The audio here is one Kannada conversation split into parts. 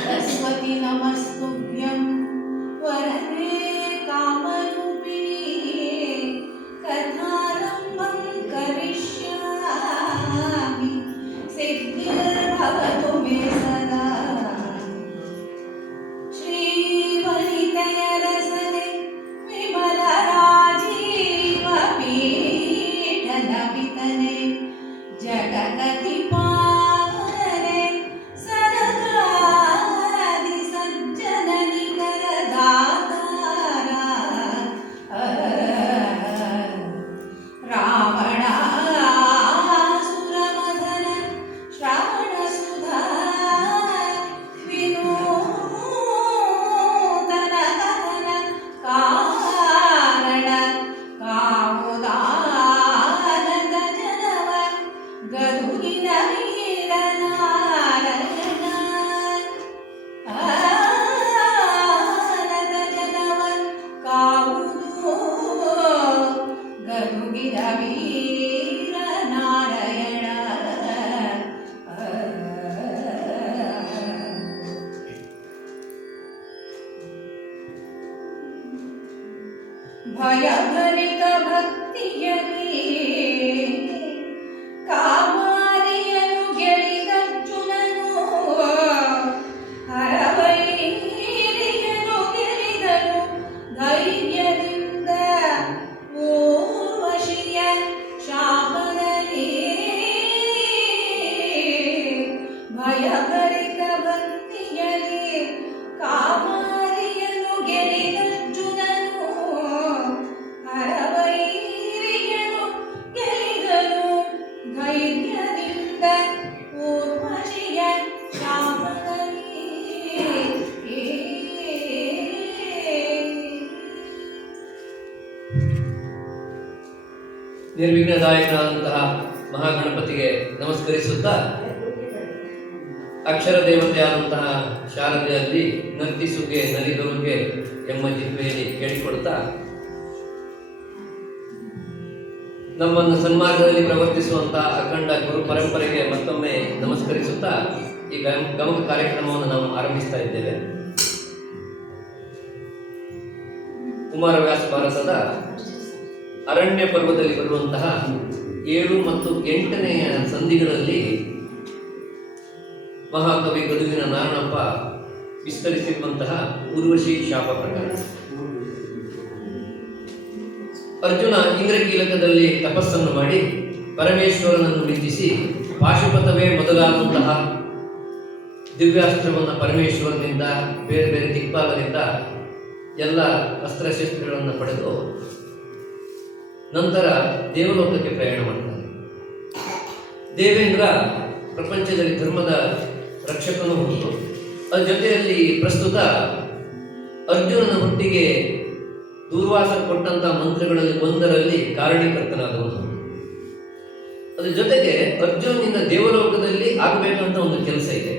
सरस्वती नमस्तुभ्यं वरदे कामरूपिणी कथारम्भं करिष्यामि सिद्धिर्भवतु मे सदा श्रीवनितयरसने विमलराजीवपीठनपितने जगदधिपा ಭಯಭರಿತ ಭಕ್ತಿಯಲ್ಲಿ ಕಾಮಾರಿಯನು ಗೆಳಿದರ್ಜುನನು ಹರವೈರಿಯನು ಗೆಳಿದನು ಧೈರ್ಯದಿಂದ ಊರ್ವಶಿಯ ಶಾಪದಲ್ಲಿ ಭಯಭರಿತ ಭಕ್ತಿಯಲ್ಲಿ ಕಾಮಾರಿಯನು ಗೆಳಿದ ನಿರ್ವಿಘ್ನದಾಯಕನಾದಂತಹ ಮಹಾಗಣಪತಿಗೆ ನಮಸ್ಕರಿಸುತ್ತಾ ಅಕ್ಷರ ದೇವತೆಯಾದಂತಹ ಶಾರದೆಯಲ್ಲಿ ನರ್ತಿಸುಗೆ ನಲಿದೊರುಗೆ ಎಂಬ ಜಿಲ್ಲೆಯಲ್ಲಿ ಕೇಳಿಕೊಡುತ್ತಾ ನಮ್ಮನ್ನು ಸನ್ಮಾರ್ಗದಲ್ಲಿ ಪ್ರವರ್ತಿಸುವಂತಹ ಅಖಂಡ ಗುರು ಪರಂಪರೆಗೆ ಮತ್ತೊಮ್ಮೆ ನಮಸ್ಕರಿಸುತ್ತಾ ಈ ಗಮಕ ಕಾರ್ಯಕ್ರಮವನ್ನು ನಾವು ಆರಂಭಿಸ್ತಾ ಇದ್ದೇವೆ. ಕುಮಾರವ್ಯಾಸ ಭಾರತದ ಅರಣ್ಯ ಪರ್ವದಲ್ಲಿ ಬರುವಂತಹ 7 ಮತ್ತು 8ನೆಯ ಸಂಧಿಗಳಲ್ಲಿ ಮಹಾಕವಿ ಗದುಗಿನ ನಾರಣಪ್ಪ ವಿಸ್ತರಿಸಿರುವಂತಹ ಊರ್ವಶಿ ಶಾಪ ಪ್ರಕರಣ. ಅರ್ಜುನ ಇಂದ್ರಕೀಲಕದಲ್ಲಿ ತಪಸ್ಸನ್ನು ಮಾಡಿ ಪರಮೇಶ್ವರನನ್ನು ನಿಂದಿಸಿ ಪಾಶುಪತವೇ ಮೊದಲಾದಂತಹ ದಿವ್ಯಾಸ್ತ್ರವನ್ನು ಪರಮೇಶ್ವರನಿಂದ ಬೇರೆ ಬೇರೆ ದಿಕ್ಪಾಲರಿಂದ ಎಲ್ಲ ಅಸ್ತ್ರಶಸ್ತ್ರಗಳನ್ನು ಪಡೆದು ನಂತರ ದೇವಲೋಕಕ್ಕೆ ಪ್ರಯಾಣ ಮಾಡ್ತಾನೆ. ದೇವೇಂದ್ರ ಪ್ರಪಂಚದಲ್ಲಿ ಧರ್ಮದ ರಕ್ಷಕನೂ ಹೌದು. ಅದರ ಜೊತೆಯಲ್ಲಿ ಪ್ರಸ್ತುತ ಅರ್ಜುನನ ಹುಟ್ಟಿಗೆ ದೂರ್ವಾಸ ಕೊಟ್ಟಂತ ಮಂತ್ರಗಳಲ್ಲಿ ಒಂದರಲ್ಲಿ ಕಾರಣೀಕರ್ತನಾದವನು. ಅದರ ಜೊತೆಗೆ ಅರ್ಜುನನಿಂದ ದೇವಲೋಕದಲ್ಲಿ ಆಗಬೇಕಂತ ಒಂದು ಕೆಲಸ ಇದೆ.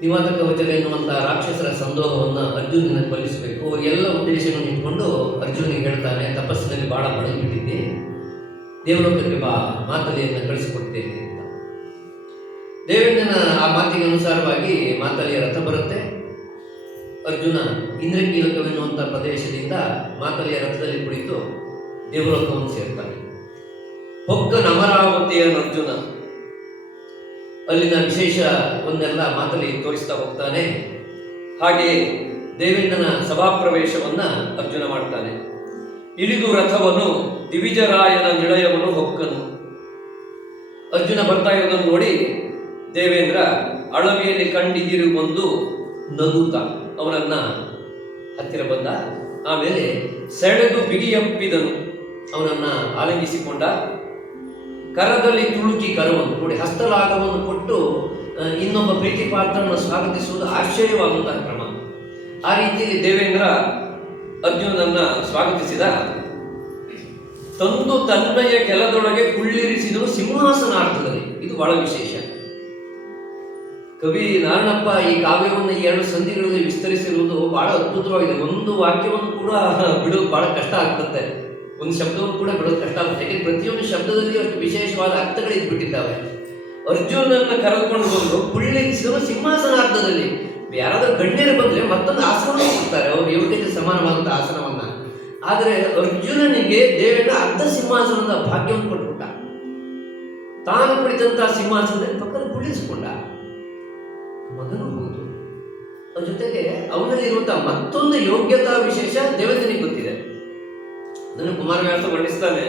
ನಿವಾತ ಕವಚ ಎನ್ನುವಂತಹ ರಾಕ್ಷಸರ ಸಂದೋಹವನ್ನು ಅರ್ಜುನನ ಕೊಲ್ಲಿಸಬೇಕು. ಎಲ್ಲ ಉದ್ದೇಶಗಳನ್ನು ಇಟ್ಕೊಂಡು ಅರ್ಜುನಿಗೆ ಹೇಳ್ತಾನೆ, ತಪಸ್ಸಿನಲ್ಲಿ ಬಹಳ ಬಳಗಿಬಿಟ್ಟಿದ್ದೆ, ದೇವಲೋಕಕ್ಕೆ ಬಾ, ಮಾತಲಿಯನ್ನು ಕಳಿಸಿಕೊಡ್ತೇನೆ ಅಂತ. ದೇವೇಂದ್ರನ ಆ ಮಾತಿಗೆ ಅನುಸಾರವಾಗಿ ಮಾತಲಿಯ ರಥ ಬರುತ್ತೆ. ಅರ್ಜುನ ಇಂದ್ರಕೀಲಕವೆನ್ನುವಂಥ ಪ್ರದೇಶದಿಂದ ಮಾತಲಿಯ ರಥದಲ್ಲಿ ಕುಳಿತು ದೇವಲೋಕವನ್ನು ಸೇರ್ತಾನೆ. ಹೊಕ್ಕನ ಅಮರಾವತಿಯನ್ನು ಅರ್ಜುನ ಅಲ್ಲಿನ ವಿಶೇಷವನ್ನೆಲ್ಲ ಮಾತಲ್ಲಿ ತೋರಿಸ್ತಾ ಹೋಗ್ತಾನೆ. ಹಾಗೆ ದೇವೇಂದ್ರನ ಸಭಾಪ್ರವೇಶವನ್ನ ಅರ್ಜುನ ಮಾಡ್ತಾನೆ. ಇಳಿದು ರಥವನ್ನು ದಿವಿಜರಾಯನ ನಿಳಯವನ್ನು ಹೊಕ್ಕನು. ಅರ್ಜುನ ಬರ್ತಾ ಇರೋದನ್ನು ನೋಡಿ ದೇವೇಂದ್ರ ಅಳವಿಯಲ್ಲಿ ಕಂಡಿಗಿರು ಬಂದು ನಗುತ್ತ ಅವನನ್ನ ಹತ್ತಿರ ಬಂದ. ಆಮೇಲೆ ಸೆಳೆದು ಬಿಗಿಯಪ್ಪಿದನು, ಅವನನ್ನ ಆಲಿಂಗಿಸಿಕೊಂಡ. ಕರದಲ್ಲಿ ತುಳುಕಿ ಕರವನ್ನು ನೋಡಿ ಹಸ್ತಲಾಘವನ್ನು ಕೊಟ್ಟು ಇನ್ನೊಬ್ಬ ಪ್ರೀತಿ ಪಾತ್ರವನ್ನು ಸ್ವಾಗತಿಸುವುದು ಆಶ್ಚರ್ಯವಾದಂತಹ ಕ್ರಮ. ಆ ರೀತಿಯಲ್ಲಿ ದೇವೇಂದ್ರ ಅರ್ಜುನನನ್ನ ಸ್ವಾಗತಿಸಿದ. ತಂದು ತನ್ನಯ ಕೆಲದೊಳಗೆ ಕುಳ್ಳಿರಿಸಿದನು ಸಿಂಹಾಸನಾರ್ಥದಲ್ಲಿ. ಇದು ಬಹಳ ವಿಶೇಷ. ಕವಿ ನಾರಣಪ್ಪ ಈ ಕಾವ್ಯವನ್ನು 2 ಸಂಧಿಗಳಲ್ಲಿ ವಿಸ್ತರಿಸಿರುವುದು ಬಹಳ ಅದ್ಭುತವಾಗಿದೆ. ಒಂದು ವಾಕ್ಯವನ್ನು ಕೂಡ ಬಿಡೋದು ಬಹಳ ಕಷ್ಟ ಆಗ್ತದೆ. ಒಂದು ಶಬ್ದವನ್ನು ಕೂಡ ಬಿಡೋದು ಕಷ್ಟ ಆಗುತ್ತೆ. ಯಾಕೆಂದ್ರೆ ಪ್ರತಿಯೊಂದು ಶಬ್ದದಲ್ಲಿ ಅಷ್ಟು ವಿಶೇಷವಾದ ಅರ್ಥಗಳು ಇದ್ಬಿಟ್ಟಿದ್ದಾವೆ. ಅರ್ಜುನನ್ನ ಕರೆದುಕೊಂಡು ಬಂದು ಕುಳ್ಳಿರಿಸಿದನು ಸಿಂಹಾಸನಾರ್ಧದಲ್ಲಿ. ಯಾರಾದ್ರೂ ಗಣ್ಯರು ಬಂದ್ರೆ ಮತ್ತೊಂದು ಆಸನವನ್ನು ಕೊಡ್ತಾರೆ, ಅವರು ಯೋಗ್ಯತೆ ಸಮಾನವಾದಂತಹ ಆಸನವನ್ನ. ಆದರೆ ಅರ್ಜುನನಿಗೆ ದೇವೇಂದ್ರ ಅರ್ಧ ಸಿಂಹಾಸನದ ಭಾಗ್ಯವನ್ನು ಕೊಟ್ಬಿಟ್ಟ. ತಾನು ಕುಳಿತಂತಹ ಸಿಂಹಾಸನದಲ್ಲಿ ಪಕ್ಕದ ಕುಳ್ಳಿರಿಸಿಕೊಂಡ. ಮಗನು ಹೌದು, ಅದ್ರ ಜೊತೆಗೆ ಅವನಲ್ಲಿರುವಂತಹ ಮತ್ತೊಂದು ಯೋಗ್ಯತಾ ವಿಶೇಷ ದೇವೇಂದ್ರನಿಗೆ ಗೊತ್ತಿದೆ. ಅದನ್ನು ಕುಮಾರವ್ಯಾಸ ವರ್ಣಿಸ್ತಾನೆ.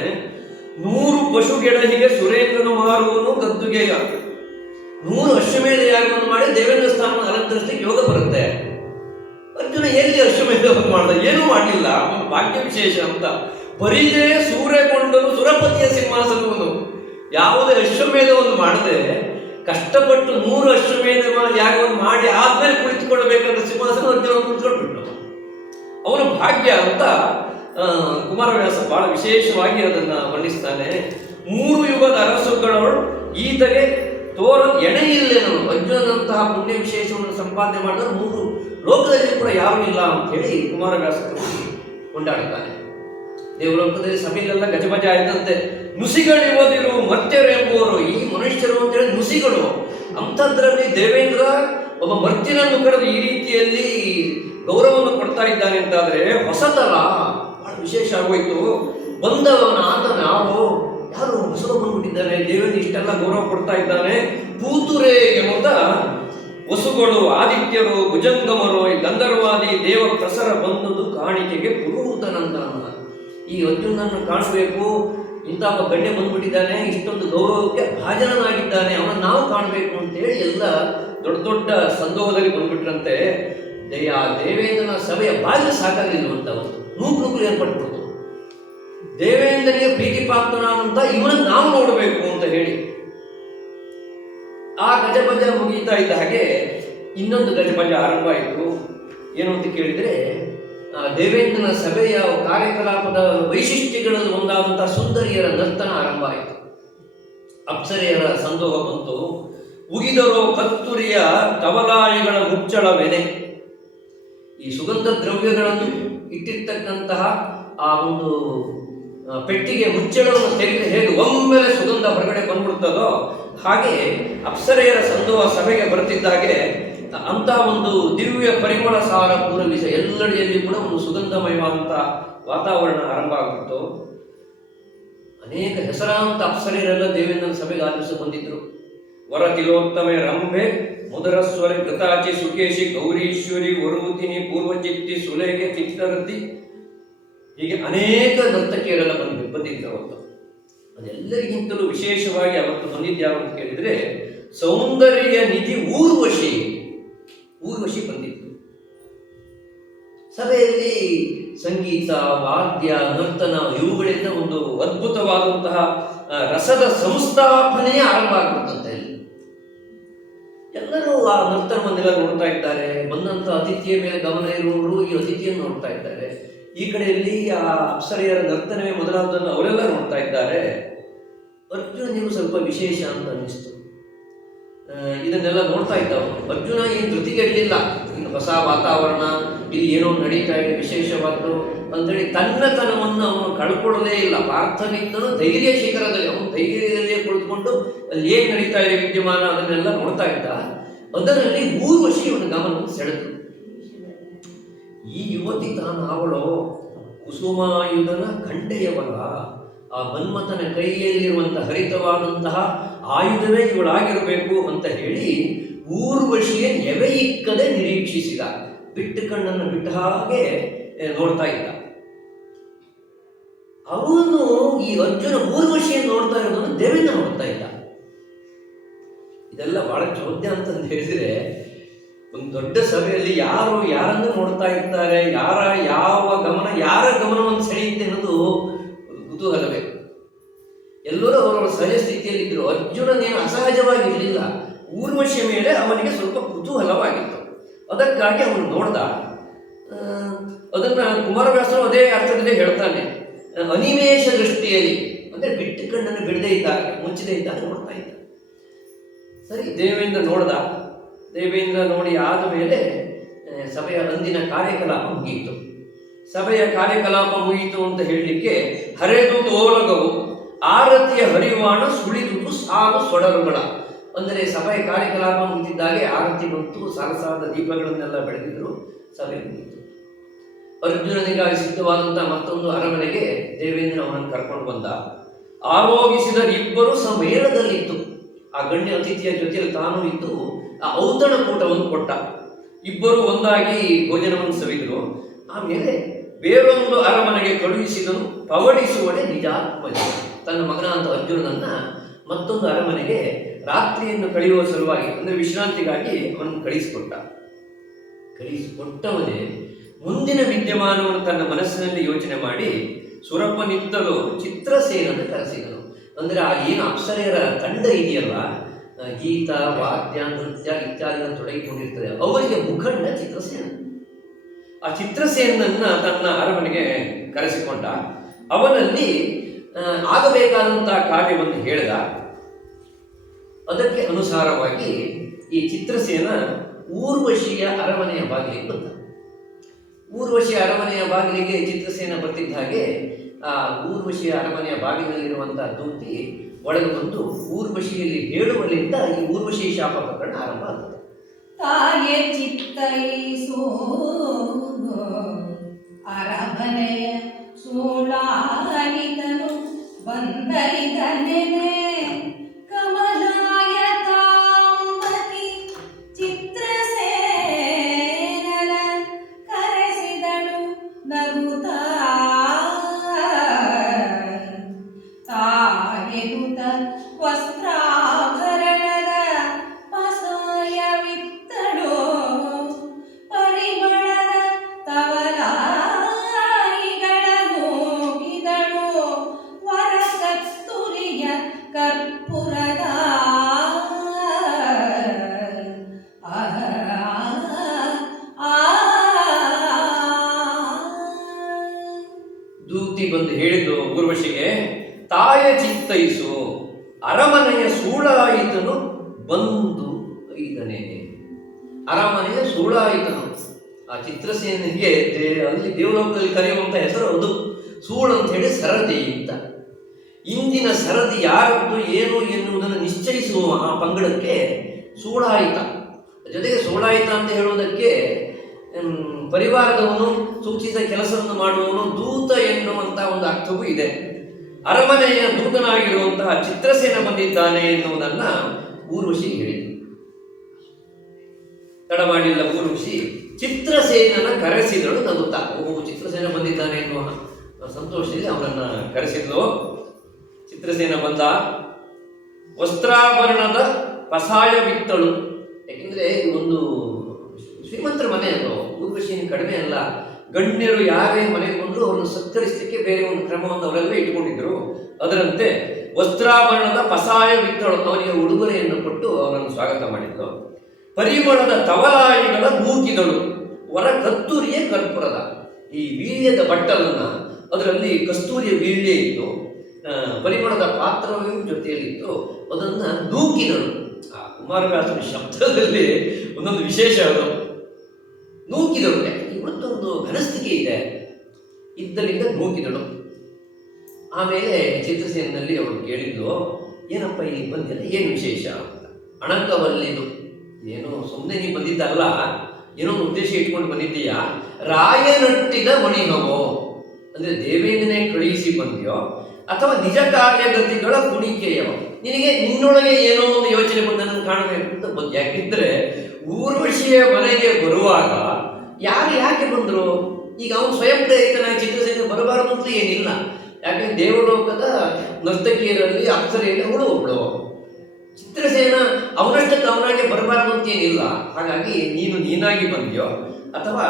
100 ಪಶುಗೆಡಹಿಗೆ ಸುರೇಂದ್ರನು ಮಾರುವನು ಗದ್ದುಗೆಯ. 100 ಅಶ್ವಮೇಧ ಯಾಗವನ್ನು ಮಾಡಿ ದೇವೇಂದ್ರ ಸ್ಥಾನವನ್ನು ಅಲಂಕರಿಸಲಿಕ್ಕೆ ಯೋಗ ಬರುತ್ತೆ. ಅರ್ಜುನ ಎಲ್ಲಿ ಅಶ್ವಮೇಧವನ್ನು ಮಾಡ್ದ? ಏನೂ ಮಾಡಲಿಲ್ಲ. ಅವನು ಭಾಗ್ಯ ವಿಶೇಷ ಅಂತ. ಪರಿದೇ ಸೂರ್ಯಗೊಂಡನು ಸುರಪತಿಯ ಸಿಂಹಾಸನವನ್ನು. ಯಾವುದೇ ಅಶ್ವಮೇಧವನ್ನು ಮಾಡದೆ ಕಷ್ಟಪಟ್ಟು 100 ಅಶ್ವಮೇಧ ಯಾಗವನ್ನು ಮಾಡಿ ಆದ್ಮೇಲೆ ಕುಳಿತುಕೊಳ್ಳಬೇಕಾದ ಸಿಂಹಾಸನ ಅರ್ಜುನ ಕುಳಿತುಕೊಂಡ್ಬಿಟ್ಟು ಅವನ ಭಾಗ್ಯ ಅಂತ ಕುಮಾರವ್ಯಾಸ ಬಹಳ ವಿಶೇಷವಾಗಿ ಅದನ್ನ ವರ್ಣಿಸ್ತಾನೆ. 3 ಯುಗದ ಅರಸುಗಳವಳು ಈತಗೆ ತೋರ ಎಣೆಯಿಲ್ಲೇನು. ಅರ್ಜುನಂತಹ ಪುಣ್ಯ ವಿಶೇಷವನ್ನು ಸಂಪಾದನೆ ಮಾಡಿದ್ರೆ 3 ಲೋಕದಲ್ಲಿ ಕೂಡ ಯಾರೂ ಇಲ್ಲ ಅಂತ ಹೇಳಿ ಕುಮಾರವ್ಯಾಸ ಕೊಂಡಾಡುತ್ತಾನೆ. ದೇವಲೋಕದಲ್ಲಿ ಸಭೆಯಲ್ಲೆಲ್ಲ ಗಜಬಜ ಆಯ್ತಂತೆ. ನುಸಿಗಳಿವದಿರು ಮರ್ತ್ಯರು ಎಂಬುವರು. ಈ ಮನುಷ್ಯರು ಅಂತೇಳಿ ನುಸಿಗಳು. ಅಂಥದ್ರಲ್ಲಿ ದೇವೇಂದ್ರ ಒಬ್ಬ ಮರ್ತ್ಯನನ್ನು ಕರೆದು ಈ ರೀತಿಯಲ್ಲಿ ಗೌರವವನ್ನು ಕೊಡ್ತಾ ಇದ್ದಾನೆ ಅಂತಾದ್ರೆ ಹೊಸತರ ಬಹಳ ವಿಶೇಷ ಆಗೋಯ್ತು. ಬಂದವನ ಆತನ ಯಾರು ಹೊಸದು ಬಂದ್ಬಿಟ್ಟಿದ್ದಾನೆ, ದೇವೇಂದ್ರ ಇಷ್ಟೆಲ್ಲ ಗೌರವ ಕೊಡ್ತಾ ಇದ್ದಾನೆ. ಪೂತುರೆ ಎಂಬ ವಸುಗಳು, ಆದಿತ್ಯರು, ಭುಜಂಗಮರು, ಗಂಧರ್ವಾದಿ ದೇವ ಪ್ರಸರ ಬಂದುದು ಕಾಣಿಕೆಗೆ ಪುರುಹೂತನಂದನ. ಈ ಅರ್ಜುನನ್ನು ಕಾಣಬೇಕು, ಇಂಥ ಒಬ್ಬ ಗಣ್ಯ ಬಂದ್ಬಿಟ್ಟಿದ್ದಾನೆ, ಇಷ್ಟೊಂದು ಗೌರವಕ್ಕೆ ಭಾಜನನಾಗಿದ್ದಾನೆ, ಅವನನ್ನು ನಾವು ಕಾಣಬೇಕು ಅಂತೇಳಿ ಎಲ್ಲ ದೊಡ್ಡ ದೊಡ್ಡ ಸಂದೋಹದಲ್ಲಿ ಬಂದ್ಬಿಟ್ರಂತೆ. ದೇವೇಂದ್ರನ ಸಭೆಯ ಬಾಗಿಲು ಸಾಕಾಗಲಿಲ್ಲವಂತ. ಒಂದು ನೂಕು ಏರ್ಪಟ್ಬಿಡ್ತು. ದೇವೇಂದ್ರನಿಗೆ ಪ್ರೀತಿ ಪಾತ್ರನಾದಂತ ಇವನನ್ನು ನಾವು ನೋಡಬೇಕು ಅಂತ ಹೇಳಿ ಆ ಗಜಬಜ ಮುಗೀತಾ ಇದ್ದ ಹಾಗೆ ಇನ್ನೊಂದು ಗಜಬಜ ಆರಂಭ ಆಯಿತು. ಏನು ಅಂತ ಕೇಳಿದರೆ, ದೇವೇಂದ್ರನ ಸಭೆಯ ಕಾರ್ಯಕಲಾಪದ ವೈಶಿಷ್ಟ್ಯಗಳಲ್ಲಿ ಒಂದಾದಂತಹ ಸುಂದರಿಯರ ನರ್ತನ ಆರಂಭ ಆಯಿತು. ಅಪ್ಸರೆಯರ ಸಂದೋಹ ಬಂತು. ಉಗಿದರೋ ಕತ್ತುರಿಯ ಕವಲಾಯಿಗಳ ಮುಚ್ಚಳವೆನೆ. ಈ ಸುಗಂಧ ದ್ರವ್ಯಗಳನ್ನು ಇಟ್ಟಿರ್ತಕ್ಕಂತಹ ಆ ಒಂದು ಪೆಟ್ಟಿಗೆ ಮುಚ್ಚಳವನ್ನು ತೆಗೆದು ಹೇಗೆ ಒಮ್ಮೆಲೆ ಸುಗಂಧ ಹೊರಗಡೆ ಬಂದ್ಬಿಡ್ತದೋ ಹಾಗೆ ಅಪ್ಸರೆಯರ ಸಂದೋಹ ಸಭೆಗೆ ಬರುತ್ತಿದ್ದಾಗೆ ಅಂತಹ ಒಂದು ದಿವ್ಯ ಪರಿಮಳ ಸಾರ ಪೂರವಿಸ ಎಲ್ಲೆಡೆಯಲ್ಲಿ ಕೂಡ ಒಂದು ಸುಗಂಧಮಯವಾದಂತಹ ವಾತಾವರಣ ಆರಂಭ ಆಗ್ಬಿಟ್ಟು ಅನೇಕ ಹೆಸರಾಂತ ಅಪ್ಸರೆಯರೆಲ್ಲ ದೇವೇಂದ್ರನ ಸಭೆಗೆ ಆಲಿಸ ಬಂದಿದ್ರು. ವರ ತಿಲೋತ್ತಮೆ ರಂಭೆ, ಮುದರಸ್ವರೆ, ಕೃತಾಚಿ, ಸುಕೇಶಿ, ಗೌರೀಶ್ವರಿ, ವರುತಿನಿ, ಪೂರ್ವಚಿತ್ತಿ, ಸುಲೇಖೆ, ಚಿತ್ರರಥಿ, ಹೀಗೆ ಅನೇಕ ನರ್ತಕಿಯರೆಲ್ಲ ಬಂದಿದ್ರು ಅವತ್ತು. ಅದೆಲ್ಲರಿಗಿಂತಲೂ ವಿಶೇಷವಾಗಿ ಅವತ್ತು ಬಂದಿದ್ಯಾವ ಅಂತ ಕೇಳಿದ್ರೆ ಸೌಂದರ್ಯ ನಿಧಿ ಊರ್ವಶಿ ಬಂದಿತ್ತು. ಸಭೆಯಲ್ಲಿ ಸಂಗೀತ, ವಾದ್ಯ, ನರ್ತನ ಇವುಗಳಿಂದ ಒಂದು ಅದ್ಭುತವಾದಂತಹ ರಸದ ಸಂಸ್ಥಾಪನೆಯೇ ಆರಂಭ ಆಗ್ಬಿಡುತ್ತಂತೆ. ಎಲ್ಲರೂ ಆ ನರ್ತನವನ್ನೆಲ್ಲ ನೋಡ್ತಾ ಇದ್ದಾರೆ. ಬಂದಂತ ಅತಿಥಿಯ ಮೇಲೆ ಗಮನ ಇರುವವರು ಈ ಅತಿಥಿಯನ್ನು ನೋಡ್ತಾ ಇದ್ದಾರೆ. ಈ ಕಡೆಯಲ್ಲಿ ಆ ಅಪ್ಸರೆಯರ ನರ್ತನವೇ ಮೊದಲಾದನ್ನು ಅವರೆಲ್ಲ ನೋಡ್ತಾ ಇದ್ದಾರೆ. ಅರ್ಜುನನಿಗೂ ಸ್ವಲ್ಪ ವಿಶೇಷ ಅಂತ ಅನ್ನಿಸ್ತು. ಇದನ್ನೆಲ್ಲ ನೋಡ್ತಾ ಇದ್ದವನು ಅರ್ಜುನ ಏನು ಧೃತಿಗೆಡಲಿಲ್ಲ. ಇನ್ನು ಹೊಸ ವಾತಾವರಣ, ಇಲ್ಲಿ ಏನೋ ನಡೀತಾ ಇದೆ ವಿಶೇಷವಾದ್ದು ಅಂತೇಳಿ ತನ್ನತನವನ್ನು ಅವನು ಕಳ್ಕೊಳ್ಳೋದೇ ಇಲ್ಲ. ಪಾರ್ಥನಿಂದನೂ ಧೈರ್ಯ ಶಿಖರದಲ್ಲಿ ಅವನು ಧೈರ್ಯದಲ್ಲಿಯೇ ಕುಳಿತುಕೊಂಡು ಅಲ್ಲಿ ಏನು ನಡೀತಾ ಇದೆ ವಿದ್ಯಮಾನ ಅದನ್ನೆಲ್ಲ ನೋಡ್ತಾ ಇದ್ದ. ಅದರಲ್ಲಿ ಊರ್ವಶಿ ಇವನ ಗಮನವನ್ನು ಸೆಳೆದು, ಈ ಯುವತಿ ತಾನು ಅವಳು ಕುಸುಮಾಯುಧನ ಖಂಡೆಯವಳ, ಆ ಮನ್ಮಥನ ಕೈಯಲ್ಲಿರುವಂತಹ ಹರಿತವಾದಂತಹ ಆಯುಧವೇ ಇವಳಾಗಿರಬೇಕು ಅಂತ ಹೇಳಿ ಊರ್ವಶಿಯ ಎವೆ ಇಕ್ಕದೆ ನಿರೀಕ್ಷಿಸಿದ. ಬಿಟ್ಟು ಕಣ್ಣನ್ನು ಬಿಟ್ಟ ಹಾಗೆ ನೋಡ್ತಾ ಇದ್ದ. ಅವನು ಈ ಅರ್ಜುನ ಊರ್ವಶಿಯನ್ನು ನೋಡ್ತಾ ಇರೋದನ್ನು ದೇವೇಂದ್ರ ನೋಡ್ತಾ ಇದ್ದ. ಇದೆಲ್ಲ ಬಹಳ ಚೋದ್ಯ ಅಂತಂದು ಹೇಳಿದ್ರೆ, ಒಂದು ದೊಡ್ಡ ಸಭೆಯಲ್ಲಿ ಯಾರು ಯಾರನ್ನು ನೋಡ್ತಾ ಇರ್ತಾರೆ, ಯಾವ ಯಾರ ಗಮನವನ್ನು ಸೆಳೆಯುತ್ತೆ ಅನ್ನೋದು ಕುತೂಹಲವೇ. ಎಲ್ಲರೂ ಅವರವರ ಸಹಜ ಸ್ಥಿತಿಯಲ್ಲಿದ್ದರು. ಅರ್ಜುನನೇನು ಅಸಹಜವಾಗಿರಲಿಲ್ಲ. ಊರ್ವಶಿಯ ಮೇಲೆ ಅವನಿಗೆ ಸ್ವಲ್ಪ ಕುತೂಹಲವಾಗಿತ್ತು. ಅದಕ್ಕಾಗಿ ಅವನು ನೋಡ್ದ. ಅದನ್ನು ಕುಮಾರವ್ಯಾಸರು ಅದೇ ಅರ್ಥದಲ್ಲಿ ಹೇಳ್ತಾನೆ. ಅನಿಮೇಷ ದೃಷ್ಟಿಯಲ್ಲಿ ಅಂದರೆ ಬಿಟ್ಟು ಕಣ್ಣನ್ನು ಬಿಡದೇ ಇದ್ದಾಗ, ಮುಚ್ಚದೇ ಇದ್ದಾಗ ನೋಡ್ತಾ ಇದ್ದ. ಸರಿ, ದೇವೇಂದ್ರ ನೋಡ್ದ. ದೇವೇಂದ್ರ ನೋಡಿ ಆದ ಮೇಲೆ ಸಭೆಯ ಅಂದಿನ ಕಾರ್ಯಕಲಾಪ ಮುಗಿಯಿತು. ಸಭೆಯ ಕಾರ್ಯಕಲಾಪ ಮುಗಿಯಿತು ಅಂತ ಹೇಳಲಿಕ್ಕೆ ಹರಿದು ಓಲಗವು ಆರತಿಯ ಹರಿವಾಣ ಸುಳಿದುದು ಸಾಲು ಸೊಡರುಗಳ. ಅಂದರೆ ಸಭೆಯ ಕಾರ್ಯಕಲಾಪ ಮುಗಿದಿದ್ದಾಗೆ ಆರತಿ ಬಂತು, ಸರಸಾದ ದೀಪಗಳನ್ನೆಲ್ಲ ಬೆಳಗಿದ್ರು, ಸಭೆ ಮುಗಿಯಿತು. ಅರ್ಜುನನಿಗಾಗಿ ಸಿದ್ಧವಾದಂತಹ ಮತ್ತೊಂದು ಅರಮನೆಗೆ ದೇವೇಂದ್ರ ಅವನನ್ನು ಕರ್ಕೊಂಡು ಬಂದ. ಆರೋಗಿಸಿದ ಇಬ್ಬರು ಸಮೇಳದಲ್ಲಿತ್ತು. ಆ ಗಣ್ಯ ಅತಿಥಿಯ ಜೊತೆಯಲ್ಲಿ ತಾನು ಇದ್ದು ಆ ಔತಣ ಕೂಟವನ್ನು ಕೊಟ್ಟ. ಇಬ್ಬರು ಒಂದಾಗಿ ಭೋಜನವನ್ನು ಸವಿದರು. ಆಮೇಲೆ ಬೇರೊಂದು ಅರಮನೆಗೆ ಕಳುಹಿಸಿದನು ಪವಡಿಸುವಡೆ ನಿಜಾತ್ಮಜ. ತನ್ನ ಮಗನಾದ ಅರ್ಜುನನನ್ನ ಮತ್ತೊಂದು ಅರಮನೆಗೆ ರಾತ್ರಿಯನ್ನು ಕಳೆಯುವ ಸಲುವಾಗಿ ಅಂದರೆ ವಿಶ್ರಾಂತಿಗಾಗಿ ಅವನನ್ನು ಕಳಿಸಿಕೊಟ್ಟವನೇ ಮುಂದಿನ ವಿದ್ಯಮಾನವನ್ನು ತನ್ನ ಮನಸ್ಸಿನಲ್ಲಿ ಯೋಚನೆ ಮಾಡಿ ಸುರಪನಿತ್ತಲು ಚಿತ್ರಸೇನನ್ನು ಕರೆಸಿದನು. ಅಂದರೆ ಆ ಏನು ಅಪ್ಸರೆಯರ ತಂಡ ಇದೆಯಲ್ಲ, ಗೀತ, ವಾದ್ಯ, ನೃತ್ಯ ಇತ್ಯಾದಿಗಳನ್ನು ತೊಡಗಿಕೊಂಡಿರ್ತದೆ, ಅವರಿಗೆ ಮುಖಂಡ ಚಿತ್ರಸೇನ. ಆ ಚಿತ್ರಸೇನನ್ನ ತನ್ನ ಅರಮನೆಗೆ ಕರೆಸಿಕೊಂಡ. ಅವನಲ್ಲಿ ಆಗಬೇಕಾದಂತಹ ಕಾರ್ಯವನ್ನು ಹೇಳಿದ. ಅದಕ್ಕೆ ಅನುಸಾರವಾಗಿ ಈ ಚಿತ್ರಸೇನ ಊರ್ವಶಿಯ ಅರಮನೆಯ ಬಾಗಿಲಿಗೆ ಬಂದ. ಊರ್ವಶಿಯ ಅರಮನೆಯ ಬಾಗಿಲಿಗೆ ಚಿತ್ರಸೇನ ಬರ್ತಿದ್ದ ಹಾಗೆ ಆ ಊರ್ವಶಿಯ ಅರಮನೆಯ ಬಾಗಿಲಿನಲ್ಲಿರುವಂತಹ ದೂತಿ ಒಳಗೆ ಬಂದು ಊರ್ವಶಿಯಲ್ಲಿ ಹೇಳುವಲ್ಲಿಂದ ಈ ಊರ್ವಶಿ ಶಾಪ ಪ್ರಕರಣ ಆರಂಭ ಆಗ್ತದೆ. ತಾಯೆ ಚಿತ್ತೈಸು ಅರಮನೆಯ ಸೂಳಾಯಿತನು ಬಂದೈದನೆನೆ ಕಮಲಾಯ ತಾಂಬತಿ ಚಿತ್ರಸೇನನ ಕರೆಸಿದಳು ನಗುತ್ತಾ. ತಾಯೆಗುತ ವಸ್ತ್ರಾಭರಣದ ಪಸಾಯವಿತ್ತಳು ಪರಿಮಳದ ತವಲಾಯಿಗಳ ನೂಕಿದಳು ವರ ಕಸ್ತೂರಿಯ ಕರ್ಪೂರದ ದೂತಿ ಬಂದು ಹೇಳಿದ್ದು ಊರ್ವಶಿಗೆ, ತಾಯ ಚಿತ್ತೈಸು ಅರಮನೆಯ ಸೂಳಾಯಿತನು ಬಂದು ಐದನೇ. ಅರಮನೆಯ ಸೂಳಾಯಿತನು ಆ ಚಿತ್ರಸೇನಿಗೆ ಅಲ್ಲಿ ದೇವಲೋಕದಲ್ಲಿ ಕರೆಯುವಂಥ ಹೆಸರು ಅದು. ಸೂಳು ಅಂತ ಹೇಳಿ ಸರದಿ ಅಂತ. ಇಂದಿನ ಸರದಿ ಯಾರದ್ದು ಏನು ಎನ್ನುವುದನ್ನು ನಿಶ್ಚಯಿಸುವ ಆ ಪಂಗಡಕ್ಕೆ ಸೂಳಾಯಿತ. ಜೊತೆಗೆ ಸೂಳಾಯಿತ ಅಂತ ಹೇಳುವುದಕ್ಕೆ ಪರಿವಾರದವನು, ಸೂಚಿಸಿದ ಕೆಲಸವನ್ನು ಮಾಡುವವನು, ದೂತ ಎನ್ನುವಂಥ ಒಂದು ಅರ್ಥವೂ ಇದೆ. ಅರಮನೆಯ ದೂತನಾಗಿರುವಂತಹ ಚಿತ್ರಸೇನ ಬಂದಿದ್ದಾನೆ ಎನ್ನುವುದನ್ನ ಊರ್ವಶಿ ಹೇಳಿದರು. ತಡ ಮಾಡಿಲ್ಲ ಊರ್ವಶಿ ಚಿತ್ರಸೇನನ ಕರೆಸಿದಳು ನಗುತ್ತಾ. ಚಿತ್ರಸೇನ ಬಂದಿದ್ದಾನೆ ಎನ್ನುವ ಸಂತೋಷದಲ್ಲಿ ಅವರನ್ನ ಕರೆಸಿದ್ಲು. ಚಿತ್ರಸೇನ ಬಂದ. ವಸ್ತ್ರಾಭರಣದ ಪಸಾಯವಿತ್ತಳು. ಯಾಕೆಂದ್ರೆ ಒಂದು ಶ್ರೀಮಂತರ ಮನೆ ಅದು. ಊರ್ವಶಿನ ಕಡಿಮೆ ಅಲ್ಲ. ಗಣ್ಯರು ಯಾರೇ ಮನೆಗೆ ಬಂದರೂ ಅವರನ್ನು ಸತ್ಕರಿಸಲಿಕ್ಕೆ ಬೇರೆ ಒಂದು ಕ್ರಮವನ್ನು ಅವರೆಲ್ಲ ಇಟ್ಕೊಂಡಿದ್ರು. ಅದರಂತೆ ವಸ್ತ್ರಾಭರಣದ ಪಸಾಯವಿತ್ತಳು. ಅವನಿಗೆ ಉಡುಗೊರೆಯನ್ನು ಕೊಟ್ಟು ಅವರನ್ನು ಸ್ವಾಗತ ಮಾಡಿದ್ರು. ಪರಿಮಳದ ತವಲಾಯಿಗಳ ನೂಕಿದಳು. ವರ ಕಸ್ತೂರಿಯ ಕರ್ಪೂರದ. ಈ ವೀಳ್ಯದ ಬಟ್ಟಲನ್ನ, ಅದರಲ್ಲಿ ಕಸ್ತೂರಿಯ ವೀಳ್ಯ ಇತ್ತು, ಪರಿಮಳದ ಪಾತ್ರವೂ ಜೊತೆಯಲ್ಲಿತ್ತು, ಅದನ್ನ ನೂಕಿದಳು. ಆ ಕುಮಾರವ್ಯಾಸನ ಶಬ್ದದಲ್ಲಿ ಒಂದೊಂದು ವಿಶೇಷ ಅದು. ನೂಕಿದಳು. ಇವತ್ತೊಂದು ಘನಸ್ಥಿಕೆ ಇದೆ, ಇದ್ದಲ್ಲಿಂದ ನೂಕಿದಳು. ಆಮೇಲೆ ಚಿತ್ರಸೇನಲ್ಲಿ ಅವಳು ಕೇಳಿದ್ಲು, ಏನಪ್ಪ ಇಲ್ಲಿ ಬಂದಿಲ್ಲ, ಏನು ವಿಶೇಷ ಅಂತ. ಅಣಕವಲ್ಲಿದು, ಏನು ಸುಮ್ಮನೆ ನೀ ಬಂದಿದ್ದಲ್ಲ, ಏನೋ ಉದ್ದೇಶ ಇಟ್ಕೊಂಡು ಬಂದಿದ್ದೀಯಾ? ರಾಯನಟ್ಟಿದ ಮಣಿಹವೋ, ಅಂದ್ರೆ ದೇವೇಂದ್ರನೇ ಕಳುಹಿಸಿ ಬಂದ್ಯೋ ಅಥವಾ ನಿಜ ಕಾರ್ಯಗತಿಗಳ ಕುಣಿಕೆಯೋ? ನಿನಗೆ ನಿನ್ನೊಳಗೆ ಏನೋ ಒಂದು ಯೋಚನೆ ಬಂದನ್ನು ಕಾಣಬೇಕು ಅಂತ ಬಂದು. ಯಾಕಿದ್ರೆ ಊರ್ವಶಿಯ ಮನೆಗೆ ಬರುವಾಗ ಯಾಕೆ ಬಂದರು? ಈಗ ಅವನು ಸ್ವಯಂ ಪ್ರೇರಿತನಾಗಿ ಚಿತ್ರಸೇನ ಬರಬಾರದು ಅಂತ ಏನಿಲ್ಲ. ಯಾಕಂದ್ರೆ ದೇವಲೋಕದ ನರ್ತಕಿಯರಲ್ಲಿ ಅಪ್ಸರೆಯಲ್ಲಿ ಅವಳು ಒಬ್ಳು. ಚಿತ್ರಸೇನ ಅವನಷ್ಟಕ್ಕೆ ಅವನಾಗೆ ಬರಬಾರದು ಅಂತ ಏನಿಲ್ಲ. ಹಾಗಾಗಿ ನೀನಾಗಿ ಬಂದ್ಯೋ ಅಥವಾ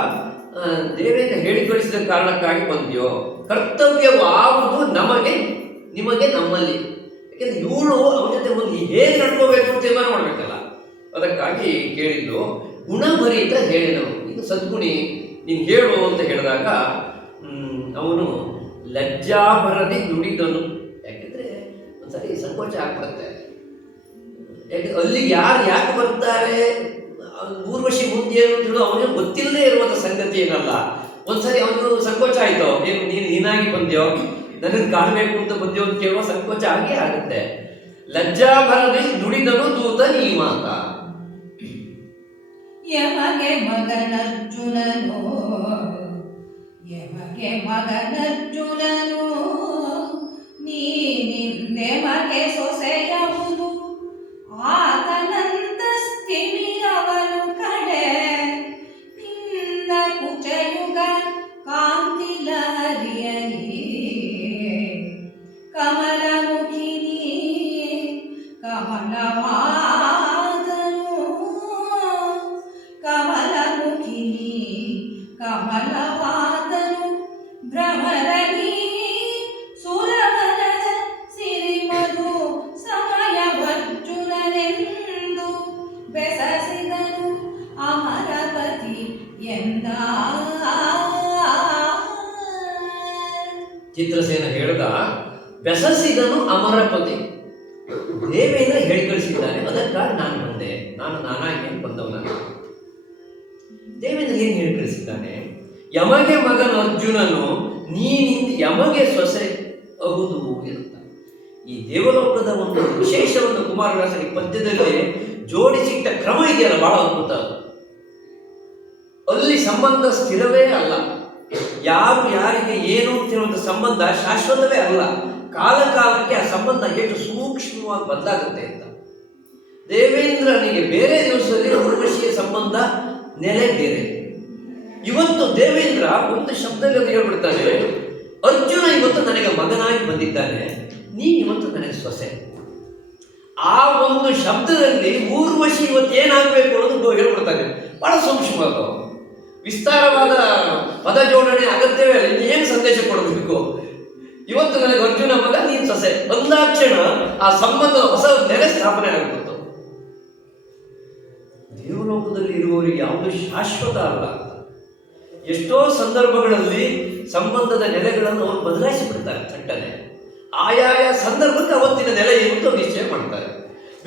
ದೇವೇಂದ್ರ ಹೇಳಿ ಕಳಿಸಿದ ಕಾರಣಕ್ಕಾಗಿ ಬಂದ್ಯೋ? ಕರ್ತವ್ಯವಾಗುವುದು ನಮಗೆ, ನಿಮಗೆ, ನಮ್ಮಲ್ಲಿ. ಯಾಕೆಂದ್ರೆ ಇವಳು ಅವನ ಜೊತೆ ಒಂದು ಹೇಗೆ ನಡ್ಕೋಬೇಕು ಅಂತ ತೀರ್ಮಾನ ಮಾಡ್ಬೇಕಲ್ಲ. ಅದಕ್ಕಾಗಿ ಕೇಳಿದ್ದು. ಗುಣಭರಿತ ಹೇಳಿದವು. ಇದು ಸದ್ಗುಣಿ, ನೀನು ಹೇಳು ಅಂತ ಹೇಳಿದಾಗ ಅವನು ಲಜ್ಜಾಭರದಿ ನುಡಿದನು. ಯಾಕೆಂದ್ರೆ ಒಂದ್ಸರಿ ಸಂಕೋಚ ಆಗ್ಬಿಡುತ್ತೆ. ಯಾಕೆ ಅಲ್ಲಿಗೆ ಯಾಕೆ ಬರ್ತಾರೆ, ಊರ್ವಶಿ ಮುಂದೆ ಏನು ಅಂತ ಹೇಳೋ ಅವನಿಗೆ ಗೊತ್ತಿಲ್ಲದೆ ಇರುವಂಥ ಸಂಗತಿ ಏನಲ್ಲ. ಒಂದ್ಸರಿ ಅವನಿಗೂ ಸಂಕೋಚ ಆಯ್ತು, ಏನು ನೀನು ನೀನಾಗಿ ಬಂದ್ಯೋ, ನನಗೆ ಕಾಣಬೇಕು ಅಂತ ಬಂದ್ಯೋ ಅಂತ ಕೇಳುವ ಸಂಕೋಚ ಆಗೇ ಆಗುತ್ತೆ. ಲಜ್ಜಾ ಬರದೆ ನುಡಿದನು ದೂತ ಈ ಮಾತ. ಯಮಗೆ ಮಗನರ್ಜುನನು, ಯಮಗೆ ಮಗನರ್ಜುನನು, ನೀನಿಂದೆ ಮಗೆ ಸೊಸೆಯವುದು, ಆತನಂತ ಸ್ಥಿಮಿರವನು ಕಡೆ, ನಿನ್ನ ಕುಚಯುಗ ಕಾಂತಿಲ ಹರಿಯಲಿ, ಕಮಲಮುಖಿನಿ ಕಮಲವಾದನು, ಕಮಲಮುಖಿನಿ ಕಮಲವಾದನು, ಭ್ರಮರನಿ ಸುರವನದ ಸಿರಿಮಧು ಸಮಯವರ್ಜುನನೆಂದು ಬೆಸಸಿದನು ಅಮರಪತಿ ಎಂದ. ಚಿತ್ರಸೇನ ಹೇಳ್ದ, ಬೆಸಸಿದನು ಅಮರಪತಿ, ದೇವೇಂದ್ರ ಹೇಳಿ ಕಳಿಸಿದ್ದಾನೆ, ಅದಕ್ಕಾಗಿ ನಾನು ಬಂದೆ, ನಾನು ನಾನಾಗಿ ಬಂದವನ. ದೇವೇಂದ್ರ ಏನು ಹೇಳಿ ಕಳಿಸಿದ್ದಾನೆ? ಯಮಗೆ ಮಗನ ಅರ್ಜುನನು ನೀನಿಂದ ಯಮಗೆ ಸೊಸೆ ಅಹುದು ಇರುತ್ತ. ಈ ದೇವಲೋಕದ ಒಂದು ವಿಶೇಷವನ್ನು ಕುಮಾರವ್ಯಾಸರಿ ಪದ್ಯದಲ್ಲಿ ಜೋಡಿಸಿಟ್ಟ ಕ್ರಮ ಇದೆಯಲ್ಲ, ಬಹಳ ಅದ್ಭುತ. ಅಲ್ಲಿ ಸಂಬಂಧ ಸ್ಥಿರವೇ ಅಲ್ಲ, ಯಾರು ಯಾರಿಗೆ ಏನು ಅಂತ ಸಂಬಂಧ ಶಾಶ್ವತವೇ ಅಲ್ಲ, ಕಾಲ ಕಾಲಕ್ಕೆ ಆ ಸಂಬಂಧ ಎಷ್ಟು ಸೂಕ್ಷ್ಮವಾಗಿ ಬದಲಾಗುತ್ತೆ ಅಂತ. ದೇವೇಂದ್ರನಿಗೆ ಬೇರೆ ದಿವಸದಲ್ಲಿ ಊರ್ವಶಿಯ ಸಂಬಂಧ ನೆಲೆ ಬೇರೆ. ಇವತ್ತು ದೇವೇಂದ್ರ ಒಂದು ಶಬ್ದದಲ್ಲಿ ಹೇಳ್ಬಿಡ್ತಾನೆ, ಅರ್ಜುನ ಇವತ್ತು ನನಗೆ ಮಗನಾಗಿ ಬಂದಿದ್ದಾನೆ, ನೀನು ಇವತ್ತು ನನಗೆ ಸೊಸೆ. ಆ ಒಂದು ಶಬ್ದದಲ್ಲಿ ಊರ್ವಶಿ ಇವತ್ತು ಏನಾಗಬೇಕು ಅನ್ನೋದು ಹೇಳ್ಬಿಡ್ತಾನೆ. ಬಹಳ ಸೂಕ್ಷ್ಮವಾದ ವಿಸ್ತಾರವಾದ ಪದ ಜೋಡಣೆ ಅಗತ್ಯವೇ ಅಲ್ಲ, ಏನು ಸಂದೇಶ ಕೊಡಬೇಕು? ಇವತ್ತು ನನಗೆ ಅರ್ಜುನ ಮಗ, ನೀನು ಸೊಸೆ ಅಂದಾಕ್ಷಣ ಆ ಸಂಬಂಧದ ಹೊಸ ನೆಲೆ ಸ್ಥಾಪನೆ ಆಗ್ಬಿಡ್ತು. ದೇವಲೋಕದಲ್ಲಿ ಇರುವವರಿಗೆ ಯಾವುದು ಶಾಶ್ವತ ಅಲ್ಲ. ಎಷ್ಟೋ ಸಂದರ್ಭಗಳಲ್ಲಿ ಸಂಬಂಧದ ನೆಲೆಗಳನ್ನು ಅವರು ಬದಲಾಯಿಸಿ ಬಿಡ್ತಾರೆ ಚಟ್ಟನೆ. ಆಯಾಯ ಸಂದರ್ಭಕ್ಕೆ ಅವತ್ತಿನ ನೆಲೆ ಏನು ನಿಶ್ಚಯ ಮಾಡ್ತಾರೆ.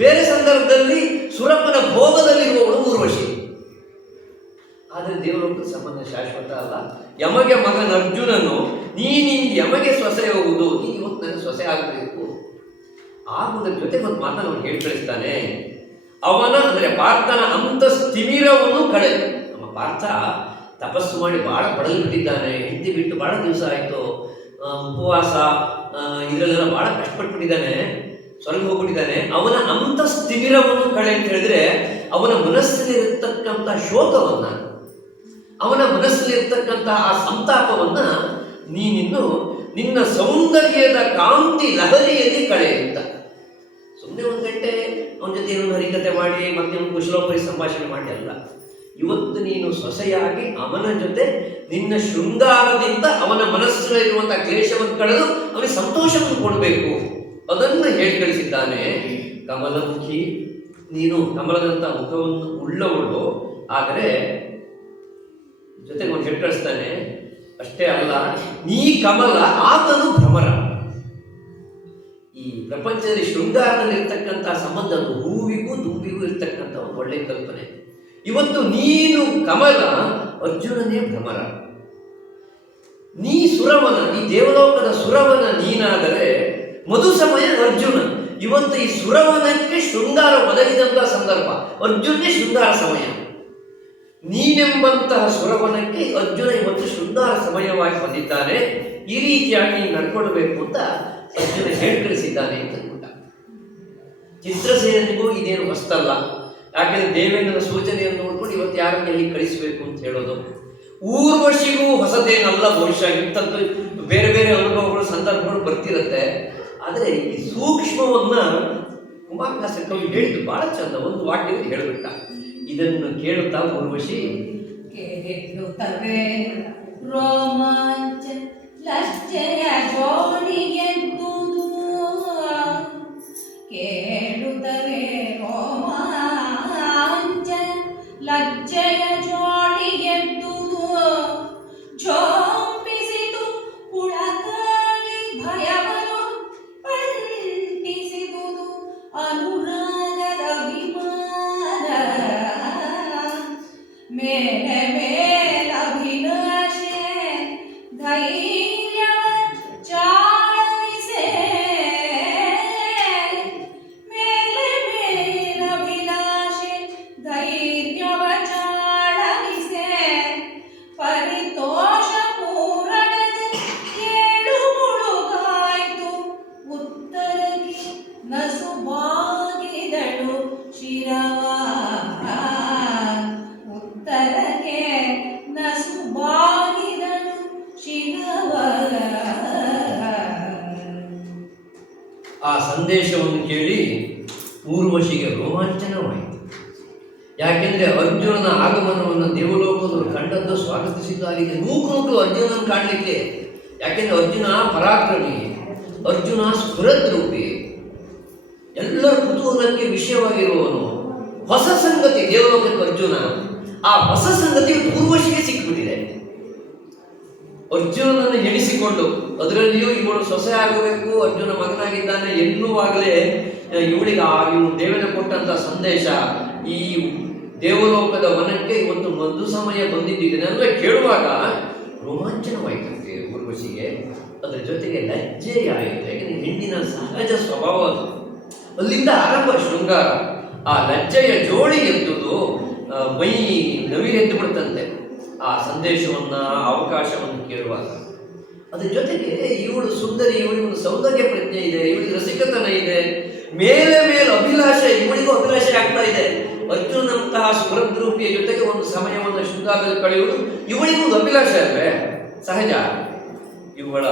ಬೇರೆ ಸಂದರ್ಭದಲ್ಲಿ ಸುರಪ್ಪನ ಭೋಗದಲ್ಲಿರುವವಳು ಊರ್ವಶಿ. ಆದರೆ ದೇವಲೋಕದ ಸಂಬಂಧ ಶಾಶ್ವತ ಅಲ್ಲ. ಯಮಗೆ ಮಗನ ಅರ್ಜುನನು ನೀನಿಂದ ಯಮಗೆ ಸೊಸೆ ಹೋಗುವುದು, ನೀನು ಇವತ್ತು ನನಗೆ ಸೊಸೆ ಆಗಬೇಕು ಆಗುವುದರ ಜೊತೆಗೆ ಒಂದು ಮಾತನ್ನು ಅವನು ಹೇಳಿ ಕಳಿಸ್ತಾನೆ. ಅವನ ಅಂದರೆ ಪಾರ್ಥನ ಅಂತ ಸ್ಥಿಮಿರವನ್ನು ಕಳೆ. ನಮ್ಮ ಪಾರ್ಥ ತಪಸ್ಸು ಮಾಡಿ ಭಾಳ ಬಳಲ್ಬಿಟ್ಟಿದ್ದಾನೆ, ಹೆಂಡತಿ ಬಿಟ್ಟು ಭಾಳ ದಿವಸ ಆಯಿತು, ಉಪವಾಸ ಇದರಲ್ಲೆಲ್ಲ ಭಾಳ ಕಷ್ಟಪಟ್ಬಿಟ್ಟಿದ್ದಾನೆ, ಸ್ವರ್ಗ ಹೋಗ್ಬಿಟ್ಟಿದ್ದಾನೆ. ಅವನ ಅಂತ ಸ್ಥಿಮಿರವನ್ನು ಕಳೆ ಅಂತ ಹೇಳಿದ್ರೆ ಅವನ ಮನಸ್ಸಲ್ಲಿರತಕ್ಕಂಥ ಶೋಕವನ್ನ, ಅವನ ಮನಸ್ಸಲ್ಲಿರ್ತಕ್ಕಂಥ ಆ ಸಂತಾಪವನ್ನ ನೀನಿನ್ನು ನಿನ್ನ ಸೌಂದರ್ಯದ ಕಾಂತಿ ಲಹರಿಯಲ್ಲಿ ಕಳೆ ಅಂತ. ಸುಮ್ಮನೆ ಒಂದು ಗಂಟೆ ಅವನ ಜೊತೆ ಏನೊಂದು ಹರಿಕತೆ ಮಾಡಿ ಮತ್ತೆ ಒಂದು ಕುಶಲೋಪರಿ ಸಂಭಾಷಣೆ ಮಾಡಿ ಅಲ್ಲ. ಇವತ್ತು ನೀನು ಸೊಸೆಯಾಗಿ ಅವನ ಜೊತೆ ನಿನ್ನ ಶೃಂಗಾರದಿಂದ ಅವನ ಮನಸ್ಸಿನಲ್ಲಿರುವಂತಹ ಕ್ಲೇಶವನ್ನು ಕಳೆದು ಅವನಿಗೆ ಸಂತೋಷವನ್ನು ಕೊಡಬೇಕು, ಅದನ್ನು ಹೇಳಿ ಕಳಿಸಿದ್ದಾನೆ. ಕಮಲಮುಖಿ, ನೀನು ಕಮಲದಂಥ ಮುಖವನ್ನು ಉಳ್ಳವಳು, ಆದರೆ ಜೊತೆಗೆ ಒಂದು ಹೇಳಿ ಕಳಿಸ್ತಾನೆ. ಅಷ್ಟೇ ಅಲ್ಲ, ನೀ ಕಮಲ, ಆತನು ಭ್ರಮರ. ಈ ಪ್ರಪಂಚದಲ್ಲಿ ಶೃಂಗಾರದಲ್ಲಿ ಇರ್ತಕ್ಕಂಥ ಸಂಬಂಧ ಹೂವಿಗೂ ದುಂಬಿಗೂ ಇರ್ತಕ್ಕಂಥ ಒಂದು ಒಳ್ಳೆಯ ಕಲ್ಪನೆ. ಇವತ್ತು ನೀನು ಕಮಲ, ಅರ್ಜುನನೇ ಭ್ರಮರ. ನೀ ಸುರವನ, ಈ ದೇವಲೋಕದ ಸುರವನ ನೀನಾದರೆ ಮಧು ಸಮಯ ಅರ್ಜುನ. ಇವತ್ತು ಈ ಸುರವನಕ್ಕೆ ಶೃಂಗಾರ ಒದಗಿದಂಥ ಸಂದರ್ಭ, ಅರ್ಜುನೇ ಶೃಂಗಾರ ಸಮಯ. ನೀನೆಂಬಂತಹ ಸುರವನಕ್ಕೆ ಅರ್ಜುನ ಇವತ್ತು ಶೃಂಗಾರ ಸಮಯವಾಗಿ ಬಂದಿದ್ದಾನೆ. ಈ ರೀತಿಯಾಗಿ ನೀನು ನಡ್ಕೊಳ್ಬೇಕು ಅಂತ ಅರ್ಜುನ ಹೇಳಿ ಕಳಿಸಿದ್ದಾನೆ ಅಂತ ಅಂದ್ಬಿಟ್ಟ. ಚಿತ್ರಸೇನಿಗೂ ಇದೇನು ಹೊಸ್ತಲ್ಲ. ಯಾಕೆಂದ್ರೆ ದೇವೇಂದ್ರನ ಸೂಚನೆಯನ್ನು ನೋಡ್ಕೊಂಡು ಇವತ್ತು ಯಾರನ್ನ ಎಲ್ಲಿ ಕಳಿಸಬೇಕು ಅಂತ ಹೇಳೋದು ಊರ್ವಶಿಗೂ ಹೊಸದೇನಲ್ಲ. ಬಹುಶಃ ಇಂಥದ್ದು ಬೇರೆ ಬೇರೆ ಅನುಭವಗಳು ಸಂದರ್ಭಗಳು ಬರ್ತಿರುತ್ತೆ. ಆದರೆ ಈ ಸೂಕ್ಷ್ಮವನ್ನ ಕುಮಾರವ್ಯಾಸ ಕವಿ ಹೇಳಿದ್ದು ಬಹಳ ಚಂದ. ಒಂದು ವಾಕ್ಯದಲ್ಲಿ ಹೇಳಿಬಿಟ್ಟ. ಇದನ್ನು ಕೇಳುತ್ತಾ ಊರ್ವಶಿ ಕೇಳುತ್ತವೆ ರೋಮಾಂಚ ಲಜ್ಜೆಯ ಜೋಡಿಗೆದ್ದುದು, ಕೇಳುತ್ತವೆ ರೋಮಾಂಚ ಲಜ್ಜೆಯ ಜೋಡಿಗೆದ್ದುದು, ಜೋಂಪಿಸಿತು ಪುಳಗಾಳಿ ಭಯವನ್ನು ಪಂಟಿಸಿದುದು, ಅನುರಾಗದ ವಿಮಾನ ಮೇಲೆ ಮೇಲಭಿಲಾಷೆ ನಸು ಬಾಗಿದಳು ಶಿರವ ಉತ್ತರಕ್ಕೆ ನಸು ಬಾಗಿದಳು ಶಿರವ. ಆ ಸಂದೇಶವನ್ನು ಕೇಳಿ ಊರ್ವಶಿಗೆ ರೋಮಾಂಚನವಾಯಿತು. ಯಾಕೆಂದ್ರೆ ಅರ್ಜುನನ ಆಗಮನವನ್ನು ದೇವಲೋಕದವರು ಕಂಡದ್ದು ಸ್ವಾಗತಿಸಿದ್ದಾಗಿದೆ. ನೂಕು ಅರ್ಜುನನ ಕಾಣಲಿಕ್ಕೆ. ಯಾಕೆಂದ್ರೆ ಅರ್ಜುನ ಪರಾಕ್ರಮಿ, ಅರ್ಜುನ ಸ್ಫುರದ್ರೂಪಿ, ಎಲ್ಲರ ಕುತೂಹಲಕ್ಕೆ ವಿಷಯವಾಗಿರುವವನು. ಹೊಸ ಸಂಗತಿ ದೇವಲೋಕಕ್ಕೆ ಅರ್ಜುನ. ಆ ಹೊಸ ಸಂಗತಿ ಊರ್ವಶಿಗೆ ಸಿಕ್ಕಿಬಿಟ್ಟಿದೆ. ಅರ್ಜುನನನ್ನು ಎಣಿಸಿಕೊಂಡು ಅದರಲ್ಲಿಯೂ ಇವಳು ಸೊಸೆ ಆಗಬೇಕು, ಅರ್ಜುನ ಮಗನಾಗಿದ್ದಾನೆ ಎನ್ನುವಾಗಲೇ ಇವಳಿಗೆ ಇವನು ದೇವನ ಕೊಟ್ಟಂತ ಸಂದೇಶ, ಈ ದೇವಲೋಕದ ವನಕ್ಕೆ ಇವತ್ತು ಮದ್ದು ಸಮಯ ಬಂದಿದ್ದೀನೆಲ್ಲ ಕೇಳುವಾಗ ರೋಮಾಂಚನವಾಯಿತಂತೆ ಊರ್ವಶಿಗೆ. ಅದರ ಜೊತೆಗೆ ಲಜ್ಜೆಯಾಯಿತು. ಯಾಕೆಂದರೆ ಹೆಣ್ಣಿನ ಸಹಜ ಸ್ವಭಾವ ಅದು. ಅಲ್ಲಿಂದ ಆರಂಭ ಶೃಂಗಾರ. ಆ ಲಜ್ಜೆಯ ಜೋಳಿ ಎದ್ದುದು ಮೈ ನವಿರೆದ್ದು ಬಿಡ್ತಂತೆ ಆ ಸಂದೇಶವನ್ನ, ಅವಕಾಶವನ್ನು ಕೇಳುವಾಗ. ಅದ್ರ ಜೊತೆಗೆ ಇವಳು ಸುಂದರಿ, ಇವಳಿಗೆ ಒಂದು ಸೌಂದರ್ಯ ಪ್ರಜ್ಞೆ ಇದೆ, ಇವಳಿಗೆ ರಸಿಕತನ ಇದೆ, ಮೇಲೆ ಅಭಿಲಾಷೆ, ಇವಳಿಗೂ ಅಭಿಲಾಷೆ ಆಗ್ತಾ ಇದೆ. ಅರ್ಜುನಂತಹ ಸ್ಫುರದ್ರೂಪಿಯ ಜೊತೆಗೆ ಒಂದು ಸಮಯವನ್ನು ಶೃಂಗಾರದಲ್ಲಿ ಕಳೆಯುವುದು ಇವಳಿಗೂ ಒಂದು ಅಭಿಲಾಷೆ ಅಲ್ವೇ, ಸಹಜ. ಇವಳ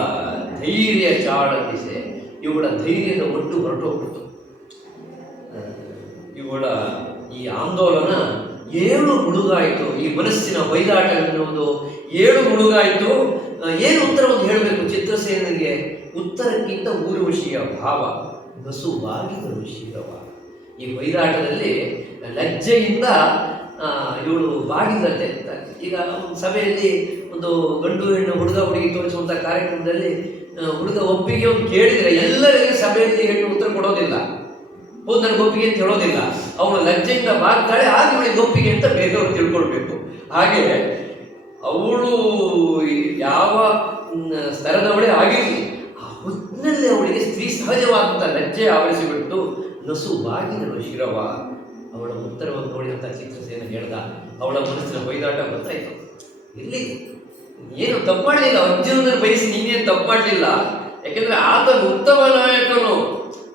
ಧೈರ್ಯ ಚಾಳದಿಸೆ, ಇವಳ ಧೈರ್ಯದ ಒಟ್ಟು ಹೊರಟೋಗ್ಬಿಡ್ತು. ಇವಳ ಈ ಆಂದೋಲನ ಏಳು ಮುಳುಗಾಯಿತು. ಈ ಮನಸ್ಸಿನ ಬೈದಾಟ ಎನ್ನುವುದು ಏಳು ಮುಳುಗಾಯಿತು. ಏನು ಉತ್ತರವನ್ನು ಹೇಳಬೇಕು ಚಿತ್ರಸೇನಿಗೆ? ಉತ್ತರಕ್ಕಿಂತ ಊರ್ವಶಿಯ ಭಾವ ನಸುವಾಗಿದರು ಶಿರವ. ಈ ಬೈದಾಟದಲ್ಲಿ ಲಜ್ಜೆಯಿಂದ ಇವಳು ಬಾಗಿದಂತೆ. ಈಗ ಒಂದು ಸಭೆಯಲ್ಲಿ ಒಂದು ಗಂಡು ಹೆಣ್ಣು ಹುಡುಗ ಹುಡುಗಿ ತೋರಿಸುವಂಥ ಕಾರ್ಯಕ್ರಮದಲ್ಲಿ ಹುಡುಗ ಒಪ್ಪಿಗೆ ಒಂದು ಕೇಳಿದರೆ ಎಲ್ಲರಿಗೆ ಸಭೆಯಲ್ಲಿ ಹೆಣ್ಣು ಉತ್ತರ ಕೊಡೋದಿಲ್ಲ. ಹೌದು, ನನಗೆ ಒಪ್ಪಿಗೆ ಅಂತ ಹೇಳೋದಿಲ್ಲ. ಅವಳು ಲಜ್ಜೆಯಿಂದ ಬಾಗ್ತಾಳೆ, ಆಗ ಇವಳಿಗೆ ಒಪ್ಪಿಗೆ ಅಂತ ಬೇರೆಯವರು ತಿಳ್ಕೊಳ್ಬೇಕು. ಹಾಗೆ ಅವಳು ಯಾವ ಸ್ತರದವಳೇ ಆಗಿರಲಿ, ಆ ಹೊತ್ತಿನಲ್ಲಿ ಅವಳಿಗೆ ಸ್ತ್ರೀ ಸಹಜವಾದಂಥ ಲಜ್ಜೆ ಆವರಿಸಿಬಿಟ್ಟು ನಸು ಬಾಗಿದಳು ಶಿರವ. ಅವಳ ಉತ್ತರವನ್ನು ನೋಡಿದಂಥ ಚಿತ್ರಸೇನ ಹೇಳ್ದ, ಅವಳ ಮನಸ್ಸಿನ ಬೈದಾಟ ಗೊತ್ತಾಯಿತು. ಇಲ್ಲಿ ಏನು ತಪ್ಪು ಮಾಡಲಿಲ್ಲ, ಅರ್ಜುನನ ಬಯಸಿ ನೀನೇನು ತಪ್ಪು ಮಾಡಲಿಲ್ಲ. ಯಾಕೆಂದ್ರೆ ಆತನು ಉತ್ತಮ ನಾಯಕನು,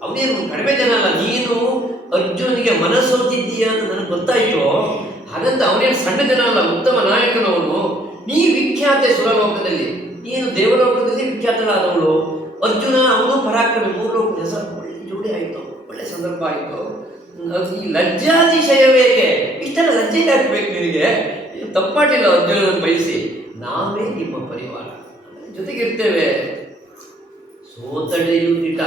ಅವನೇನು ಕಡಿಮೆ ಜನ ಅಲ್ಲ. ನೀನು ಅರ್ಜುನಿಗೆ ಮನಸ್ಸೋತಿದ್ದೀಯ ಅಂತ ನನಗೆ ಗೊತ್ತಾಯಿತು. ಹಾಗಂತ ಅವನೇನು ಸಣ್ಣ ಜನ ಅಲ್ಲ, ಉತ್ತಮ ನಾಯಕನವನು. ನೀ ವಿಖ್ಯಾತೆ ಸುರಲೋಕದಲ್ಲಿ, ನೀನು ದೇವಲೋಕದಲ್ಲಿ ವಿಖ್ಯಾತಳಾದವಳು. ಅರ್ಜುನ ಅವನು ಪರಾಕ್ರಮಿ, ಮೂರು ಲೋಕದ ಹೆಸರು. ಒಳ್ಳೆ ಜೋಡಿ ಆಯಿತು, ಒಳ್ಳೆ ಸಂದರ್ಭ ಆಯಿತು. ಈ ಲಜ್ಜಾತಿಶಯವೇಕೆ? ಇಷ್ಟೆಲ್ಲ ಲಜ್ಜೆ ಹಾಕಬೇಕು ನಿನಗೆ? ತಪ್ಪಾಟಿಲ್ಲ ಅರ್ಜುನನ ಬಯಸಿ. ನಾವೇ ನಿಮ್ಮ ಪರಿವಾರ ಜೊತೆಗಿರ್ತೇವೆ. ಸೋತಳೆಯೂ ದಿಟ.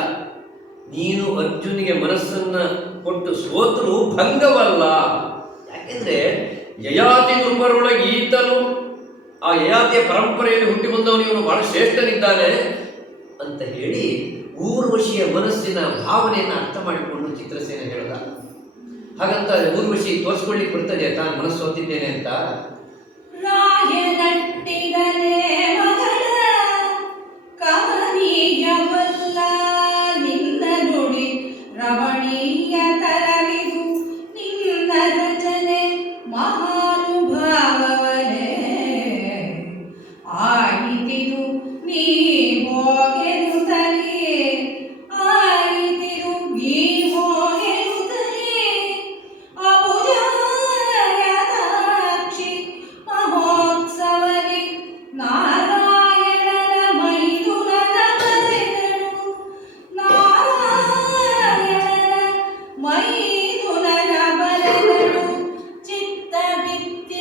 ನೀನು ಅರ್ಜುನಿಗೆ ಮನಸ್ಸನ್ನ ಕೊಟ್ಟು ಸೋತರು ಭಂಗವಲ್ಲ. ಯಾಕೆಂದ್ರೆ ಯಯಾತಿ ನೃಪರೊಳಗೆ ಈತನು, ಆ ಯಯಾತಿಯ ಪರಂಪರೆಯಲ್ಲಿ ಹುಟ್ಟಿ ಬಂದವನು, ಇವನು ಬಹಳ ಶ್ರೇಷ್ಠನಿದ್ದಾನೆ ಅಂತ ಹೇಳಿ ಊರ್ವಶಿಯ ಮನಸ್ಸಿನ ಭಾವನೆಯನ್ನು ಅರ್ಥ ಮಾಡಿಕೊಂಡು ಚಿತ್ರಸೇನ ಹೇಳ್ದ. ಹಾಗಂತ ಊರ್ವಶಿ ತೋರಿಸ್ಕೊಳ್ಳಿಕ್ಕೆ ಬರ್ತದೆ ತಾನು ಮನಸ್ಸು ಹೊತ್ತಿದ್ದೇನೆ ಅಂತ. ರಾಯನಟ್ಟಿದನೆ ಮಗಳ ಕಮನೀಯವಲ್ಲ ನಿನ್ನ ನುಡಿ, ರಮಣೀಯ ತರವಿದು ನಿನ್ನ ರಚನೆ ಮಹಾನುಭಾವವನೇ. ಆಯಿತಿದು ನೀ ಹೋಗೆನುತ್ತಲೇ, ಆಯಿತಿದು ನೀ ಹೋಗೆನುತ್ತಲೇ, ಅಬುಜಾಯದಾಕ್ಷಿ ಮಹೋತ್ಸವದಿ ನಾರಾಯಣನ ಮೈದುನನ ಬರೆದಳು, ನಾರಾಯಣನ ಮೈದುನನ ಬರೆದಳು ಚಿತ್ತಬಿತ್ತಿಯಲಿ.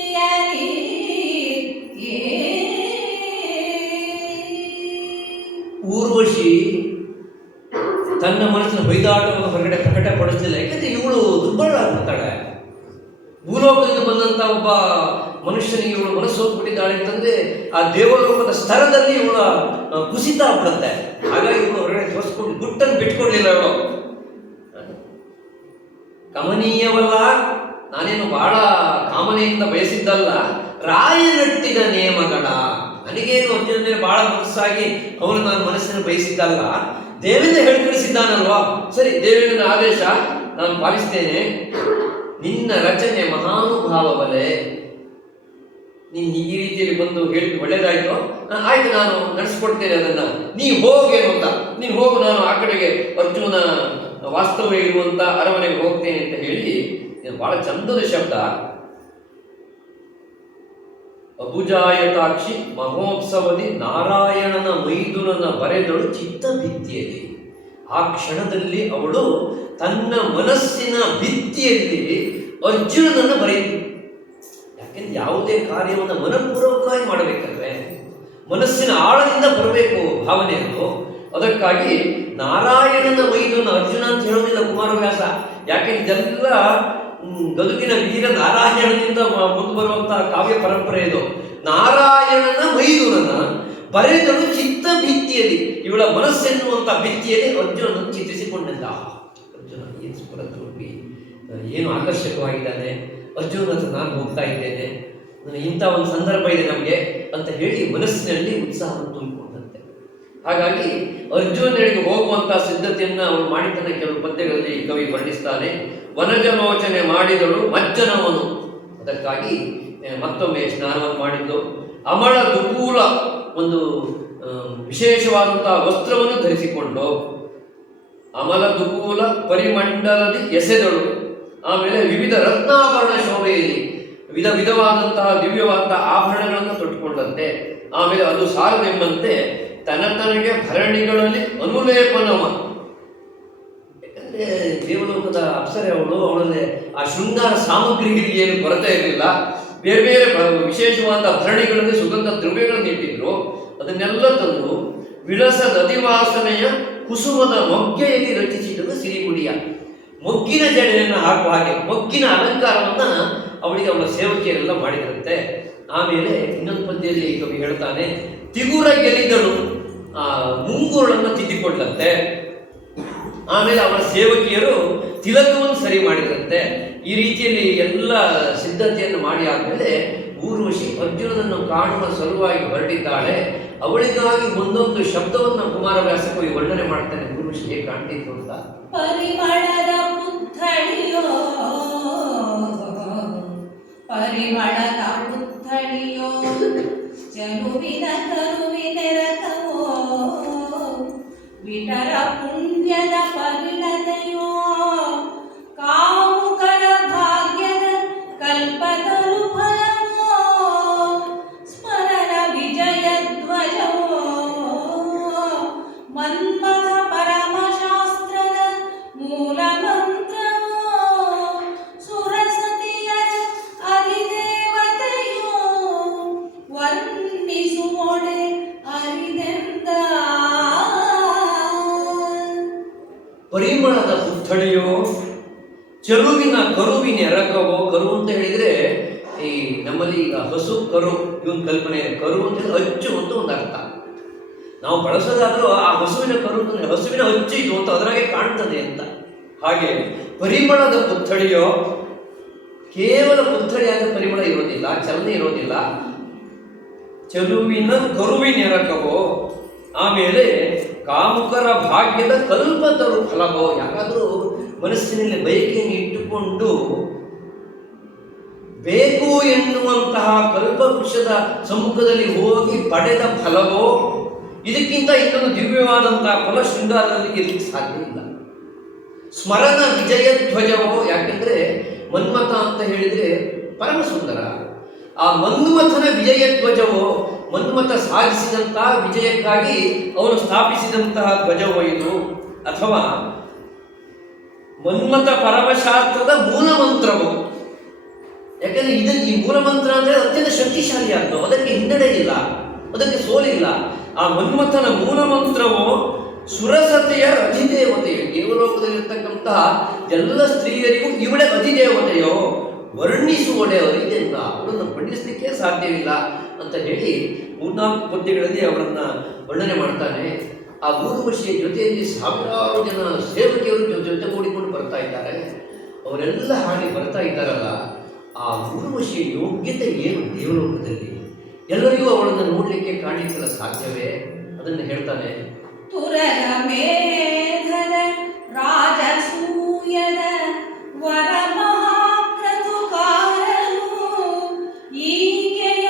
ಊರ್ವಶಿ ತನ್ನ ಮನಸ್ಸಿನ ಬೈದಾಟವನ್ನು ಹೊರಗಡೆ ಪ್ರಕಟಪಡಿಸಲಿಲ್ಲ. ಯಾಕೆಂದ್ರೆ ಇವಳು ದುರ್ಬಲಳಾಗ್ಬಿಡ್ತಾಳೆ. ಭೂಲೋಕದಿಂದ ಬಂದಂತ ಒಬ್ಬ ಮನುಷ್ಯನಿಗೆ ಇವಳು ಮನಸ್ಸು ಹೋಗ್ಬಿಟ್ಟಿದ್ದಾಳೆ ಅಂತಂದ್ರೆ ಆ ದೇವಲೋಕದ ಸ್ತರದಲ್ಲಿ ಇವಳ ಕುಸಿತ ಆಗ್ಬಿಡುತ್ತೆ. ಹಾಗಾಗಿ ಇವಳು ಹೊರಗಡೆ ತೋರಿಸ್ಕೊಂಡು ಗುಟ್ಟನ್ನು ಬಿಟ್ಕೊಡ್ಲಿಲ್ಲ. ಇವಳು ಕಮನೀಯವಲ್ಲ, ನಾನೇನು ಬಹಳ ಕಾಮನೆಯಿಂದ ಬಯಸಿದ್ದಲ್ಲ, ರಾಯನಟ್ಟಿದ ನೇಮಗಳ. ನನಗೇನು ಅರ್ಜುನ ಮೇಲೆ ಬಹಳ ಮನಸ್ಸಾಗಿ ಅವನು ನಾನು ಮನಸ್ಸನ್ನು ಬಯಸಿದ್ದಲ್ಲ, ದೇವೇಂದ್ರ ಹೇಳಿ ಕಳಿಸಿದ್ದಾನಲ್ವಾ, ಸರಿ ದೇವೇಂದ್ರನ ಆದೇಶ ನಾನು ಪಾಲಿಸ್ತೇನೆ. ನಿನ್ನ ರಚನೆ ಮಹಾನುಭಾವವಲೆ, ನೀನು ಈ ರೀತಿಯಲ್ಲಿ ಬಂದು ಹೇಳಿದ್ದು ಒಳ್ಳೇದಾಯ್ತು, ಆಯ್ತು ನಾನು ನಡೆಸ್ಕೊಡ್ತೇನೆ ಅದನ್ನ, ನೀ ಹೋಗೇನು ಅಂತ, ನೀನು ಹೋಗು, ನಾನು ಆ ಕಡೆಗೆ ಅರ್ಜುನ ವಾಸ್ತವ ಇರುವಂತ ಅರಮನೆಗೆ ಹೋಗ್ತೇನೆ ಅಂತ ಹೇಳಿ. ಇದು ಬಹಳ ಚಂದದ ಶಬ್ದ. ಅಬುಜಾಯತಾಕ್ಷಿ ಮಹೋತ್ಸವದಿ ನಾರಾಯಣನ ಮೈದುನನ ಬರೆದಳು ಚಿತ್ತ ಭಿತ್ತಿಯಲ್ಲಿ. ಆ ಕ್ಷಣದಲ್ಲಿ ಅವಳು ತನ್ನ ಮನಸ್ಸಿನ ಭಿತ್ತಿಯಲ್ಲಿ ಅರ್ಜುನನನ್ನು ಬರೆಯಿತು. ಯಾಕೆಂದ್ರೆ ಯಾವುದೇ ಕಾರ್ಯವನ್ನು ಮನಪೂರ್ವಕವಾಗಿ ಮಾಡಬೇಕಲ್ವೇ, ಮನಸ್ಸಿನ ಆಳದಿಂದ ಬರಬೇಕು ಭಾವನೆಯನ್ನು. ಅದಕ್ಕಾಗಿ ನಾರಾಯಣನ ಮೈದುನ, ಅರ್ಜುನ ಅಂತ ಹೇಳೋದಿಲ್ಲ ಕುಮಾರವ್ಯಾಸ, ಯಾಕೆ ಇದೆಲ್ಲ ಗದುಗಿನ ವೀರ ನಾರಾಯಣನಿಂದ ಮುಂದೆ ಬರುವಂತಹ ಕಾವ್ಯ ಪರಂಪರೆ ಇದು. ನಾರಾಯಣನ ಮೈದುನನ ಬರೆದಳು ಚಿತ್ತ ಭಿತ್ತಿಯಲ್ಲಿ, ಇವಳ ಮನಸ್ಸೆನ್ನುವಂಥ ಭಿತ್ತಿಯಲ್ಲಿ ಅರ್ಜುನನನ್ನು ಚಿತ್ರಿಸಿಕೊಂಡಿದ್ದ. ಅರ್ಜುನ ಏನು ಸ್ಫುರದ್ರೂಪಿ, ಏನು ಆಕರ್ಷಕವಾಗಿದ್ದಾನೆ, ಅರ್ಜುನ ಹತ್ರ ನಾನು ಹೋಗ್ತಾ ಇದ್ದೇನೆ, ಇಂಥ ಒಂದು ಸಂದರ್ಭ ಇದೆ ನಮಗೆ ಅಂತ ಹೇಳಿ ಮನಸ್ಸಿನಲ್ಲಿ ಉತ್ಸಾಹವನ್ನು ತುಂಬಿಕೊಂಡಂತೆ. ಹಾಗಾಗಿ ಅರ್ಜುನನಿಗೆ ಹೋಗುವಂಥ ಸಿದ್ಧತೆಯನ್ನು ಅವನು ಮಾಡಿದ್ದನ್ನು ಕೆಲವು ಪದ್ಯಗಳಲ್ಲಿ ಕವಿ ವರ್ಣಿಸ್ತಾನೆ. ವನಜಲೋಚನೆ ಮಾಡಿದಳು ಮಜ್ಜನವನು, ಅದಕ್ಕಾಗಿ ಮತ್ತೊಮ್ಮೆ ಸ್ನಾನವನ್ನು ಮಾಡಿದ್ದು. ಅಮಳ ದುಕೂಲ, ಒಂದು ವಿಶೇಷವಾದಂತಹ ವಸ್ತ್ರವನ್ನು ಧರಿಸಿಕೊಂಡು, ಅಮಲ ದುಕೂಲ ಪರಿಮಂಡಲದಿ ಎಸೆದಳು. ಆಮೇಲೆ ವಿವಿಧ ರತ್ನಾಭರಣ ಶೋಭೆಯಲ್ಲಿ ವಿಧ ವಿಧವಾದಂತಹ ದಿವ್ಯವಾದಂತಹ ಆಭರಣಗಳನ್ನು ತೊಟ್ಟುಕೊಂಡಂತೆ. ಆಮೇಲೆ ಅದು ಸಾಲದೆಂಬಂತೆ ತನಗೆ ಭರಣಿಗಳಲ್ಲಿ ಅನುಲೇಪನವ. ಯಾಕಂದ್ರೆ ದೇವಲೋಕದ ಅಪ್ಸರೆ ಅವಳಲ್ಲಿ ಆ ಶೃಂಗಾರ ಸಾಮಗ್ರಿಗಳಿಗೆ ಏನು ಕೊರತೆ ಇರಲಿಲ್ಲ. ಬೇರೆ ಬೇರೆ ವಿಶೇಷವಾದ ಭರಣಿಗಳಲ್ಲಿ ಸುಗಂಧ ದ್ರವ್ಯಗಳನ್ನು ಇಟ್ಟಿದ್ರು. ಅದನ್ನೆಲ್ಲ ತಂದು ವಿಳಸದ ಅಧಿವಾಸನೆಯ ಕುಸುಮದ ಮೊಗ್ಗೆಯಲ್ಲಿ ರಚಿಸಿದಳು ಸಿರಿಮುಡಿಯ. ಮೊಗ್ಗಿನ ಜಡೆಯನ್ನು ಹಾಕುವ ಹಾಗೆ ಮೊಗ್ಗಿನ ಅಲಂಕಾರವನ್ನ ಅವಳಿಗೆ ಅವಳ ಸೇವಕಿಯರೆಲ್ಲ ಮಾಡಿದಂತೆ. ಆಮೇಲೆ ಇನ್ನೊಂದು ಪದ್ಯದಲ್ಲಿ ಕವಿ ಹೇಳ್ತಾನೆ, ತಿಗುರ ಗೆಲಿದಳು, ಆ ಮುಂಗುರುಳನ್ನು ತಿದ್ದಿಕೊಂಡಂತೆ. ಆಮೇಲೆ ಅವಳ ಸೇವಕಿಯರು ತಿಲಕವನ್ನು ಸರಿ ಮಾಡಿದಂತೆ. ಈ ರೀತಿಯಲ್ಲಿ ಎಲ್ಲ ಸಿದ್ಧತೆಯನ್ನು ಮಾಡಿ ಆದಮೇಲೆ ಊರ್ವಶಿ ಅರ್ಜುನನನ್ನು ಕಾಣುವ ಸಲುವಾಗಿ ಹೊರಟಿದ್ದಾಳೆ. ಅವಳಿಗಾಗಿ ಒಂದೊಂದು ಶಬ್ದವನ್ನು ಕುಮಾರವ್ಯಾಸ ಕವಿ ವರ್ಣನೆ ಮಾಡ್ತಾನೆ. ಊರ್ವಶಿ ಹೇಗೆ ಕಾಣ್ತಿತ್ತು ಅಂತ. ಪರಿಮಳದ ಪುತ್ಥಳಿಯೋ, ಪರಿಮಳದ ಪುತ್ಥಳಿಯೋ, ಜನುವಿನ ಕರುವಿನೆರಕವೋ, ವಿಟರ ಪುಣ್ಯದ ಪರಿಣತೆಯೋ, ಕಾಮುಕರ ಭಾಗ್ಯದ ಕಲ್ಪತರು ಫಲವೋ, ಸ್ಮರಣ ವಿಜಯ ಧ್ವಜವೋ, ಮನ್ಮಥ ಪರಮಶಾಸ್ತ್ರದ ಮೂಲ ಮಂತ್ರವೋ, ಸುರಸತಿಯರ ಅಧಿದೇವತೆಯೋ, ವರ್ಣಿಸುವೊಡೆ ಅರಿದೆಂದ. ಪರಿಮಳದ ಪುತ್ಥಳಿಯೋ, ಚೆಲುವಿನ ಕರುವಿನ ಎರಕವೋ. ಕರು ಅಂತ ಹೇಳಿದ್ರೆ ಈ ನಮ್ಮಲ್ಲಿ ಈಗ ಹಸು ಕರು ಇವನ್ ಕಲ್ಪನೆ. ಕರು ಅಂತ ಹೇಳಿದ್ರೆ ಅಚ್ಚು ಅಂತ ಒಂದು ಅರ್ಥ. ನಾವು ಬಳಸೋದಾದ್ರೂ ಆ ಹಸುವಿನ ಕರು ಅಂದ್ರೆ ಹಸುವಿನ ಅಚ್ಚು ಇದು ಅಂತ ಅದರಾಗೆ ಕಾಣ್ತದೆ ಅಂತ. ಹಾಗೆ ಪರಿಮಳದ ಪುತ್ಥಳಿಯೋ, ಕೇವಲ ಪುತ್ಥಳಿಯಾದ ಪರಿಮಳ ಇರೋದಿಲ್ಲ, ಚಲನೆ ಇರೋದಿಲ್ಲ. ಚೆಲುವಿನ ಕರುವಿನ ಎರಕವೋ, ಆಮೇಲೆ ಕಾಮುಕರ ಭಾಗ್ಯದ ಕಲ್ಪತರು ಫಲವೋ. ಯಾಕಾದ್ರೂ ಮನಸ್ಸಿನಲ್ಲಿ ಬಯಕೆಯನ್ನು ಇಟ್ಟುಕೊಂಡು ಬೇಕು ಎನ್ನುವಂತಹ ಕಲ್ಪವೃಕ್ಷದ ಸಮ್ಮುಖದಲ್ಲಿ ಹೋಗಿ ಪಡೆದ ಫಲವೋ. ಇದಕ್ಕಿಂತ ಇನ್ನೊಂದು ದಿವ್ಯವಾದಂತಹ ಫಲ ಶೃಂಗಾರದಲ್ಲಿ ಇರಲಿಕ್ಕೆ ಸಾಧ್ಯ ಇಲ್ಲ. ಸ್ಮರಣ ವಿಜಯ ಧ್ವಜವೋ. ಯಾಕೆಂದ್ರೆ ಮನ್ಮಥ ಅಂತ ಹೇಳಿದ್ರೆ ಪರಮ ಸುಂದರ. ಆ ಮನ್ಮಥನ ವಿಜಯ ಧ್ವಜವೋ, ಮನ್ಮಥ ಸಾಧಿಸಿದಂತಹ ವಿಜಯಕ್ಕಾಗಿ ಅವನು ಸ್ಥಾಪಿಸಿದಂತಹ ಧ್ವಜವೋ ಇದು. ಅಥವಾ ಮನ್ಮಥ ಪರಮಶಾಸ್ತ್ರದ ಮೂಲ ಮಂತ್ರವೋ. ಯಾಕಂದ್ರೆ ಈ ಮೂಲ ಮಂತ್ರ ಅಂದ್ರೆ ಅತ್ಯಂತ ಶಕ್ತಿಶಾಲಿ ಆಗ್ತವೆ, ಅದಕ್ಕೆ ಹಿನ್ನಡೆ ಇಲ್ಲ, ಅದಕ್ಕೆ ಸೋಲಿಲ್ಲ. ಆ ಮನ್ಮಥನ ಮೂಲ ಮಂತ್ರವೋ, ಸುರಸತೆಯ ಅಧಿದೇವತೆಯೋ. ದೇವಲೋಕದಲ್ಲಿರ್ತಕ್ಕಂತಹ ಎಲ್ಲ ಸ್ತ್ರೀಯರಿಗೂ ಇವಳೆ ಅಧಿದೇವತೆಯೋ. ವರ್ಣಿಸುವಡೆ ಅರಿದೆಂದ, ಅವಳನ್ನು ಬಣ್ಣಿಸಲಿಕ್ಕೆ ಸಾಧ್ಯವಿಲ್ಲ ಅಂತ ಹೇಳಿ ಮೂರ್ನಾಲ್ಕು ಪದ್ಯಗಳಲ್ಲಿ ಅವಳನ್ನ ವರ್ಣನೆ ಮಾಡ್ತಾನೆ. ಆ ಊರ್ವಶಿಯ ಜೊತೆಯಲ್ಲಿ ಸಾವಿರಾರು ಜನ ಸೇವಕಿಯರು ಜೊತೆ ಕೂಡಿಕೊಂಡು ಬರ್ತಾ ಇದ್ದಾರೆ. ಅವರೆಲ್ಲ ಹಾಗೆ ಬರ್ತಾ ಇದ್ದಾರಲ್ಲ, ಆ ಊರ್ವಶಿಯ ಯೋಗ್ಯತೆ ಏನು ದೇವಲೋಕದಲ್ಲಿ? ಎಲ್ಲರಿಗೂ ಅವಳನ್ನು ನೋಡ್ಲಿಕ್ಕೆ ಕಾಣಲಿಕ್ಕೆಲ್ಲ ಸಾಧ್ಯವೇ? ಅದನ್ನು ಹೇಳ್ತಾನೆ. ತುರಗ ಮೇಧದ ರಾಜಸೂಯದ ವರ ಮಹಾಕ್ರತುಕಾರನು, ಈಕೆಯ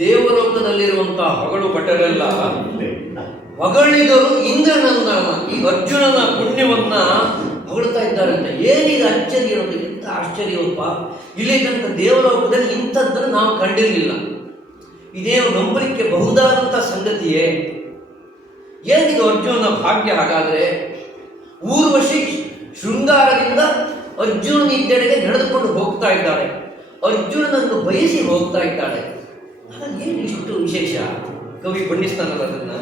ದೇವಲೋಕದಲ್ಲಿರುವಂತಹ ಹೊಗಳು ಭಟರೆಲ್ಲ ಹೊಗಳಿದರು ಇಂದ್ರನನ್ನ, ಈ ಅರ್ಜುನನ ಪುಣ್ಯವನ್ನ ಹೊಗಳ್ತಾ ಇದ್ದಾರಂತೆ. ಏನಿದು ಅಚ್ಚರಿ ಇರೋದು, ಎಂತ ಆಶ್ಚರ್ಯವಪ್ಪ, ಇಲ್ಲಿ ತನಕ ದೇವಲೋಕದಲ್ಲಿ ಇಂಥದ್ದನ್ನು ನಾವು ಕಂಡಿರಲಿಲ್ಲ. ಇದೇನು ನಂಬಲಿಕ್ಕೆ ಬಹುದಾದಂಥ ಸಂಗತಿಯೇ? ಏನಿದು ಅರ್ಜುನನ ಭಾಗ್ಯ? ಹಾಗಾದ್ರೆ ಊರ್ವಶಿ ಶೃಂಗಾರದಿಂದ ಅರ್ಜುನನ ಇದ್ದೆಡೆಗೆ ನಡೆದುಕೊಂಡು ಹೋಗ್ತಾ ಇದ್ದಾಳೆ, ಅರ್ಜುನನನ್ನು ಬಯಸಿ ಹೋಗ್ತಾ ಇದ್ದಾಳೆ. ಏನು ಇಷ್ಟು ವಿಶೇಷ? ಕವಿ ಬಣ್ಣಿಸ್ತಾನಲ್ಲ ಅದನ್ನ.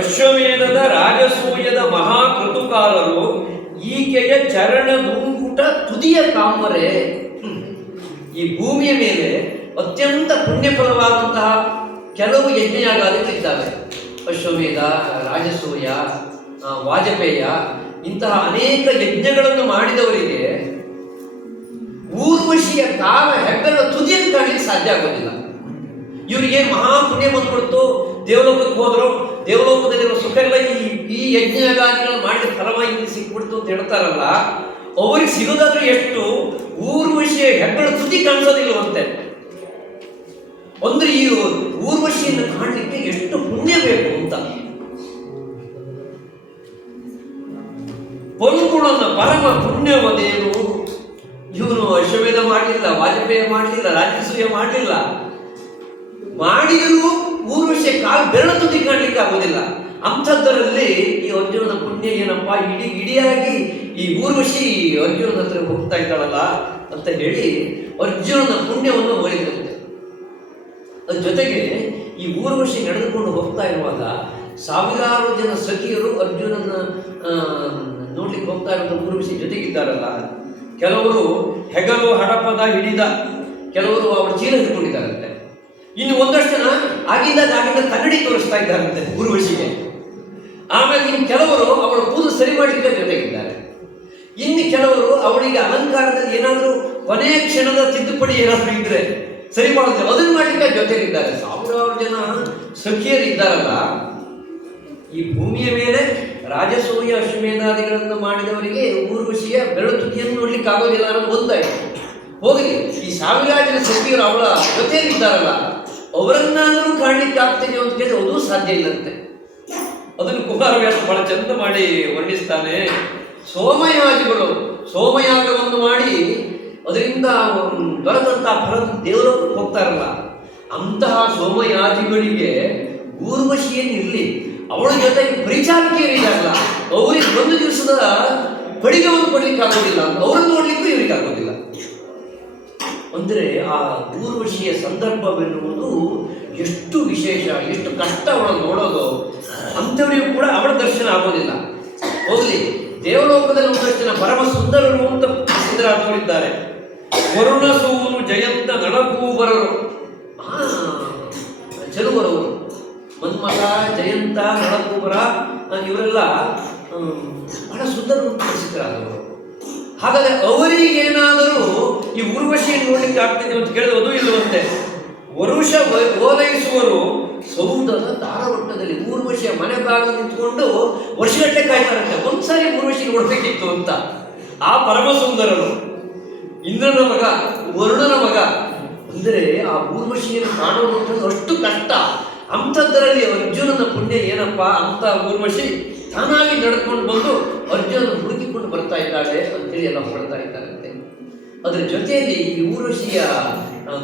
ಅಶ್ವಮೇಧದ ರಾಜಸೂಯದ ಮಹಾಕೃತುಕಾರರು ಈಕೆಯ ಚರಣ ದುಂಗುಟ ತುದಿಯ ಕಾಂಬರೆ. ಈ ಭೂಮಿಯ ಮೇಲೆ ಅತ್ಯಂತ ಪುಣ್ಯಫಲವಾದಂತಹ ಕೆಲವು ಯಜ್ಞಯಾಗಾದಿಗಳಿದ್ದಾವೆ. ಅಶ್ವಮೇಧ, ರಾಜಸೂಯ, ವಾಜಪೇಯ, ಇಂತಹ ಅನೇಕ ಯಜ್ಞಗಳನ್ನು ಮಾಡಿದವರಿಗೆ ಊರ್ವಶಿಯ ಕಾಲ ಹೆಬ್ಬೆರಳ ತುದಿಯನ್ನು ಕಾಣಲಿಕ್ಕೆ ಸಾಧ್ಯ ಆಗೋದಿಲ್ಲ. ಇವರಿಗೆ ಮಹಾಪುಣ್ಯ ಬಂದ್ಬಿಡ್ತು, ದೇವಲೋಕಕ್ಕೆ ಹೋದ್ರು, ದೇವಲೋಕದಲ್ಲಿರೋ ಸುಖ ಎಲ್ಲ ಈ ಯಜ್ಞಯಾಗಾದಿಗಳನ್ನು ಮಾಡಿದ ಫಲವಾಗಿ ಇಲ್ಲಿ ಸಿಕ್ಬಿಡ್ತು ಅಂತ ಹೇಳ್ತಾರಲ್ಲ, ಅವ್ರಿಗೆ ಸಿಗೋದಾದ್ರೂ ಎಷ್ಟು? ಊರ್ವಶಿಯ ಹೆಬ್ಬೆರಳ ತುದಿ ಕಾಣಿಸೋದಿಲ್ಲವಂತೆ. ಅಂದ್ರೆ ಈ ಊರ್ವಶಿಯನ್ನು ಕಾಣಲಿಕ್ಕೆ ಎಷ್ಟು ಪುಣ್ಯ ಬೇಕು ಅಂತ. ಪೊನ್ಗುಣನ ಪರಮ ಪುಣ್ಯವದೇನು? ಇವನು ಅಶ್ವಮೇಧ ಮಾಡಲಿಲ್ಲ, ವಾಜಪೇಯ ಮಾಡಲಿಲ್ಲ, ರಾಜಸೂಯ ಮಾಡಲಿಲ್ಲ, ಮಾಡಿದರೂ ಊರ್ವಶಿಯ ಕಾಲು ಬೆರಳ ತುದಿ ಕಾಣಲಿಕ್ಕೆ ಆಗೋದಿಲ್ಲ. ಅಂಥದ್ದರಲ್ಲಿ ಈ ಅರ್ಜುನನ ಪುಣ್ಯ ಏನಪ್ಪ? ಇಡಿಯಾಗಿ ಈ ಊರ್ವಶಿ ಅರ್ಜುನನ ಹತ್ರ ಹೋಗ್ತಾ ಇದ್ದಾಳಲ್ಲ ಅಂತ ಹೇಳಿ ಅರ್ಜುನನ ಪುಣ್ಯವನ್ನು ಹೊಗಳಿದಂತೆ. ಅದ್ರ ಜೊತೆಗೆ ಈ ಊರ್ವಶಿ ನಡೆದುಕೊಂಡು ಹೋಗ್ತಾ ಇರುವಾಗ ಸಾವಿರಾರು ಜನ ಸಖಿಯರು ಅರ್ಜುನನ ನೋಡ್ಲಿಕ್ಕೆ ಹೋಗ್ತಾ ಇರುವಂಥ ಊರ್ವಶಿ ಜೊತೆಗಿದ್ದಾರಲ್ಲ. ಕೆಲವರು ಹೆಗಲು ಹಡಪದ ಹಿಡಿದ, ಕೆಲವರು ಅವರ ಚೀಲ ಹಿಡ್ಕೊಂಡಿದ್ದಾರಂತೆ. ಇನ್ನು ಒಂದಷ್ಟು ಜನ ಆಗಿಂದ ಕನ್ನಡಿ ತೋರಿಸ್ತಾ ಇದ್ದಾರಂತೆ ಊರ್ವಶಿಗೆ. ಆಮೇಲೆ ಇನ್ನು ಕೆಲವರು ಅವಳ ಕೂದಲು ಸರಿ ಮಾಡಲಿಕ್ಕೆ ಜೊತೆಗಿದ್ದಾರೆ. ಇನ್ನು ಕೆಲವರು ಅವಳಿಗೆ ಅಲಂಕಾರದಲ್ಲಿ ಏನಾದರೂ ಕೊನೆಯ ಕ್ಷಣದ ತಿದ್ದುಪಡಿ ಏನಾದರೂ ಇದ್ರೆ ಸರಿ ಮಾಡೋದಿಲ್ಲ, ಅದನ್ನು ಮಾಡಲಿಕ್ಕೆ ಜೊತೆಗಿದ್ದಾರೆ. ಸಾವಿರಾರು ಜನ ಸಖಿಯರಿದ್ದಾರಲ್ಲ. ಈ ಭೂಮಿಯ ಮೇಲೆ ರಾಜಸೂಯ ಅಶ್ವಮೇಧಾದಿಗಳನ್ನು ಮಾಡಿದವರಿಗೆ ಊರ್ವಶಿಯ ಬೆರಳು ತುದಿಯನ್ನು ನೋಡ್ಲಿಕ್ಕೆ ಆಗೋದಿಲ್ಲ ಅನ್ನೋದು ಒಂದಾಯ್ತು. ಹೋಗಲಿ, ಈ ಸಾವಿರಾರು ಜನ ಸಖಿಯರು ಅವಳ ಜೊತೆಯಲ್ಲಿದ್ದಾರಲ್ಲ, ಅವರನ್ನಾದರೂ ಕಾಣಲಿಕ್ಕೆ ಆಗ್ತದೆ ಅಂತ ಕೇಳಿದ್ರೆ ಅದೂ ಸಾಧ್ಯ ಇಲ್ಲಂತೆ. ಅದನ್ನು ಕುಮಾರವ್ಯಾಸ ಬಹಳ ಚಂದ ಮಾಡಿ ವರ್ಣಿಸ್ತಾನೆ. ಸೋಮಯಾಜಿಗಳು ಸೋಮಯಾಗವನ್ನು ಮಾಡಿ ಅದರಿಂದ ದೊರೆತಂತಹ ಫಲ ದೇವಲೋಕಕ್ಕೆ ಹೋಗ್ತಾರಲ್ಲ, ಅಂತಹ ಸೋಮಯಾಜಿಗಳಿಗೆ ಊರ್ವಶಿಯನ್ನಿರಲಿ, ಅವಳ ಜೊತೆಗೆ ಪರಿಚಾರಕಿಯರಿದ್ದಾರಲ್ಲ, ಅವರಿಗೆ ಒಂದು ದಿವಸದ ಪಡಿಗೆವನ್ನು ಕೊಡ್ಲಿಕ್ಕೆ ಆಗೋದಿಲ್ಲ, ಅವರನ್ನು ನೋಡ್ಲಿಕ್ಕೂ ಇವರಿಗೆ ಆಗೋದಿಲ್ಲ. ಅಂದರೆ ಆ ಊರ್ವಶಿಯ ಸಂದರ್ಭವೆನ್ನುವುದು ಎಷ್ಟು ವಿಶೇಷ, ಎಷ್ಟು ಕಷ್ಟ ಅವಳನ್ನು ನೋಡೋದು. ಅಂಥವರಿಗೂ ಕೂಡ ಅವಳ ದರ್ಶನ ಆಗೋದಿಲ್ಲ. ಹೋಗಲಿ, ದೇವಲೋಕದಲ್ಲಿ ಒಂದಷ್ಟು ಜನ ಪರಮ ಸುಂದರರು ಅಂತ ಪ್ರಸಿದ್ಧರಾದವರಿದ್ದಾರೆ. ವರುಣ ಸೂನು ಜಯಂತ ನಳಕೂಬರರು, ಚಲುವರವರು, ಮನ್ಮಥ, ಜಯಂತ, ನಳಕೂಬರ ಇವರೆಲ್ಲ ಬಹಳ ಸುಂದರರು ಪ್ರಸಿದ್ಧರಾದವರು. ಹಾಗಾದರೆ ಅವರಿಗೇನಾದರೂ ಈ ಊರ್ವಶಿಯನ್ನು ನೋಡ್ಲಿಕ್ಕೆ ಆಗ್ತಿದೆ ಅಂತ ಕೇಳಿದ್ರೆ ಅದು ಇಲ್ಲವಂತೆ. ವರುಷ ಓಲೈಸುವರು ಸೌಧದ ದಾರವಟ್ಟದಲ್ಲಿ ಊರ್ವಶಿಯ ಮನೆ ಭಾಗ ನಿಂತ್ಕೊಂಡು ವರ್ಷಗಟ್ಟಲೆ ಕಾಯ್ತಾರಂತೆ, ಒಂದ್ಸಾರಿ ಊರ್ವಶಿ ನೋಡ್ಬೇಕಿತ್ತು ಅಂತ. ಆ ಪರಮ ಸುಂದರರು, ಇಂದ್ರನ ಮಗ, ವರುಣನ ಮಗ. ಅಂದರೆ ಆ ಊರ್ವಶಿಯನ್ನು ಕಾಣೋದು ಅಂತ ಅಷ್ಟು ಕಷ್ಟ. ಅಂಥದ್ದರಲ್ಲಿ ಅರ್ಜುನನ ಪುಣ್ಯ ಏನಪ್ಪ? ಅಂತ ಊರ್ವಶಿ ತಾನಾಗಿ ನಡೆದುಕೊಂಡು ಬಂದು ಅರ್ಜುನನ ಹುಡುಕಿಕೊಂಡು ಬರ್ತಾ ಇದ್ದಾಳೆ ಅಂತೇಳಿ ಎಲ್ಲ ಹೊರಡ್ತಾ ಇದ್ದಾರಂತೆ. ಅದರ ಜೊತೆಯಲ್ಲಿ ಈ ಊರ್ವಶಿಯ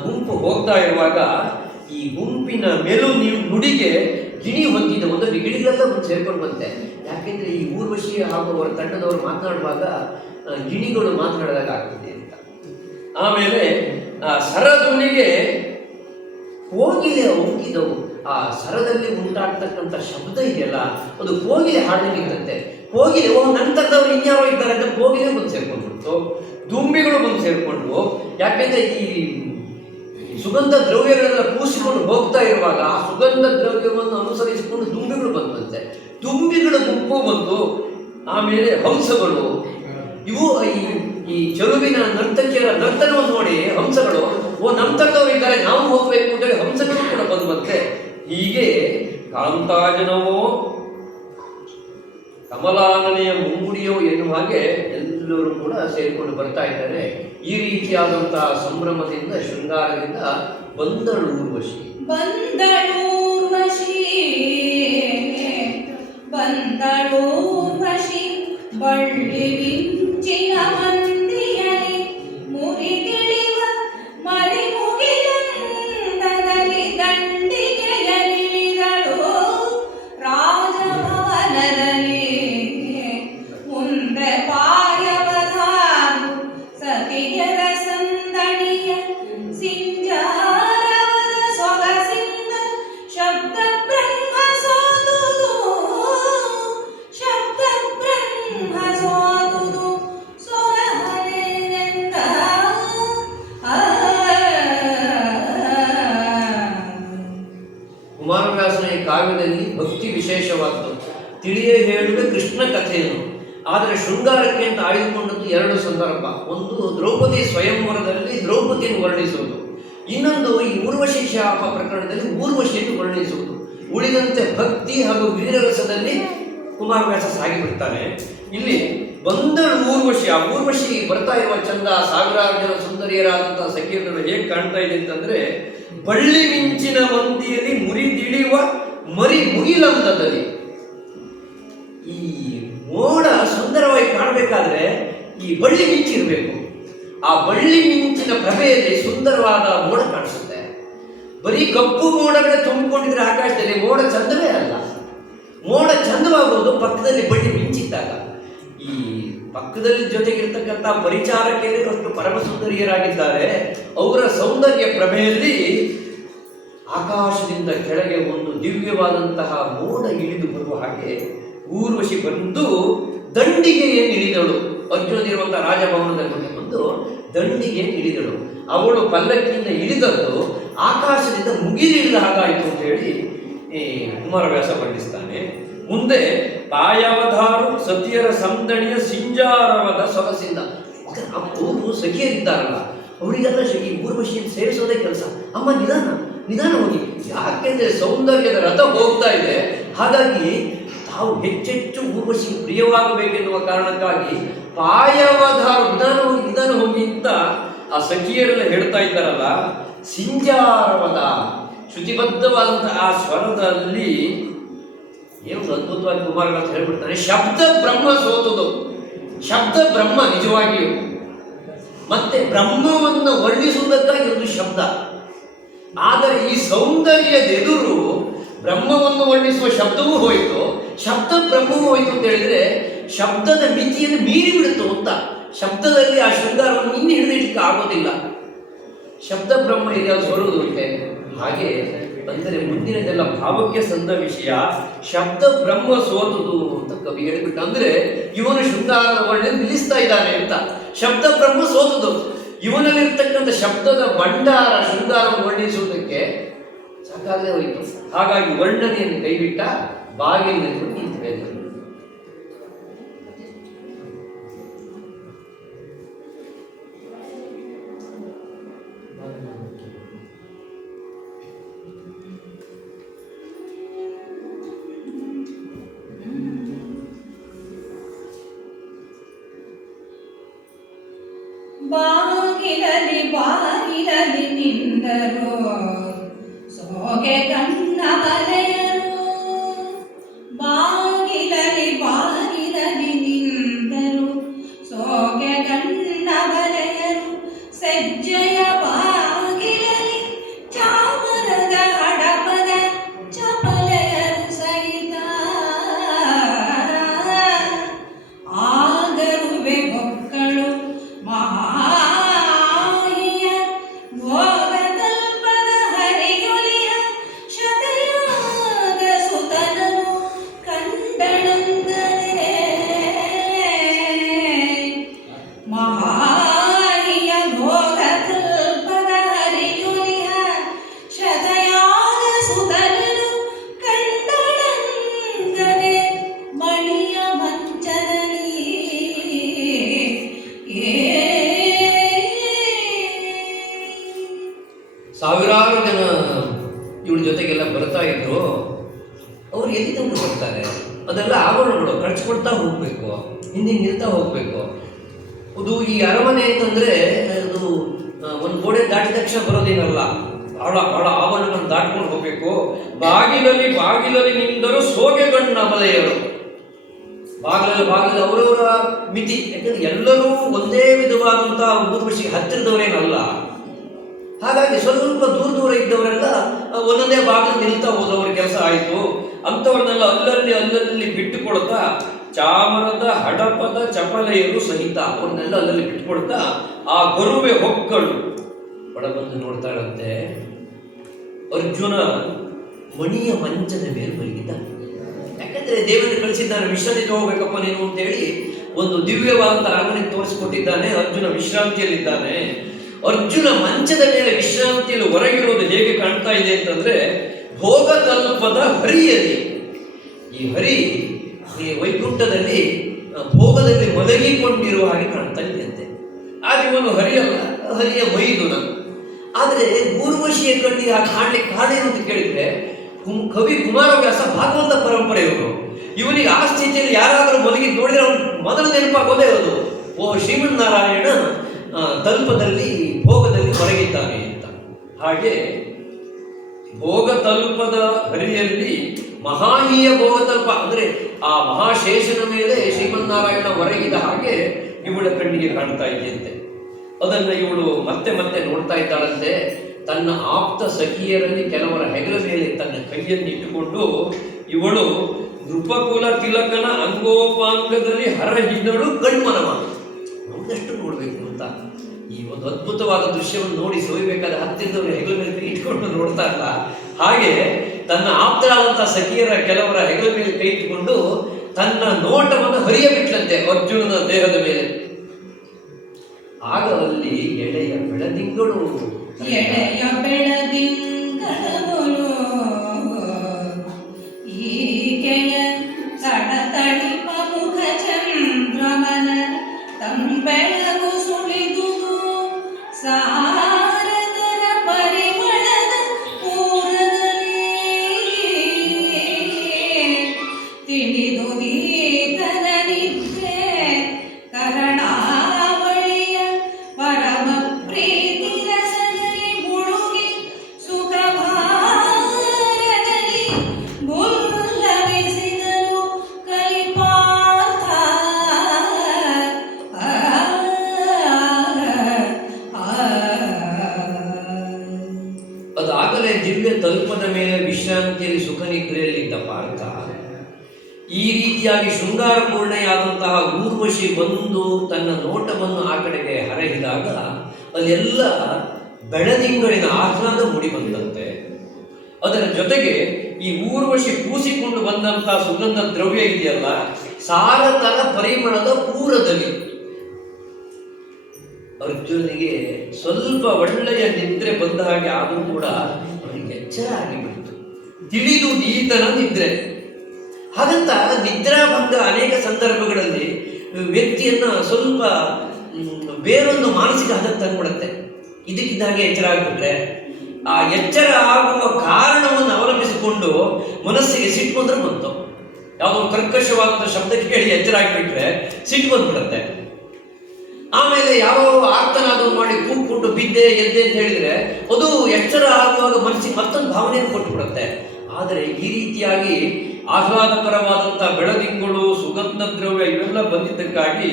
ಗುಂಪು ಹೋಗ್ತಾ ಇರುವಾಗ ಈ ಗುಂಪಿನ ಮೇಲು ನುಡಿಗೆ ಗಿಣಿ ಹೊಂದಿದ ಒಂದು ಗಿಣಿಗಳೆಲ್ಲ ಮುಂದೆ ಸೇರ್ಕೊಂಡು ಬಂತೆ. ಯಾಕೆಂದ್ರೆ ಈ ಊರ್ವಶಿ ಹಾಗೂ ಅವರ ತಂಡದವರು ಮಾತನಾಡುವಾಗ ಗಿಣಿಗಳು ಮಾತನಾಡಿದಾಗ ಆಗ್ತದೆ ಅಂತ. ಆಮೇಲೆ ಸರಧ್ವನಿಗೆ ಕೋಗಿಲೆ ಉಂಟಿದವು. ಆ ಸರದಲ್ಲಿ ಉಂಟಾಗ್ತಕ್ಕಂಥ ಶಬ್ದ ಇದೆಯಲ್ಲ, ಅದು ಕೋಗಿಲೆ ಹಾಡಲಿಕ್ಕಿದ್ದಂತೆ. ಕೋಗಿಲೆ ನಂತರದವ್ರು ಇನ್ಯಾರೋ ಇದ್ದಾರೆ ಅಂತ ಕೋಗಿಲೆ ಬಂದು ಸೇರ್ಕೊಂಡ್ಬಿಡ್ತು, ದುಂಬಿಗಳು ಬಂದು ಸೇರ್ಕೊಂಡು. ಯಾಕೆಂದ್ರೆ ಈ ಸುಗಂಧ ದ್ರವ್ಯಗಳೆಲ್ಲ ಕೂಸಿಕೊಂಡು ಹೋಗ್ತಾ ಇರುವಾಗ ಆ ಸುಗಂಧ ದ್ರವ್ಯವನ್ನು ಅನುಸರಿಸಿಕೊಂಡು ದುಂಬಿಗಳು ಬಂದಂತೆ. ದುಂಬಿಗಳ ಗುಂಪು ಬಂತು. ಆಮೇಲೆ ಹಂಸಗಳು, ಇವು ಈ ಚಲುವಿನ ನರ್ತಕಿಯರ ನರ್ತನವನ್ನು ನೋಡಿ ಹಂಸಗಳು, ನಂತರದವರು ಇದ್ದಾರೆ, ನಾವು ಹೋಗ್ಬೇಕು ಅಂತೇಳಿ ಹಂಸಗಳು ಕೂಡ ಬಂದಂತೆ. ಹೀಗೆ ಕಾಂತಾಜನವೋ ಕಮಲಾನನೆಯ ಮುಂಗುಡಿಯೋ ಎನ್ನುವ ಹಾಗೆ ಎಲ್ಲರೂ ಕೂಡ ಸೇರಿಕೊಂಡು ಬರ್ತಾ ಇದ್ದಾರೆ. ಈ ರೀತಿಯಾದಂತಹ ಸಂಭ್ರಮದಿಂದ ಶೃಂಗಾರದಿಂದ ಬಂದಳು ಊರ್ವಶಿ. ಬಂದಳೂರ್ವಶಿ ಬಳ್ಳಿ ವಿಂಚಿನ ಮಂದಿಯಲಿ ಮುರಿದಿಳಿವ ಮರಿ ಮುಗಿಲಂದದಲ್ಲಿ ದಂಡಿಗೆಯಲಿಳಿದಳು ರಾಜಭವನದಲ್ಲಿ ಮುಂದೆ ಪಾಯವಧಾರು ಸತಿಯರ ಸಂದಣಿಯ ಸಿಂಜಾರವದ ಸೊಗಸಿಂದ ಶಬ್ದ ಬ್ರಹ್ಮ ಸೋದುದು ಶಬ್ದ ಬ್ರಹ್ಮ ಸೋದುದು ಸೊರಹರೆಂದ ಕುಮಾರವ್ಯಾಸನ ಈ ಕಾವ್ಯದಲ್ಲಿ ಭಕ್ತಿ ವಿಶೇಷವಾದ್ದು. ತಿಳಿಯೇ ಹೇಳುವೆ ಕೃಷ್ಣ ಕಥೆಯನ್ನು. ಆದರೆ ಶೃಂಗಾರಕ್ಕೆ ಅಂತ ಆಯ್ದುಕೊಂಡದ್ದು ಎರಡು ಸಂದರ್ಭ. ಒಂದು ದ್ರೌಪದಿ ಸ್ವಯಂವರದಲ್ಲಿ ದ್ರೌಪದಿಯನ್ನು ವರ್ಣಿಸುವುದು, ಇನ್ನೊಂದು ಈ ಊರ್ವಶಿ ಶಾಪ ಪ್ರಕರಣದಲ್ಲಿ ಊರ್ವಶಿಯನ್ನು ವರ್ಣಿಸುವುದು. ಉಳಿದಂತೆ ಭಕ್ತಿ ಹಾಗೂ ವೀರರಸದಲ್ಲಿ ಕುಮಾರವ್ಯಾಸ ಸಾಗಿಬಿಡ್ತಾನೆ. ಇಲ್ಲಿ ಬಂದಳು ಊರ್ವಶಿ. ಆ ಊರ್ವಶಿ ಬರ್ತಾ ಇರುವ ಚಂದ, ಸಾವಿರಾರು ಜನ ಸುಂದರಿಯರಾದಂತಹ ಸಖಿಯರನ್ನು ಹೇಗೆ ಕಾಣ್ತಾ ಇದೆ ಅಂತಂದ್ರೆ, ಬಳ್ಳಿ ಮಿಂಚಿನ ಮಂದಿಯಲ್ಲಿ ಮುರಿದಿಳಿಯುವ ಮರಿ ಮುಗಿಲಂತದಲ್ಲಿ. ಈ ಮೋಡ ಸುಂದರವಾಗಿ ಕಾಣಬೇಕಾದ್ರೆ ಈ ಬಳ್ಳಿ ಮಿಂಚಿರಬೇಕು. ಆ ಬಳ್ಳಿ ಮಿಂಚಿನ ಪ್ರಭೆಯಲ್ಲಿ ಸುಂದರವಾದ ಮೋಡ ಕಾಣಿಸುತ್ತೆ. ಬರೀ ಕಪ್ಪು ಮೋಡಗಳೇ ತುಂಬಿಕೊಂಡಿದ್ರೆ ಆಕಾಶದಲ್ಲಿ ಮೋಡ ಚಂದವೇ ಅಲ್ಲ. ಮೋಡ ಚಂದವಾಗುವುದು ಪಕ್ಕದಲ್ಲಿ ಬಳ್ಳಿ ಮಿಂಚಿದ್ದಾಗ. ಈ ಪಕ್ಕದಲ್ಲಿ ಜೊತೆಗಿರ್ತಕ್ಕಂಥ ಪರಿಚಾರಕರು ಅಷ್ಟು ಪರಮ ಸುಂದರಿಯರಾಗಿದ್ದಾರೆ. ಅವರ ಸೌಂದರ್ಯ ಪ್ರಭೆಯಲ್ಲಿ ಆಕಾಶದಿಂದ ಕೆಳಗೆ ಒಂದು ದಿವ್ಯವಾದಂತಹ ಮೋಡ ಇಳಿದು ಬರುವ ಹಾಗೆ ಊರ್ವಶಿ ಬಂದು ದಂಡಿಗೆ ಇಳಿದಳು. ಅರ್ಜುನದಿರುವಂತಹ ರಾಜಭವನದ ಮುಂದೆ ಬಂದು ದಂಡಿಗೆ ಇಳಿದಳು. ಅವಳು ಪಲ್ಲಕ್ಕಿಯಿಂದ ಇಳಿದದ್ದು ಆಕಾಶದಿಂದ ಮುಗಿಲಿಳಿದ ಹಾಗಾಯಿತು ಅಂತ ಹೇಳಿ ಕುಮಾರವ್ಯಾಸ ವರ್ಣಿಸ್ತಾನೆ. ಮುಂದೆ ಪಾಯವಧಾರು ಸತಿಯರ ಸಂದಣಿಯ ಸಿಂಜಾರವದ ಸೊಗಸಿಂದ. ಅವರು ಸಖಿಯರಿದ್ದಾರಲ್ಲ, ಅವರಿಗೆಲ್ಲ ಈ ಊರ್ವಶಿಯನ್ನು ಸೇರಿಸೋದೇ ಕೆಲಸ. ಅಮ್ಮ ನಿಧಾನ ನಿಧಾನ ಹೋಗಿ, ಯಾಕೆಂದ್ರೆ ಸೌಂದರ್ಯದ ರಥ ಹೋಗ್ತಾ ಇದೆ. ಹಾಗಾಗಿ ತಾವು ಹೆಚ್ಚೆಚ್ಚು ಊರ್ವಶಿ ಪ್ರಿಯವಾಗಬೇಕೆನ್ನುವ ಕಾರಣಕ್ಕಾಗಿ ಪಾಯವಧಾರು ನಿಧಾನ ಹೋಗಿ ಅಂತ ಆ ಸಖಿಯರೆಲ್ಲ ಹೇಳ್ತಾ ಇದ್ದಾರಲ್ಲ. ಸಿಂಜಾರವದ ಶ್ರುತಿಬದ್ಧವಾದಂತಹ ಆ ಸ್ವರದಲ್ಲಿ ಏನು ಅದ್ಭುತವಾಗಿ ಕುಮಾರವ್ಯಾಸ ಹೇಳ್ಬಿಡ್ತಾನೆ, ಶಬ್ದ ಬ್ರಹ್ಮ ಸೋತುದು. ಶಬ್ದ ಬ್ರಹ್ಮ ನಿಜವಾಗಿಯೂ. ಮತ್ತೆ ಬ್ರಹ್ಮವನ್ನು ವರ್ಣಿಸುವುದಕ್ಕಾಗಿ ಒಂದು ಶಬ್ದ. ಆದರೆ ಈ ಸೌಂದರ್ಯದೆದುರು ಬ್ರಹ್ಮವನ್ನು ವರ್ಣಿಸುವ ಶಬ್ದವೂ ಹೋಯಿತು, ಶಬ್ದ ಬ್ರಹ್ಮವೂ ಹೋಯಿತು ಅಂತ ಹೇಳಿದ್ರೆ ಶಬ್ದದ ಮಿತಿಯನ್ನು ಮೀರಿ ಬಿಡುತ್ತು ಅಂತ. ಶಬ್ದದಲ್ಲಿ ಆ ಶೃಂಗಾರವನ್ನು ಇನ್ನು ಹಿಡಿದಿಟ್ಟಕ್ಕೆ ಆಗೋದಿಲ್ಲ. ಶಬ್ದ ಬ್ರಹ್ಮ ಇದ್ಯಾವುದು ಹೊರುವುದು ಉಂಟೆ. ಹಾಗೆ ಅಂದರೆ ಮುಂದಿನದೆಲ್ಲ ಭಾವಕ್ಕೆ ಸಂದ ವಿಷಯ. ಶಬ್ದ ಬ್ರಹ್ಮ ಸೋತುದು ಅಂತ ಕವಿ ಹೇಳಿಬಿಟ್ಟ. ಅಂದ್ರೆ ಇವನು ಶೃಂಗಾರದ ವರ್ಣನೆ ನಿಲ್ಲಿಸ್ತಾ ಇದ್ದಾನೆ ಅಂತ. ಶಬ್ದ ಬ್ರಹ್ಮ ಸೋತುದು, ಇವನಲ್ಲಿರ್ತಕ್ಕಂಥ ಶಬ್ದದ ಭಂಡಾರ ಶೃಂಗಾರವನ್ನು ವರ್ಣಿಸುವುದಕ್ಕೆ ಸಾಕಾಗದೆ ಹೋಯಿತು. ಹಾಗಾಗಿ ವರ್ಣನೆಯನ್ನು ಕೈಬಿಟ್ಟ, ಬಾಗಿಲಿನಲ್ಲಿ ನಿಂತು ಬೇರೆ. ಬಾಗಿಲಲಿ ನಿಂದರು ಸೋಗೆ ಕಣ್ಣ ಬರೆಯರು. ಬಾಗಿಲಲಿ ನಿಂದರು ಸೋಗೆ ಕಣ್ಣ ಬರೆಯರು. ಸಜ್ಜೆಯ ಬಾಗಿಲಲಿ ಚಾಮರದ ಹಡಪದ ಚಪಲೆಯರು ಸಹಿತ. ಆಗರುವೆ ಮಕ್ಕಳು ಮಾಹಿಯ ಭೋಗದಲ್ಪದ ಹರಿಯೊಲಿಯ ಶತಯಾಗ ಸುತನನು ಕಂಡಳಂದರೆ. ಮಾಹಿಯ ಭೋಗದಲ್ಪದ ಹರಿಯೊಲಿಯ ಶತಯಾಗ ಸುತನನು ಕಂಡಳಂದರೆ. ಮಣಿಯ ಮಂಚದಲ್ಲಿ ಸಾವಿರಾರು ಜನ ಇವಳ ಜೊತೆಗೆಲ್ಲ ಬರ್ತಾ ಇದ್ರು. ಅವ್ರು ಎಲ್ಲಿ ತಂದು ಬರ್ತಾರೆ? ಅದೆಲ್ಲ ಆಭರಣಗಳು ಖರ್ಚು ಕೊಡ್ತಾ ಹೋಗ್ಬೇಕು, ಹಿಂದೆ ನಿಲ್ತಾ ಹೋಗ್ಬೇಕು. ಅದು ಈ ಅರಮನೆ ಅಂತಂದ್ರೆ ಅದು ಒಂದು ಗೋಡೆ ದಾಟಿದ ತಕ್ಷಣ ಬರೋದೇನಲ್ಲ, ಬಹಳ ಬಹಳ ಆವರಣಗಳನ್ನು ದಾಟ್ಕೊಂಡು ಹೋಗ್ಬೇಕು. ಬಾಗಿಲಲ್ಲಿ ನಿಂದರು ಸೋಗೆಗಣ್ಣ ಅಮಲೆಯರು. ಬಾಗಿಲಲ್ಲಿ ಅವರವರ ಮಿತಿ, ಯಾಕಂದ್ರೆ ಎಲ್ಲರೂ ಒಂದೇ ವಿಧವಾದಂತಹ ಊರ್ವಶಿಗೆ ಹತ್ತಿರದವರೇನಲ್ಲ. ಹಾಗಾಗಿ ಸ್ವಲ್ಪ ದೂರ ಇದ್ದವರೆಲ್ಲ ಒಂದೊಂದೇ ಬಾಗಿಲು ನಿಲ್ತಾ ಹೋದವ್ರ ಕೆಲಸ ಆಯಿತು. ಅಂಥವ್ರನ್ನೆಲ್ಲ ಅಲ್ಲಲ್ಲಿ ಬಿಟ್ಟು ಕೊಡ್ತಾ ಚಾಮರದ ಹಡಪದ ಚಪಲೆಯರು ಸಹಿತ ಅವ್ರನ್ನೆಲ್ಲ ಅಲ್ಲಲ್ಲಿ ಬಿಟ್ಟುಕೊಡ್ತಾ ಆ ಗರುವೆ ಹೊಕ್ಕಳು ಒಳಬಂದು ನೋಡ್ತಾಳಂತೆ. ಅರ್ಜುನ ಮಣಿಯ ಮಂಚದ ಮೇಲೆ ಮಲಗಿದ್ದಾನೆ. ಯಾಕಂದ್ರೆ ದೇವರು ಕಳಿಸಿದ್ದಾನೆ, ವಿಶ್ರಾಂತಿ ತಗೋಬೇಕಪ್ಪ ನೀನು ಅಂತೇಳಿ ಒಂದು ದಿವ್ಯವಾದಂತ ಅರಮನೆ ತೋರಿಸಿಕೊಟ್ಟಿದ್ದಾನೆ. ಅರ್ಜುನ ವಿಶ್ರಾಂತಿಯಲ್ಲಿದ್ದಾನೆ. ಅರ್ಜುನ ಮಂಚದ ಮೇಲೆ ವಿಶ್ರಾಂತಿಯಲ್ಲಿ ಹೊರಗಿರೋದು ಹೇಗೆ ಕಾಣ್ತಾ ಇದೆ ಅಂತಂದ್ರೆ, ಭೋಗ ತಲ್ಪದ ಹರಿಯಲ್ಲಿ, ಈ ಹರಿ ಈ ವೈಕುಂಠದಲ್ಲಿ ಭೋಗದಲ್ಲಿ ಮಲಗಿಕೊಂಡಿರುವ ಹಾಗೆ ಕಾಣ್ತಾ ಇದೆಯಂತೆ. ಆಗ ಇವನು ಹರಿಯಲ್ಲ, ಹರಿಯ ಮೈದುನ. ಆದರೆ ಊರ್ವಶಿಯ ಕಣ್ಣಿಗೆ ಆ ಕಾಣ್ಲಿಕ್ಕೆ ಕಾರಣ ಏನು ಅಂತ ಕೇಳಿದ್ರೆ, ಕವಿ ಕುಮಾರವ್ಯಾಸ ಭಾಗವತ ಪರಂಪರೆಯವರು. ಇವನಿಗೆ ಆ ಸ್ಥಿತಿಯಲ್ಲಿ ಯಾರಾದರೂ ಮಲಗಿ ನೋಡಿದ್ರೆ ಅವನು ಮೊದಲು ನೆನಪಾಗೋದೇ ಅದು, ಓ ಶ್ರೀಮನ್ನಾರಾಯಣ ತಲ್ಪದಲ್ಲಿ ಭೋಗದಲ್ಲಿ ಹೊರಗಿದ್ದಾನೆ ಅಂತ. ಹಾಗೆ ಭೋಗ ತಲ್ಪದ ಹರಿಯಲ್ಲಿ ಮಹಾಹೀಯ ಭೋಗ ತಲ್ಪ ಅಂದ್ರೆ ಆ ಮಹಾಶೇಷನ ಮೇಲೆ ಶ್ರೀಮನ್ನಾರಾಯಣ ಹೊರಗಿದ ಹಾಗೆ ಇವಳ ಕಣ್ಣಿಗೆ ಕಾಣ್ತಾ ಇದೆಯಂತೆ. ಅದನ್ನು ಇವಳು ಮತ್ತೆ ಮತ್ತೆ ನೋಡ್ತಾ ಇದ್ದಾಳಂತೆ. ತನ್ನ ಆಪ್ತ ಸಖಿಯರಲ್ಲಿ ಕೆಲವರ ಹೆಗಲ ಮೇಲೆ ತನ್ನ ಕೈಯನ್ನು ಇಟ್ಟುಕೊಂಡು ಇವಳು ನೃಪಕುಲ ತಿಲಕನ ಅಂಗೋಪಾಂಗದಲ್ಲಿ ಹರಹಿದಳು ಕಣ್ಮನವ. ಒಂದಷ್ಟು ನೋಡ್ಬೇಕು ಅಂತ ಈ ಒಂದು ಅದ್ಭುತವಾದ ದೃಶ್ಯವನ್ನು ನೋಡಿ ಸೋಯಬೇಕಾದ ಹತ್ತಿರದವರು ಹೆಗಲ ಮೇಲೆ ಕೈ ಇಟ್ಕೊಂಡು ನೋಡ್ತಾ ಇಲ್ಲ. ಹಾಗೆ ತನ್ನ ಆಪ್ತರಾದಂತಹ ಸಖಿಯರ ಕೆಲವರ ಹೆಗಲ ಮೇಲೆ ಕೈ ಇಟ್ಟುಕೊಂಡು ತನ್ನ ನೋಟವನ್ನು ಹರಿಯಬಿಟ್ಲಂತೆ ಅರ್ಜುನನ ದೇಹದ ಮೇಲೆ. ಆಗ ಅಲ್ಲಿ ಎಳೆಯ ಬೆಳದಿಂಗಳು ಈಕೆಯ ಸಡತಡಿಪ ಮುಖ ಚಂದ್ರಮನ ತಂಬೆಳಗು ಸುಳಿದು ಸಾರದರ ಪರಿಮಳದ ಪೂರದಲ್ಲಿ ತಿಳಿದು ದೀತನ ನಿದ್ರೆ ಕರಣಾವಳಿಯ ಪರಮ ಪ್ರೀತಿ ರಸದಲ್ಲಿ ಮುಳುಗಿ ಸುಖಭಾರದಲ್ಲಿ ಮುಲ್ಲವಿಸಿದರು ಕಲಿಪಾರ್ಥ. ಅದಾಗಲೇ ದಿವ್ಯ ತಲ್ಪದ ಮೇಲೆ ವಿಶ್ರಾಂತಿಯಲ್ಲಿ ಸುಖ ನಿದ್ರೆಯಲ್ಲಿದ್ದ ಪಾರ್ಥ ಈ ರೀತಿಯಾಗಿ ಶೃಂಗಾರಪೂರ್ಣೆಯಾದಂತಹ ಊರ್ವಶಿ ಬಂದು ತನ್ನ ನೋಟವನ್ನು ಆ ಕಡೆಗೆ ಹರಹಿದಾಗ ಅಲ್ಲೆಲ್ಲ ಬೆಳದಿಂಗಳಿನ ಆಹ್ಲಾದ ಮೂಡಿ ಬಂದಂತೆ. ಅದರ ಜೊತೆಗೆ ಈ ಊರ್ವಶಿ ಕೂಸಿಕೊಂಡು ಬಂದಂತಹ ಸುಗಂಧ ದ್ರವ್ಯ ಇದೆಯಲ್ಲ, ಸಾರತನ ಪರಿಮಳದ ಪೂರದಲ್ಲಿ ಅರ್ಜುನಿಗೆ ಸ್ವಲ್ಪ ಒಳ್ಳೆಯ ನಿದ್ರೆ ಬಂದ ಹಾಗೆ ಆದರೂ ಕೂಡ ಅವನಿಗೆ ಎಚ್ಚರ ಆಗಿಬಿಡ್ತು. ತಿಳಿದು ಈತನ ನಿದ್ರೆ. ಹಾಗಂತ ನಿದ್ರಾಭಂಗ ಅನೇಕ ಸಂದರ್ಭಗಳಲ್ಲಿ ವ್ಯಕ್ತಿಯನ್ನ ಸ್ವಲ್ಪ ಬೇರೊಂದು ಮಾನಸಿಕ ಹದಕ್ಕೆ ತಂದ್ಬಿಡುತ್ತೆ. ಇದಕ್ಕಿದ್ದಾಗೆ ಎಚ್ಚರ ಆಗಿಬಿಟ್ರೆ ಆ ಎಚ್ಚರ ಆಗುವ ಕಾರಣವನ್ನು ಅವಲಂಬಿಸಿಕೊಂಡು ಮನಸ್ಸಿಗೆ ಸಿಟ್ಟು ಬಂದ್ರೆ ಬಂತು. ಯಾವುದೋ ಕರ್ಕಶವಾದಂಥ ಶಬ್ದ ಕೇಳಿ ಎಚ್ಚರ ಆಗಿಬಿಟ್ರೆ ಸಿಟ್ಟು ಬಂದ್ಬಿಡುತ್ತೆ. ಆಮೇಲೆ ಯಾವ ಆರ್ತನಾದವನ್ನು ಮಾಡಿ ಕೂಗ್ಕೊಂಡು ಬಿದ್ದೆ ಎದ್ದೆ ಅಂತ ಹೇಳಿದ್ರೆ ಅದು ಎಚ್ಚರ ಆಗುವಾಗ ಮನಸ್ಸಿಗೆ ಮತ್ತೊಂದು ಭಾವನೆಯನ್ನು ಕೊಟ್ಟು ಬಿಡುತ್ತೆ. ಆದರೆ ಈ ರೀತಿಯಾಗಿ ಆಹ್ಲಾದಕರವಾದಂತಹ ಬೆಳದಿಂಗಳು, ಸುಗಂಧ ದ್ರವ್ಯ ಇವೆಲ್ಲ ಬಂದಿದ್ದಕ್ಕಾಗಿ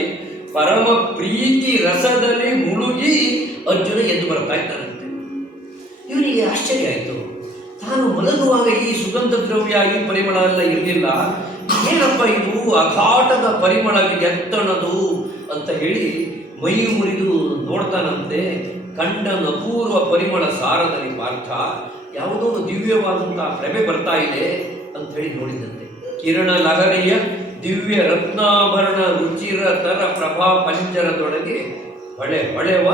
ಪರಮ ಪ್ರೀತಿ ರಸದಲ್ಲಿ ಮುಳುಗಿ ಅರ್ಜುನ ಎದ್ದು ಬರ್ತಾ ಇದ್ದಾನಂತೆ. ಇವನಿಗೆ ಆಶ್ಚರ್ಯ ಆಯಿತು. ತಾನು ಮಲಗುವಾಗ ಈ ಸುಗಂಧ ದ್ರವ್ಯ ಈ ಪರಿಮಳ ಎಲ್ಲ ಇರಲಿಲ್ಲ, ಏನಪ್ಪ ಇದು ಅಘಾಟದ ಪರಿಮಳ ಎತ್ತಣದು ಅಂತ ಹೇಳಿ ಮೈ ಮುರಿದು ನೋಡ್ತಾನಂತೆ. ಕಂಡನ ಅಪೂರ್ವ ಪರಿಮಳ ಸಾರದಲ್ಲಿ ಪಾರ್ಥ ಯಾವುದೋ ದಿವ್ಯವಾದಂತಹ ಪ್ರಭೆ ಬರ್ತಾ ಇದೆ ಅಂತ ಹೇಳಿ ನೋಡಿದಂತೆ. ಕಿರಣ ಲಹರಿಯ ದಿವ್ಯ ರತ್ನಾಭರಣ ರುಚಿರ ತರ ಪ್ರಭಾ ಪಂಜರದೊಳಗೆ ಹೊಳೆವ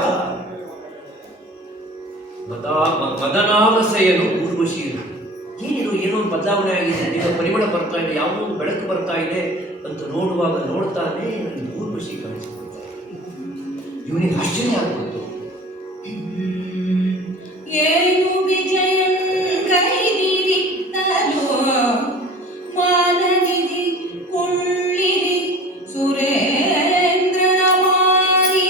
ಮದನಾಲಸೆಯನ್ನು ಊರ್ವಶೀರು. ಏನಿದು, ಏನೋ ಒಂದು ಬದಲಾವಣೆ ಆಗಿದೆ, ಈಗ ಪರಿಮಳ ಬರ್ತಾ ಇದೆ, ಯಾವುದೋ ಒಂದು ಬೆಳಕು ಬರ್ತಾ ಇದೆ ಅಂತ ನೋಡುವಾಗ ನೋಡ್ತಾನೆ ನನಗೆ ಊರ್ವಶಿ ಕಾಣಿಸಿಕೊಳ್ತಾರೆ. ಇವನಿಗೆ ಆಶ್ಚರ್ಯ ಆಗ್ಬೋದು. ಏನು ವಿಜಯನ್ ಕೈದಿರಿತ್ತಲೋ ಮಾನನಿಧಿ ಕೊಳ್ಳಿರಿ ಸುರೇಂದ್ರನ ಮಾರಿ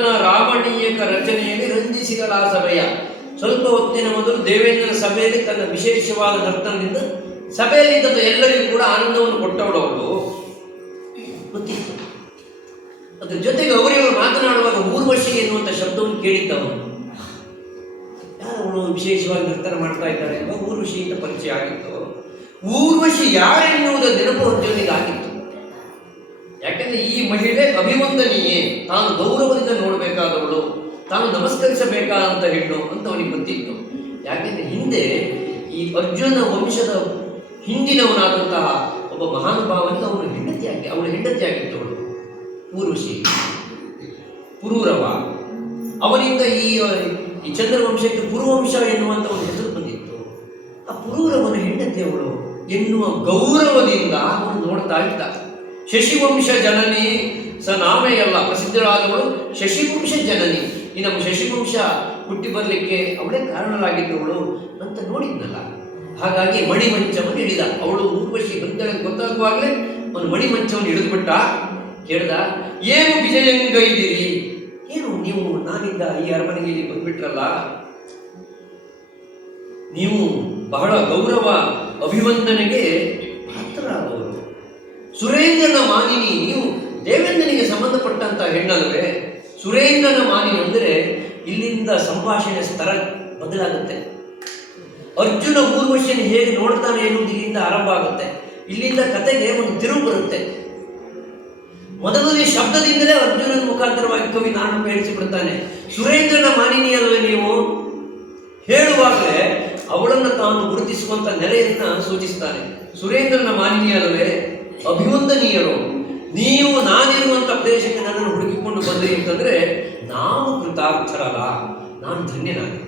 ನರ್ತನ ರಾಮಣೀಯಕ ರಚನೆಯಲ್ಲಿ ರಂಜಿಸಿದಳ ಆ ಸಭೆಯ. ಸ್ವಲ್ಪ ಹೊತ್ತಿನ ಮೊದಲು ದೇವೇಂದ್ರನ ಸಭೆಯಲ್ಲಿ ತನ್ನ ವಿಶೇಷವಾದ ನರ್ತನದಿಂದ ಸಭೆಯಲ್ಲಿದ್ದ ಎಲ್ಲರಿಗೂ ಕೂಡ ಆನಂದವನ್ನು ಕೊಟ್ಟವಳವಳು ಗೊತ್ತಿತ್ತು. ಅದ್ರ ಜೊತೆಗೆ ಅವರಿವರು ಮಾತನಾಡುವಾಗ ಊರ್ವಶಿ ಎನ್ನುವಂಥ ಶಬ್ದವನ್ನು ಕೇಳಿದ್ದವನು. ಯಾರವಳು ವಿಶೇಷವಾಗಿ ನರ್ತನ ಮಾಡ್ತಾ ಇದ್ದಾರೆ ಎಂಬ ಊರ್ವಶಿ ಅಂತ ಪರಿಚಯ ಆಗಿತ್ತು. ಊರ್ವಶಿ ಯಾರೆನ್ನುವುದ ನೆನಪು ಅರ್ಜುನಿಗೆ ಆಗಿತ್ತು. ಯಾಕೆಂದ್ರೆ ಈ ಮಹಿಳೆ ಅಭಿವಂದನೀಯೇ, ತಾನು ಗೌರವದಿಂದ ನೋಡಬೇಕಾದವಳು, ತಾನು ನಮಸ್ಕರಿಸಬೇಕಾದಂತ ಹೆಣ್ಣು ಅಂತ ಅವನಿಗೆ ಗೊತ್ತಿತ್ತು. ಯಾಕೆಂದ್ರೆ ಹಿಂದೆ ಈ ಅರ್ಜುನ ವಂಶದ ಹಿಂದಿನವನಾದಂತಹ ಒಬ್ಬ ಮಹಾನುಭಾವನಿಗೆ ಅವಳ ಹೆಂಡತಿಯಾಗಿತ್ತು ಅವಳು ಊರ್ವಶಿ, ಪುರೂರವ. ಅವನಿಂದ ಈ ಚಂದ್ರವಂಶಕ್ಕೆ ಪುರುವಂಶ ಎನ್ನುವಂತ ಒಂದು ಹೆಸರು ಬಂದಿತ್ತು. ಆ ಪುರೂರವನ ಹೆಂಡತಿಯವಳು ಎನ್ನುವ ಗೌರವದಿಂದ ಅವನು ನೋಡ್ತಾ ಇದ್ದ. ಶಶಿವಂಶ ಜನನಿ ನಾಮೆಯಲ್ಲ, ಪ್ರಸಿದ್ಧರಾದವಳು ಶಶಿವಂಶ ಜನನಿ. ಈ ನಮ್ಮ ಶಶಿವಂಶ ಹುಟ್ಟಿ ಬರಲಿಕ್ಕೆ ಅವಳೇ ಕಾರಣರಾಗಿದ್ದವಳು ಅಂತ ನೋಡಿದ್ನಲ್ಲ. ಹಾಗಾಗಿ ಮಣಿಮಂಚವನ್ನು ಹಿಡಿದ. ಅವಳು ಊರ್ವಶಿ ಬಂದ ಗೊತ್ತಾಗುವಾಗಲೇ ಅವನು ಮಣಿಮಂಚವನ್ನು ಹಿಡಿದುಬಿಟ್ಟ. ಕೇಳ್ದ, ಏನು ವಿಜಯಂಗೈದಿರಿ, ಏನು ನೀವು ನಾನಿದ್ದ ಈ ಅರಮನೆಗೆ ಬಂದ್ಬಿಟ್ರಲ್ಲ, ನೀವು ಬಹಳ ಗೌರವ ಅಭಿವಂದನೆಗೆ ಪಾತ್ರರಾದವರು, ಸುರೇಂದ್ರನ ಮಾನಿನಿ, ನೀವು ದೇವೇಂದ್ರನಿಗೆ ಸಂಬಂಧಪಟ್ಟಂತ ಹೆಣ್ಣಲ್ವೇ? ಸುರೇಂದ್ರನ ಮಾನಿನಿ ಅಂದರೆ ಇಲ್ಲಿಂದ ಸಂಭಾಷಣೆ ಸ್ತರ ಬದಲಾಗುತ್ತೆ. ಅರ್ಜುನ ಊರ್ವಶಿಯನ್ನು ಹೇಗೆ ನೋಡ್ತಾನೆ ಎನ್ನುವುದು ಇಲ್ಲಿಂದ ಆರಂಭ ಆಗುತ್ತೆ. ಇಲ್ಲಿಂದ ಕತೆಗೆ ಒಂದು ತಿರುವು ಬರುತ್ತೆ. ಮೊದಲನೇ ಶಬ್ದದಿಂದಲೇ ಅರ್ಜುನನ ಮುಖಾಂತರವಾಗಿ ಕವಿ ನಾನು ಹೇಳಿಸಿಬಿಡ್ತಾನೆ, ಸುರೇಂದ್ರನ ಮಾನಿನಿ ಅಲ್ವೇ ನೀವು? ಹೇಳುವಾಗಲೇ ಅವಳನ್ನು ತಾನು ಗುರುತಿಸುವಂತ ನೆಲೆಯನ್ನ ಸೂಚಿಸ್ತಾನೆ. ಸುರೇಂದ್ರನ ಮಾನಿನಿ ಅಲ್ವೇ, ಅಭಿವಂದನೀಯರು, ನೀವು ನಾನಿರುವಂತ ಪ್ರದೇಶಕ್ಕೆ ನನ್ನನ್ನು ಹುಡುಕಿಕೊಂಡು ಬಂದ್ರಿ ಅಂತಂದ್ರೆ ನಾವು ಕೃತಾರ್ಥರಲ್ಲ, ನಾನು ಧನ್ಯನಾದೆ.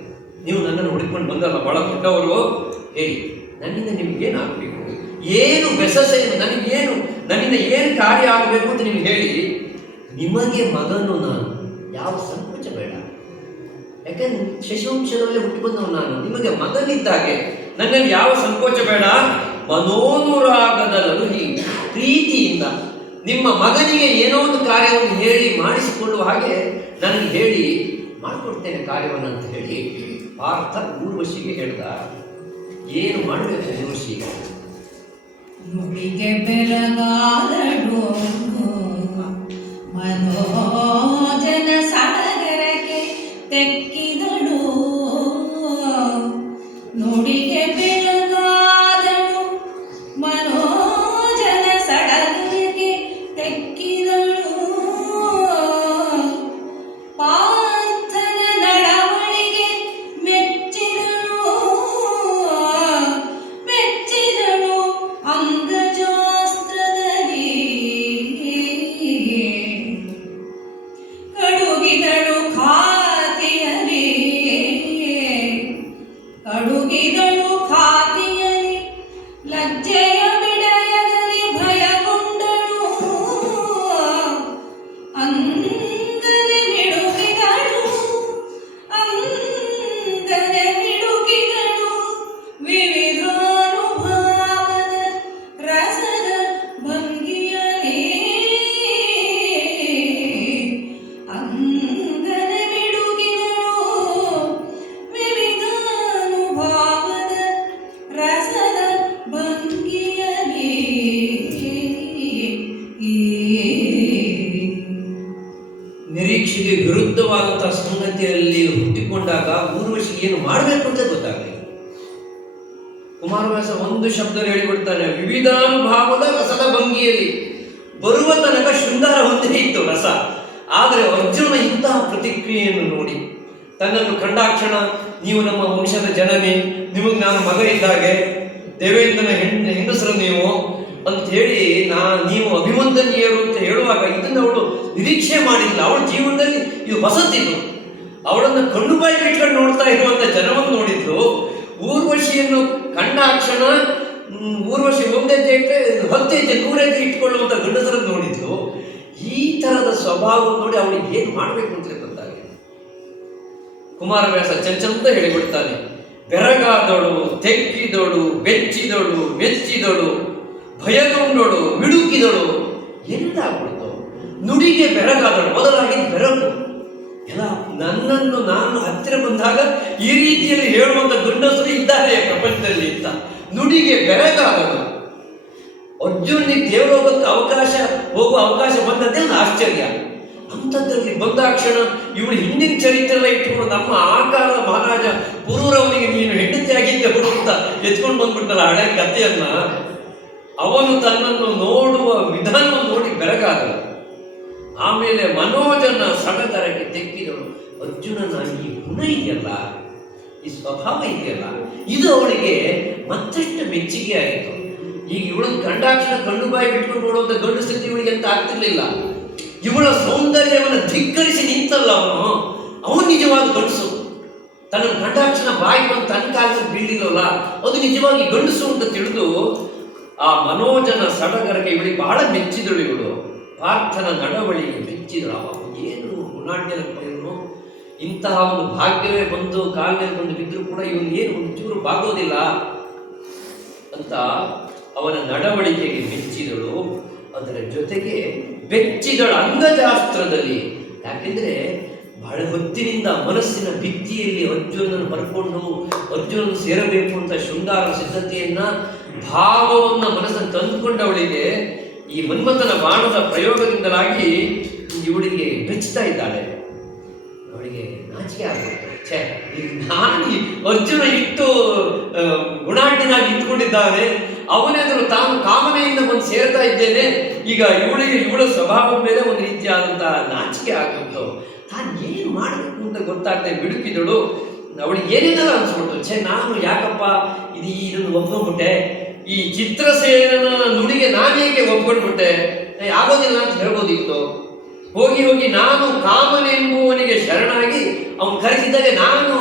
ನೀವು ನನ್ನನ್ನು ಹುಡುಕಿಕೊಂಡು ಬಂದಲ್ಲ, ಬಹಳ ದೊಡ್ಡವರು. ಹೇಳಿ, ನನ್ನಿಂದ ನಿಮ್ಗೇನಾಗಬೇಕು, ಏನು ಬೆಸಸೆ, ನನ್ನಿಂದ ಏನು ಕಾರ್ಯ ಆಗಬೇಕು ಅಂತ ನೀವು ಹೇಳಿ. ನಿಮಗೆ ಮಗನು ನಾನು, ಯಾವ ಸಂಕೋಚ ಬೇಡ. ಯಾಕಂದ್ರೆ ಶಶಿವಂಶದಲ್ಲೇ ಹುಟ್ಟಿ ಬಂದವನು ನಾನು, ನಿಮಗೆ ಮಗನಿದ್ದಾಗೆ, ನನ್ನಲ್ಲಿ ಯಾವ ಸಂಕೋಚ ಬೇಡ. ಮನೋನುರಾಗದ ಲರುಹಿ, ಪ್ರೀತಿಯಿಂದ ನಿಮ್ಮ ಮಗನಿಗೆ ಏನೋ ಒಂದು ಕಾರ್ಯವನ್ನು ಹೇಳಿ ಮಾಡಿಸಿಕೊಳ್ಳುವ ಹಾಗೆ ನನಗೆ ಹೇಳಿ ಮಾಡಿಕೊಡ್ತೇನೆ ಕಾರ್ಯವನ್ನು ಅಂತ ಹೇಳಿ ಪಾರ್ಥ ಊರ್ವಶಿಗೆ ಹೇಳ್ದ. ಏನು ಮಾಡಬೇಕು ಊರ್ವಶಿ? ನುಡಿಗೆ ಬೆಳಗಾದಳು ಮನೋಜನ ಸಡಗರಕ್ಕೆ ತೆಕ್ಕಿದಳು. ನುಡಿಗೆ ಬೆಳಗಾದಳು ಮನೋಜನ ಸಡಗರಕ್ಕೆ ತೆಕ್ಕಿದಳು. ಪಾರ್ಥನ ನಡವಳಿಗೆ ಮೆಚ್ಚಿದಳು ಅಂಗಜಾಸ್ತ್ರದಲ್ಲಿ. ಕಡುಗಿದಳು ಖಾತಿಯಲಿ ಲಜ್ಜೆಯ ಬಿಡಯದಲ್ಲಿ ಭಯಗೊಂಡಳು. ಅಂಗನೆ ಮಿಡುಕಿದಳು ವಿವಿಧಾನುಭಾವದ ರಸದ ಭಂಗಿಯಲಿ. ಅಂಗನೆ ಮಿಡುಕಿದಳು ವಿವಿಧಾನುಭಾವದ ರಸದ ಭಂಗಿಯಲಿ. ನಿರೀಕ್ಷೆಗೆ ವಿರುದ್ಧವಾದಂತಹ ಸಂಗತಿಯಲ್ಲಿ ಹುಟ್ಟಿಕೊಂಡಾಗ ಊರ್ವಶಿಗೆ ಏನು ಮಾಡಬೇಕು ಅಂತ ಗೊತ್ತಾಗಲಿಲ್ಲ. ಕುಮಾರವ್ಯಾಸ ಒಂದು ಶಬ್ದ ಹೇಳಿಬಿಡ್ತಾನೆ, ವಿವಿಧಾನುಭಾವದ ರಸದ ಭಂಗಿಯಲ್ಲಿ. ಬರುವ ತನಕ ಶೃಂಗಾರ ಹೊಂದೇ ಇತ್ತು ರಸ. ಆದರೆ ಅರ್ಜುನ ಇಂತಹ ಪ್ರತಿಕ್ರಿಯೆಯನ್ನು ನೋಡಿ ತನ್ನನ್ನು ಕಂಡಾಕ್ಷಣ, ನೀವು ನಮ್ಮ ವಂಶದ ಜನನೇ, ನಿಮಗೆ ನಾನು ಮಗ ಇದ್ದಾಗೆ, ದೇವೇಂದ್ರನ ಹೆಂಗಸರು ನೀವು ಅಂತ ಹೇಳಿ ನೀವು ಅಭಿವಂದನೀಯರು ಅಂತ ಹೇಳುವಾಗ ಇದನ್ನು ಅವಳು ನಿರೀಕ್ಷೆ ಮಾಡಿಲ್ಲ. ಅವಳ ಜೀವನದಲ್ಲಿ ಇದು ಹೊಸತಿದ್ದು. ಅವಳನ್ನು ಕಣ್ಣು ಬಾಯಿ ಬಿಟ್ಕೊಂಡು ನೋಡ್ತಾ ಇರುವಂತ ಜನವನ್ನು ನೋಡಿದ್ರು. ಊರ್ವಶಿಯನ್ನು ಕಂಡಾಕ್ಷಣ ಊರ್ವಶಿ ಒಂದೇ ಹೆಜ್ಜೆ 10 ಹೆಜ್ಜೆ 100 ಹೆಜ್ಜೆ ಇಟ್ಕೊಳ್ಳುವಂತ ಗಂಡಸರನ್ನು ನೋಡಿದ್ರು. ಈ ತರದ ಸ್ವಭಾವವನ್ನು ನೋಡಿ ಅವಳಿಗೆ ಏನು ಮಾಡಬೇಕು ಅಂತ ಗೊತ್ತಾಗಿದೆ. ಕುಮಾರವ್ಯಾಸ ಚಂಚಂತ ಹೇಳಿಬಿಡ್ತಾನೆ, ಬೆರಗಾದಳು, ತೆಕ್ಕಿದಳು, ಬೆಚ್ಚಿದಳು, ಮೆಚ್ಚಿದಳು, ಭಯಗೊಂಡಳು, ಮಿಡುಕಿದಳು. ಎಂದಾಗ್ಬಿಡ್ತು. ನುಡಿಗೆ ಬೆರಗಾದಳು, ಮೊದಲಾಗಿ ಬೆರಗು. ಎಲ್ಲ ನನ್ನನ್ನು ನಾನು ಹತ್ತಿರ ಬಂದಾಗ ಈ ರೀತಿಯಲ್ಲಿ ಹೇಳುವಂತ ಗಂಡಸರು ಇದ್ದಾರೆ ಪ್ರಪಂಚದಲ್ಲಿ ಅಂತ ನುಡಿಗೆ ಬೆರಗಾಗದು. ಅರ್ಜುನಿಗೆ ದೇವಲೋಕಕ್ಕೆ ಹೋಗುವ ಅವಕಾಶ ಬಂದದ್ದೇ ಒಂದು ಆಶ್ಚರ್ಯ. ಅಂಥದ್ರಲ್ಲಿ ಬಂದಾಕ್ಷಣ ಇವಳು ಹಿಂದಿನ ಚರಿತ್ರೆ ಎಲ್ಲ ಇಟ್ಟುಕೊಂಡು ನಮ್ಮ ಆಕಾರದ ಮಹಾರಾಜ ಪುರೂರವನಿಗೆ ನೀನು ಹೆಂಡತಿಯಾಗಿದ್ದೆ ಬಿಡು ಅಂತ ಎತ್ಕೊಂಡು ಬಂದ್ಬಿಟ್ಟಲ್ಲ ಹಳೆ ಕಥೆಯನ್ನ. ಅವನು ತನ್ನನ್ನು ನೋಡುವ ವಿಧಾನವನ್ನು ನೋಡಿ ಬೆರಗಾಗಲ್ಲ. ಆಮೇಲೆ ಮನೋಜನ ಸಡಗರಕ್ಕೆ ತೆಕ್ಕಿದಳು. ಅರ್ಜುನನ ಈ ಗುಣ ಇದೆಯಲ್ಲ, ಈ ಸ್ವಭಾವ ಇದೆಯಲ್ಲ, ಇದು ಅವಳಿಗೆ ಮತ್ತಷ್ಟು ಮೆಚ್ಚುಗೆ ಆಯಿತು. ಈಗ ಇವಳನ್ನು ಕಂಡಾಕ್ಷಣ ಕಣ್ಣು ಬಾಯಿ ಬಿಟ್ಕೊಂಡು ನೋಡುವಂಥ ಗಂಡು ಸ್ಥಿತಿ ಇವಳಿಗೆ ಅಂತ ಆಗ್ತಿರ್ಲಿಲ್ಲ. ಇವಳ ಸೌಂದರ್ಯವನ್ನು ಧಿಕ್ಕರಿಸಿ ನಿಂತಲ್ಲ ಅವನು ನಿಜವಾದ ಗಂಡಸು. ತನ್ನ ಕಂಡಾಕ್ಷಣ ಬಾಯಿ ಬಂದು ತನ್ನ ಕಾಲದಲ್ಲಿ ಬೀಳಿಲ್ಲಲ್ಲ, ಅದು ನಿಜವಾಗಿ ಗಂಡಸು ಅಂತ ತಿಳಿದು ಆ ಮನೋಜನ ಸಡಗರಕ್ಕೆ ಇವಳಿಗೆ ಬಹಳ ಮೆಚ್ಚಿದಳು. ಇವಳು ಪಾರ್ಥನ ನಡವಳಿಗೆ ಮೆಚ್ಚಿದಳು. ಅವ ಏನು ಗುಣಾಢ್ಯನಪ್ಪ ಇವನು, ಇಂತಹ ಒಂದು ಭಾಗ್ಯವೇ ಬಂದು ಕಾಲ ಮೇಲೆ ಬಂದು ಬಿದ್ದರೂ ಕೂಡ ಇವನು ಏನು ಒಂಚೂರು ಬಾಗೋದಿಲ್ಲ ಅಂತ ಅವನ ನಡವಳಿಕೆಗೆ ಮೆಚ್ಚಿದಳು. ಅದರ ಜೊತೆಗೆ ಬೆಚ್ಚಿದಳು ಅಂಗಶಾಸ್ತ್ರದಲ್ಲಿ. ಯಾಕೆಂದ್ರೆ ಬಹಳ ಹೊತ್ತಿನಿಂದ ಮನಸ್ಸಿನ ಭಿತ್ತಿಯಲ್ಲಿ ಅರ್ಜುನನ್ನು ಬರ್ಕೊಂಡು ಅರ್ಜುನನ್ನು ಸೇರಬೇಕು ಅಂತ ಶೃಂಗಾರ ಸಿದ್ಧತೆಯನ್ನ ಭಾವವನ್ನು ಮನಸ್ಸನ್ನು ತಂದುಕೊಂಡವಳಿಗೆ ಈ ಮನ್ಮಥನ ಬಾಣದ ಪ್ರಯೋಗದಿಂದಲಾಗಿ ಇವಳಿಗೆ ಬೆಚ್ಚುತ್ತಾ ಇದ್ದಾಳೆ. ಅವಳಿಗೆ ನಾಚಿಕೆ ಆಗುತ್ತೆ. ನಾನು ಅರ್ಜುನ ಇಟ್ಟು ಗುಣಾಢ್ಯನಾಗಿ ಇಟ್ಕೊಂಡಿದ್ದಾನೆ, ಅವನೆದುರು ತಾನು ಕಾಮನೆಯಿಂದ ಬಂದು ಸೇರ್ತಾ ಇದ್ದೇನೆ. ಈಗ ಇವಳ ಸ್ವಭಾವದ ಮೇಲೆ ಒಂದು ರೀತಿಯಾದಂತಹ ನಾಚಿಕೆ ಆಗುತ್ತೋ, ತಾನು ಏನು ಮಾಡಬೇಕು ಅಂತ ಗೊತ್ತಾಗದೆ ಬಿಡುಕಿದಳು. ಅವಳಿಗೆ ಏನೇನೆಲ್ಲ ಅನ್ಸ್ಬಿಟ್ಟು, ನಾನು ಯಾಕಪ್ಪ ಇದನ್ನು ಒಪ್ಕೊಂಡ್ಬಿಟ್ಟೆ, ಈ ಚಿತ್ರಸೇನನ ನುಡಿಗೆ ನಾನೇಕೆ ಒಪ್ಕೊಂಡ್ಬಿಟ್ಟೆ, ಆಗೋದಿಲ್ಲ ಅಂತ ಹೇಳ್ಬೋದಿತ್ತು. ಹೋಗಿ ನಾನು ಕಾಮನೆಂಬುವನಿಗೆ ಶರಣಾಗಿ ಅವನು ಕರೆಸಿದ್ದಾಗ ನಾನು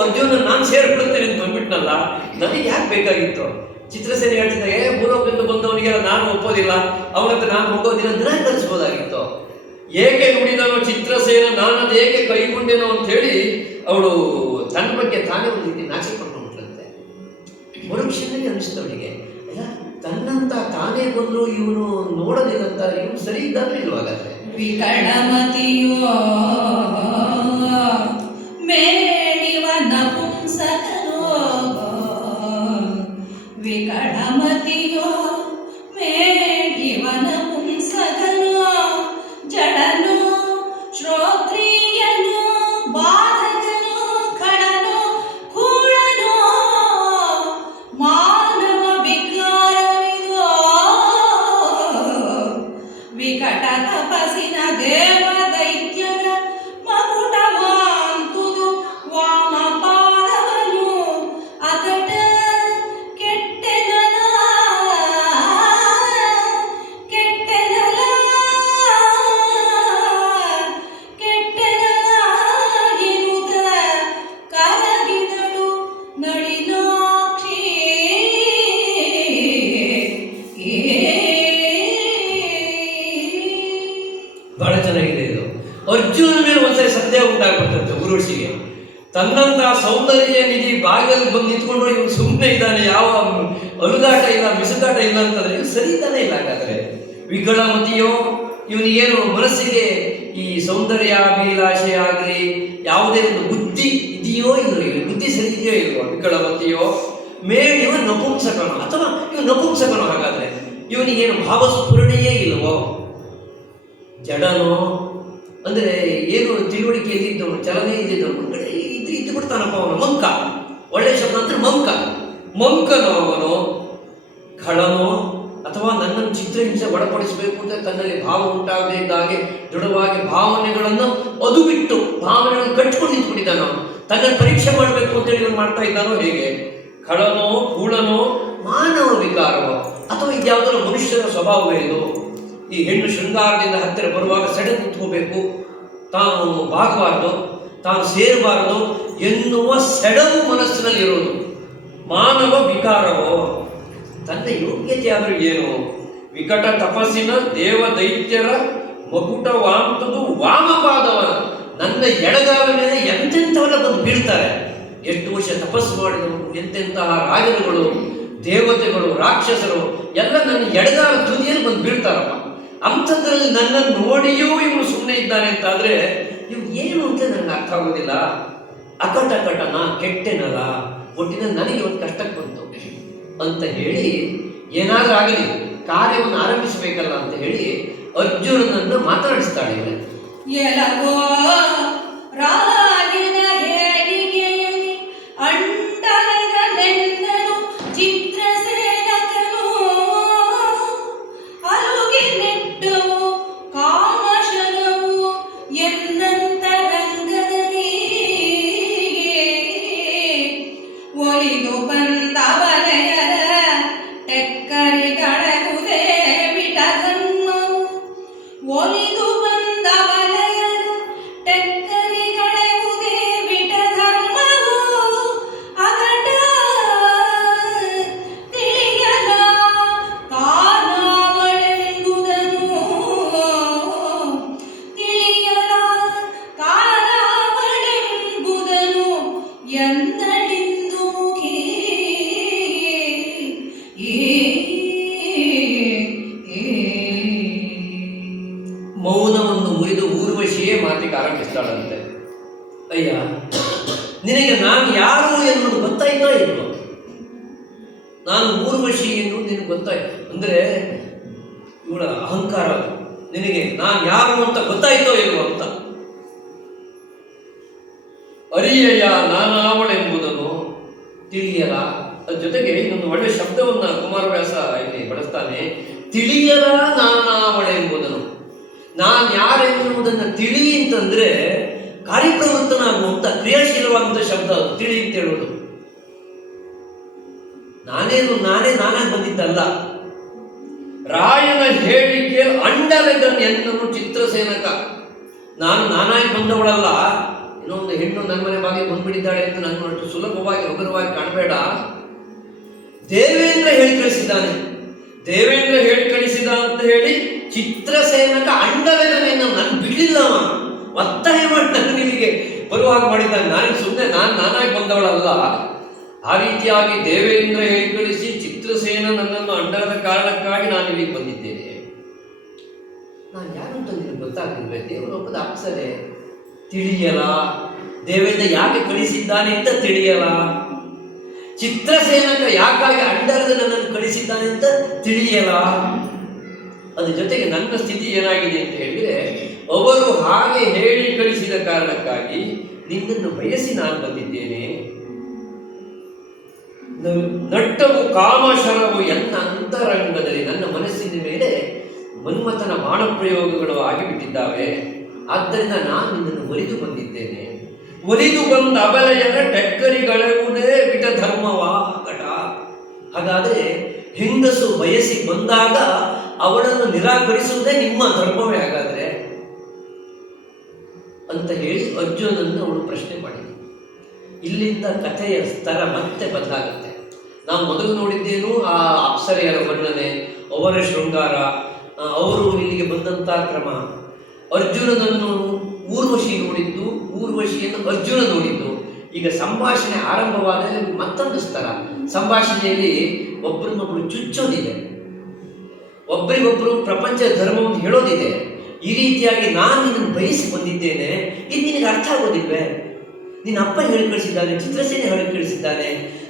ಅರ್ಜುನ ನಾನು ಸೇರ್ಬಿಡುತ್ತೇನೆ ಅಂತ ಬಂದ್ಬಿಟ್ನಲ್ಲ, ನನಗೆ ಯಾಕೆ ಬೇಕಾಗಿತ್ತು? ಚಿತ್ರಸೇನೆ ಹೇಳ್ತಿದ್ದಾಗ ಭೂಲೋಕದಿಂದ ಬಂದವನಿಗೆಲ್ಲ ನಾನು ಒಪ್ಪೋದಿಲ್ಲ, ಅವನಂತ ನಾನು ಹೋಗೋದಿಲ್ಲ ಅಂತ ನಾನು ಕಲಿಸ್ಬೋದಾಗಿತ್ತು. ಏಕೆ ನುಡಿದನೋ ಚಿತ್ರಸೇನ, ನಾನದು ಏಕೆ ಕೈಗೊಂಡೇನೋ ಅಂತ ಹೇಳಿ ಅವಳು ತನ್ನ ಬಗ್ಗೆ ತಾನೇ ಒಂದು ರೀತಿ ನಾಚಿಕೆ ಪಡ್ಕೊಂಡ್ಬಿಟ್ರಂತೆ. ಮರುಕ್ಷಣಕ್ಕೆ ಅನಿಸ್ತವಳಿಗೆ, ಅಲ್ಲ ತನ್ನಂತ ತಾನೇ ಬಂದ್ರು ಇವನು ನೋಡೋದಿಲ್ಲ ಅಂತ, ಇವನು ಸರಿ ಇದ್ದಾನೆ ಇಲ್ವಾಗಾದ್ರೆ. ವಿಕಟಮತಿಯೋ ಮೇಳಿವ ನಪುಂಸಕನೋ, ವಿಕಟಮತಿಯೋ ಮೇಳಿವ ನಪುಂಸಕನೋ, ಜಡನು ಶ್ರೋತ್ರಿಯನು ಬಾಧಕನು ಖಡನು ಕೂಳನು, ಮಾನವ ವಿಕಾರವಿದೋ ವಿಕಟ ತಪಸ್ಸಿನ ದೇವ ದೈತ್ಯರ ಮಕುಟವಾಂತುದು ವಾಮ ಪಾದವನು ಅಕಟ ಕೆಟ್ಟೆನಲ ಎನ್ನುತ್ತ ಕರಗಿದಳು ನಳಿನಾಕ್ಷಿ. ಬಹಳ ಚೆನ್ನಾಗಿದೆ ಇದು. ಅರ್ಜುನ ಮೇಲೆ ಒಂದ್ಸರಿ ಸತ್ಯ ಉಂಟಾಗ್ಬಿಡ್ತಂತೆ ಊರ್ವಶಿಗೆ. ತನ್ನಂತಹ ಸೌಂದರ್ಯ ನಿಧಿ ಬಾಗಿಲಲ್ಲಿ ಬಂದು ನಿಂತ್ಕೊಂಡು ಇವನು ಸುಮ್ಮನೆ ಇದ್ದಾನೆ, ಯಾವ ಅಲುಗಾಟ ಇಲ್ಲ ಮಿಸುಗಾಟ ಇಲ್ಲ ಅಂತಂದ್ರೆ ಇವ್ನು ಸರಿ ಇದ್ದಾನೆ ಇಲ್ಲ. ಹಾಗಾದ್ರೆ ವಿಕಳಮತಿಯೋ, ಇವನಿಗೇನು ಮನಸ್ಸಿಗೆ ಈ ಸೌಂದರ್ಯಾಭಿಲಾಷೆ ಆಗಲಿ ಯಾವುದೇ ಒಂದು ಬುದ್ಧಿ ಇದೆಯೋ ಇಲ್ಲೋ, ಇವನು ಬುದ್ಧಿ ಸರಿ ಇದೆಯೋ ಇಲ್ವೋ. ವಿಕಳಮತಿಯೋ ಮೇಳಿವ ನಪುಂಸಕನೋ, ಅಥವಾ ಇವನು ನಪುಂಸಕನೋ, ಹಾಗಾದ್ರೆ ಇವನಿಗೇನು ಭಾವಸ್ಫುರಣೆಯೇ ಇಲ್ವೋ. ಜಡನೋ ಅಂದರೆ ಏನು ತಿಳುವಳಿಕೆ ಇದ್ದಿದ್ದವನು, ಚಲನೆ ಇದ್ದಿದ್ದವನು, ಇದ್ದು ಬಿಡ್ತಾನಪ್ಪ ಅವನು. ಮಂಕ, ಒಳ್ಳೆಯ ಶಬ್ದ ಅಂದ್ರೆ ಮಂಕನೋ ಅವನು. ಖಳನೋ, ಅಥವಾ ನನ್ನನ್ನು ಚಿತ್ರಹಿಂಸೆ ಒಳಪಡಿಸಬೇಕು ಅಂತ ತನ್ನಲ್ಲಿ ಭಾವ ಉಂಟಾಗದೇ ಇದ್ದ ಹಾಗೆ ದೃಢವಾಗಿ ಭಾವನೆಗಳನ್ನು ಅದು ಬಿಟ್ಟು ಭಾವನೆಗಳನ್ನು ಕಟ್ಕೊಂಡು ನಿಂತ್ಕೊಂಡಿದ್ದಾನೋ, ತನ್ನನ್ನು ಪರೀಕ್ಷೆ ಮಾಡಬೇಕು ಅಂತೇಳಿ ಇವನು ಮಾಡ್ತಾ ಇದ್ದಾನೋ ಹೇಗೆ. ಖಳನೋ ಕೂಳನೋ ಮಾನವ ವಿಕಾರವೋ, ಅಥವಾ ಇದ್ಯಾವುದೋ ಮನುಷ್ಯನ ಸ್ವಭಾವವೇ ಇದು. ಈ ಹೆಣ್ಣು ಶೃಂಗಾರದಿಂದ ಹತ್ತಿರ ಬರುವಾಗ ಸೆಡೆ ನಿಂತ್ಕೋಬೇಕು, ತಾನು ಬಾಗಬಾರದು, ತಾನು ಸೇರಬಾರದು ಎನ್ನುವ ಸೆಡವು ಮನಸ್ಸಿನಲ್ಲಿರೋದು ಮಾನವ ವಿಕಾರವೋ. ತನ್ನ ಯೋಗ್ಯತೆ ಆದರೂ ಏನು? ವಿಕಟ ತಪಸ್ಸಿನ ದೇವ ದೈತ್ಯರ ಮಕುಟವಾಂತದು ವಾಮಪಾದವ. ನನ್ನ ಎಡಗಾಲ ಮೇಲೆ ಎಂತೆಂಥವನ್ನ ಬಂದು ಬೀಳ್ತಾರೆ. ಎಷ್ಟು ವರ್ಷ ತಪಸ್ಸು ಮಾಡಿದವರು, ಎಂತೆಂತಹ ರಾಜರುಗಳು, ದೇವತೆಗಳು, ರಾಕ್ಷಸರು ಎಲ್ಲ ನನ್ನ ಎಡಗಾಲ ತುದಿಯಲ್ಲಿ ಬಂದು ಬೀಳ್ತಾರಪ್ಪ. ಅಂಥದ್ರಲ್ಲಿ ನನ್ನನ್ನು ನೋಡಿಯೂ ಇವನು ಸುಮ್ಮನೆ ಇದ್ದಾನೆ ಅಂತಾದ್ರೆ ಇವು ಏನು ಅಂತ ನನಗೆ ಅರ್ಥ ಆಗೋದಿಲ್ಲ. ಅಕಟಕಟನ ಕೆಟ್ಟೆನಲ್ಲ, ಒಟ್ಟಿನಲ್ಲಿ ನನಗೆ ಒಂದು ಕಷ್ಟಕ್ಕೆ ಬಂತು ಅಂತ ಹೇಳಿ, ಏನಾದರೂ ಆಗಲಿ ಕಾರ್ಯವನ್ನು ಆರಂಭಿಸಬೇಕಲ್ಲ ಅಂತ ಹೇಳಿ ಅರ್ಜುನನನ್ನು ಮಾತನಾಡಿಸ್ತಾಳೆ ಇವಳೆ. ಎಲಗೋ ರಾಯನ ಹೇಳಿಕೆಯಲ್ಲಿ ಅಂಡಲಗಲೆಂದನು ಚಿತ್ರಸೇನಕನು, ಅಲುಗಿ ನೆಟ್ಟವು ಕಾಮಶನವು ಎಂದಂತರಂಗದಲ್ಲಿ, ಒಲಿದು ಬಂದ ವಲಯದ ಟೆಕ್ಕರಿಗಡಗುದೇ ಬಿಟಧರ್ಮವು, ಒಲಿದು ಬಂದ ವಲಯದ ಟೆಕ್ಕರಿಗಳೆವುದೇ ಬಿಟಧರ್ಮವು, ಅಗಟ ತಿಳಿಯಲ ಕಾರಣವಳೆಂಬುದನು, ತಿಳಿಯಲ ಕಾರಣವಳೆಂಬುದನು ಎಂದಳಿಂದು ಮುಖಿ. ಮೌನವನ್ನು ಮುರಿದು ಊರ್ವಶಿಯೇ ಮಾತಿಗೆ ಆರಂಭಿಸ್ತಾಳಂತೆ. ಅಯ್ಯ, ನಿನಗೆ ನಾನು ಯಾರು ಎನ್ನುವುದು ಗೊತ್ತಾಯ್ತೋ ಇಲ್ವೋ? ನಾನು ಊರ್ವಶಿ ಎನ್ನುವುದು ನಿನಗೆ ಗೊತ್ತಾಯ್ತು ಅಂದರೆ ಇವಳ ಅಹಂಕಾರ. ನಿನಗೆ ನಾನು ಯಾರು ಅಂತ ಗೊತ್ತಾಯ್ತೋ ಇಲ್ವೋ ಅಂತ. ಅರಿಯಯ್ಯ ನಾನಾವಳೆಂಬುದನ್ನು ತಿಳಿಯಲ. ಅದ್ರ ಜೊತೆಗೆ ಇನ್ನೊಂದು ಒಳ್ಳೆ ಶಬ್ದವನ್ನ ಕುಮಾರವ್ಯಾಸ ಇಲ್ಲಿ ಬಳಸ್ತಾನೆ. ತಿಳಿಯಲ ನಾನಾವಳೆಂಬುದನ್ನು. ನಾನು ಯಾರೆನ್ನುವುದನ್ನು ತಿಳಿ ಅಂತಂದ್ರೆ ಕಾರ್ಯಪ್ರವೃತ್ತನಾಗುವಂತ ಕ್ರಿಯಾಶೀಲವಾದಂಥ ಶಬ್ದ ಅದು ತಿಳಿ ಅಂತ ಹೇಳೋದು. ನಾನೇ ನಾನಾಗಿ ಬಂದಿದ್ದಲ್ಲ. ರಾಯನ ಹೇಳಿಕೆ ಅಂಡಲೆದನ್ನು ಚಿತ್ರಸೇನಕ. ನಾನು ನಾನಾಗಿ ಬಂದವಳಲ್ಲ. ಇನ್ನೊಂದು ಹೆಣ್ಣು ನನ್ನ ಮನೆ ಬಾಗಿ ಬಂದ್ಬಿಟ್ಟಿದ್ದಾಳೆ ಅಂತ ನನ್ನ ಅಷ್ಟು ಸುಲಭವಾಗಿ ಹಗುರವಾಗಿ ಕಾಣಬೇಡ. ದೇವೇಂದ್ರ ಹೇಳಿ ಕಳಿಸಿದ್ದಾನೆ. ದೇವೇಂದ್ರ ಹೇಳಿ ಕಳಿಸಿದ ಅಂತ ಹೇಳಿ ಚಿತ್ರಸೇನಕ ಅಂಡಲೆದನೇನು ನನ್ನ ಬಿಡಲಿಲ್ಲ. ಒತ್ತಾಯ ಮಾಡಿ ನನ್ನ ನಿಮಗೆ ಬರುವಾಗ ಮಾಡಿದ್ದಾನೆ. ನಾನು ಸುಮ್ಮನೆ ನಾನಾಗಿ ಬಂದವಳಲ್ಲ. ಆ ರೀತಿಯಾಗಿ ದೇವೇಂದ್ರ ಹೇಳಿ ಕಳಿಸಿ ಚಿತ್ರಸೇನ ನನ್ನನ್ನು ಅಂಡಲದ ಕಾರಣಕ್ಕಾಗಿ ನಾನು ಇಲ್ಲಿಗೆ ಬಂದಿದ್ದೇನೆ. ನಾನು ಯಾರು ಅಂತ ನಿನಗೆ ಗೊತ್ತಾಗ್ತಿಲ್ವೇ? ದೇವಲೋಕದ ಅಪ್ಸರೆ. ತಿಳಿಯಲ. ದೇವೇಂದ್ರ ಯಾಕೆ ಕಳಿಸಿದ್ದಾನೆ ಅಂತ ತಿಳಿಯಲ. ಚಿತ್ರಸೇನಕ ಯಾಕಾಗಿ ಅಂಡಲದ ನನ್ನನ್ನು ಕಳಿಸಿದ್ದಾನೆ ಅಂತ ತಿಳಿಯಲ. ಅದ್ರ ಜೊತೆಗೆ ನನ್ನ ಸ್ಥಿತಿ ಏನಾಗಿದೆ ಅಂತ ಹೇಳಿದ್ರೆ, ಅವರು ಹಾಗೆ ಹೇಳಿ ಕಳಿಸಿದ ಕಾರಣಕ್ಕಾಗಿ ನಿನ್ನನ್ನು ಬಯಸಿ ನಾನು ಬಂದಿದ್ದೇನೆ. ನಟ್ಟವು ಕಾಮಶರವು ಎನ್ನ ಅಂತರಂಗದಲ್ಲಿ ನನ್ನ ಮನಸ್ಸಿನ ಮೇಲೆ ಮನ್ಮಥನ ಬಾಣಪ್ರಯೋಗಗಳು ಆಗಿಬಿಟ್ಟಿದ್ದಾವೆ. ಆದ್ದರಿಂದ ನಾನು ನಿನ್ನನ್ನು ಒಲಿದು ಬಂದಿದ್ದೇನೆ. ಒಲಿದು ಬಂದ ಅಬಲೆಯರ ಟೆಕ್ಕರಿಗಳೆವುದೇ ಬಿಟ ಧರ್ಮವಾ ಕಟ. ಹಾಗಾದರೆ ಹೆಂಗಸು ಬಯಸಿ ಬಂದಾಗ ಅವಳನ್ನು ನಿರಾಕರಿಸುವುದೇ ನಿಮ್ಮ ಧರ್ಮವೇ ಹಾಗಾದ್ರೆ ಅಂತ ಹೇಳಿ ಅರ್ಜುನನ್ನು ಅವಳು ಪ್ರಶ್ನೆ ಮಾಡಿದ್ರು. ಇಲ್ಲಿಂದ ಕಥೆಯ ಸ್ತರ ಮತ್ತೆ ಬದಲಾಗುತ್ತೆ. ನಾವು ಮೊದಲು ನೋಡಿದ್ದೇನು ಆ ಅಪ್ಸರೆಯರ ವರ್ಣನೆ, ಅವರ ಶೃಂಗಾರ, ಅವರು ಇಲ್ಲಿಗೆ ಬಂದಂಥ ಕ್ರಮ. ಅರ್ಜುನನನ್ನು ಊರ್ವಶಿ ನೋಡಿದ್ದು, ಊರ್ವಶಿಯನ್ನು ಅರ್ಜುನ ನೋಡಿದ್ದು. ಈಗ ಸಂಭಾಷಣೆ ಆರಂಭವಾದ ಮತ್ತೊಂದು ಸ್ತರ. ಸಂಭಾಷಣೆಯಲ್ಲಿ ಒಬ್ಬರನ್ನೊಬ್ಬರು ಚುಚ್ಚೋದಿದೆ, ಒಬ್ಬರಿಗೊಬ್ಬರು ಪ್ರಪಂಚ ಧರ್ಮವನ್ನು ಹೇಳೋದಿದೆ. ಈ ರೀತಿಯಾಗಿ ನಾನು ನಿನ್ನನ್ನು ಬಯಸಿ ಬಂದಿದ್ದೇನೆ, ಇದು ನಿನಗೆ ಅರ್ಥ ಆಗೋದಿಲ್ವೇ? ನಿನ್ನ ಅಪ್ಪ ಹೇಳಿ ಕಳಿಸಿದ್ದಾನೆ, ಚಿತ್ರಸೇನೆ ಹೇಳಿ ಕಳಿಸಿದ್ದಾನೆ,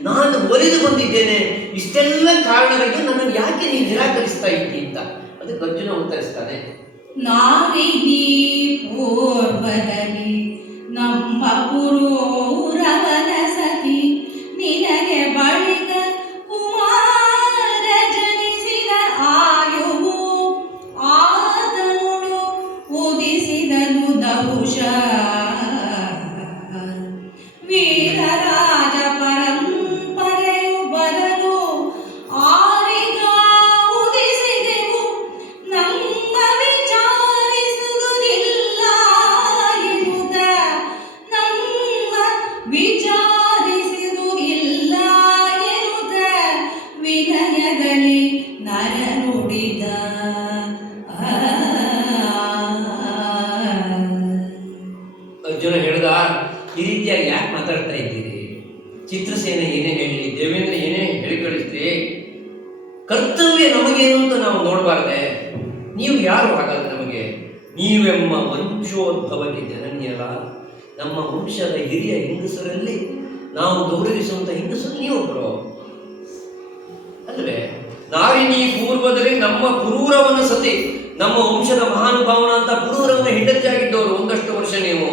ನಾನು ಒಲಿದು ಬಂದಿದ್ದೇನೆ. ಇಷ್ಟೆಲ್ಲ ಕಾರಣಗಳಿಗೆ ನನ್ನನ್ನು ಯಾಕೆ ನೀನು ನಿರಾಕರಿಸ್ತಾ ಇದ್ದಿ ಅಂತ ಅದಕ್ಕೆ ಅರ್ಜುನ ಉತ್ತರಿಸ್ತಾನೆ. ನಾವಿದೀ ಪೂರ್ವದಲ್ಲಿ ನಮ್ಮ ಪುರೂರವನ ಸತಿ ನಿನಗೆ ಬಳಿಕ ಕುಮಾರ ಜನಿಸಿದ ಆಯುವು ಆತನುಡು ಉದಿಸಿದನು ದೌಷ ವೀರರಾಜ ಪರಂಪರೆಯು ಬರಲು ಆರಿಗ ಉದಿಸಿದೆವು ನಮ್ಮ ವಿಚಾರಿಸುವುದಿಲ್ಲ ಎನ್ನುತ್ತ ನಮ್ಮ ವಿಚಾರಿಸುವುದು ಇಲ್ಲ ಎನ್ನುತ್ತ ವಿನಯದಲ್ಲಿ ನರ ನುಡಿದ. ಅರ್ಜುನ ಹೇಳ್ದ, ಈ ರೀತಿಯಾಗಿ ಯಾಕೆ ಮಾತಾಡ್ತಾ ಇದ್ದೀರಿ? ಚಿತ್ರಸೇನೆ ಏನೇ ಹೇಳಿ, ದೇವೇಂದ್ರ ಏನೇ ಹೇಳಿ ಕಳಿಸ್ರಿ, ಕರ್ತವ್ಯ ನಮಗೇನು ಅಂತ ನಾವು ನೋಡಬಾರ್ದೆ? ನೀವು ಯಾರು ಹಾಗಾದ್ರೆ ನಮಗೆ? ನೀವೆಮ್ಮ ವಂಶೋದ್ಭವಕ್ಕೆ ಜನನಿಯಲ್ಲ. ನಮ್ಮ ವಂಶದ ಹಿರಿಯ ಹೆಂಗಸರಲ್ಲಿ ನಾವು ಗೌರವಿಸುವಂತ ಹೆಂಗಸರು ನೀವೊಬ್ಬರು ಅಲ್ವೇ? ನಾರಿನಿ ಪೂರ್ವದಲ್ಲಿ ನಮ್ಮ ಪುರೂರವನ ಸತಿ, ನಮ್ಮ ವಂಶದ ಮಹಾನುಭಾವನ ಅಂತ ಪುರೂರವನ ಹೆಂಡತಿಯಾಗಿದ್ದವರು ಒಂದಷ್ಟು ವರ್ಷ ನೀವು.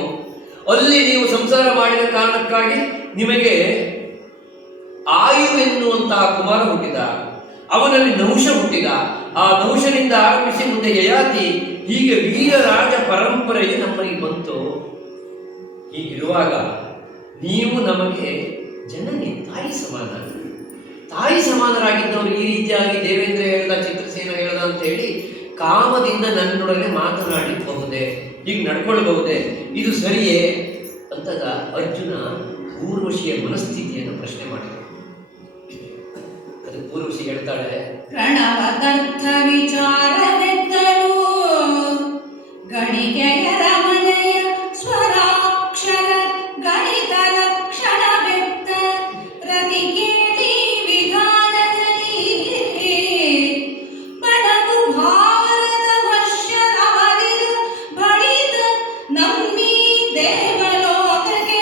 ಅಲ್ಲಿ ನೀವು ಸಂಸಾರ ಮಾಡಿದ ಕಾರಣಕ್ಕಾಗಿ ನಿಮಗೆ ಆಯು ಎನ್ನುವಂತಹ ಕುಮಾರ ಹುಟ್ಟಿದ, ಅವನಲ್ಲಿ ನಹುಷ ಹುಟ್ಟಿದ. ಆ ನಹುಷನಿಂದ ಆರಂಭಿಸಿ ಮುಂದೆ ಯಯಾತಿ, ಹೀಗೆ ವೀರರಾಜ ಪರಂಪರೆಯು ನಮ್ಮಲ್ಲಿ ಬಂತು. ಹೀಗಿರುವಾಗ ನೀವು ನಮಗೆ ಜನನಿ, ತಾಯಿ ಸಮಾನ. ತಾಯಿ ಸಮಾನರಾಗಿದ್ದವರು ಈ ರೀತಿಯಾಗಿ ದೇವೇಂದ್ರ ಹೇಳ್ದ, ಚಿತ್ರಸೇನ ಹೇಳ್ದ ಅಂತ ಹೇಳಿ ಕಾಮದಿಂದ ನನ್ನೊಡನೆ ಮಾತನಾಡಬಹುದೇ, ಹೀಗೆ ನಡ್ಕೊಳ್ಬಹುದೇ, ಇದು ಸರಿಯೇ ಅಂತಗ ಅರ್ಜುನ ಊರ್ವಶಿಯ ಮನಸ್ಥಿತಿಯನ್ನು ಪ್ರಶ್ನೆ ಮಾಡಿದ. ಅದಕ್ಕೆ ಊರ್ವಶಿ ಹೇಳ್ತಾಳೆ, ಪ್ರಣವದರ್ಥ ವಿಚಾರವೆತ್ತಲು ಗಣಿಕೆಯರ ಮನೆಯ ಸ್ವರಾಕ್ಷರ ಗಣಿತ ಲಕ್ಷಣವೆತ್ತ ರತಿ ಕೇಳಿ ವಿಧಾನದಲ್ಲಿ ಬಡಗು ಭಾರತ ವರ್ಷರಾದಿರು ಬಳಿದ ನಮ್ಮಿ ದೇವಲೋಕಕ್ಕೆ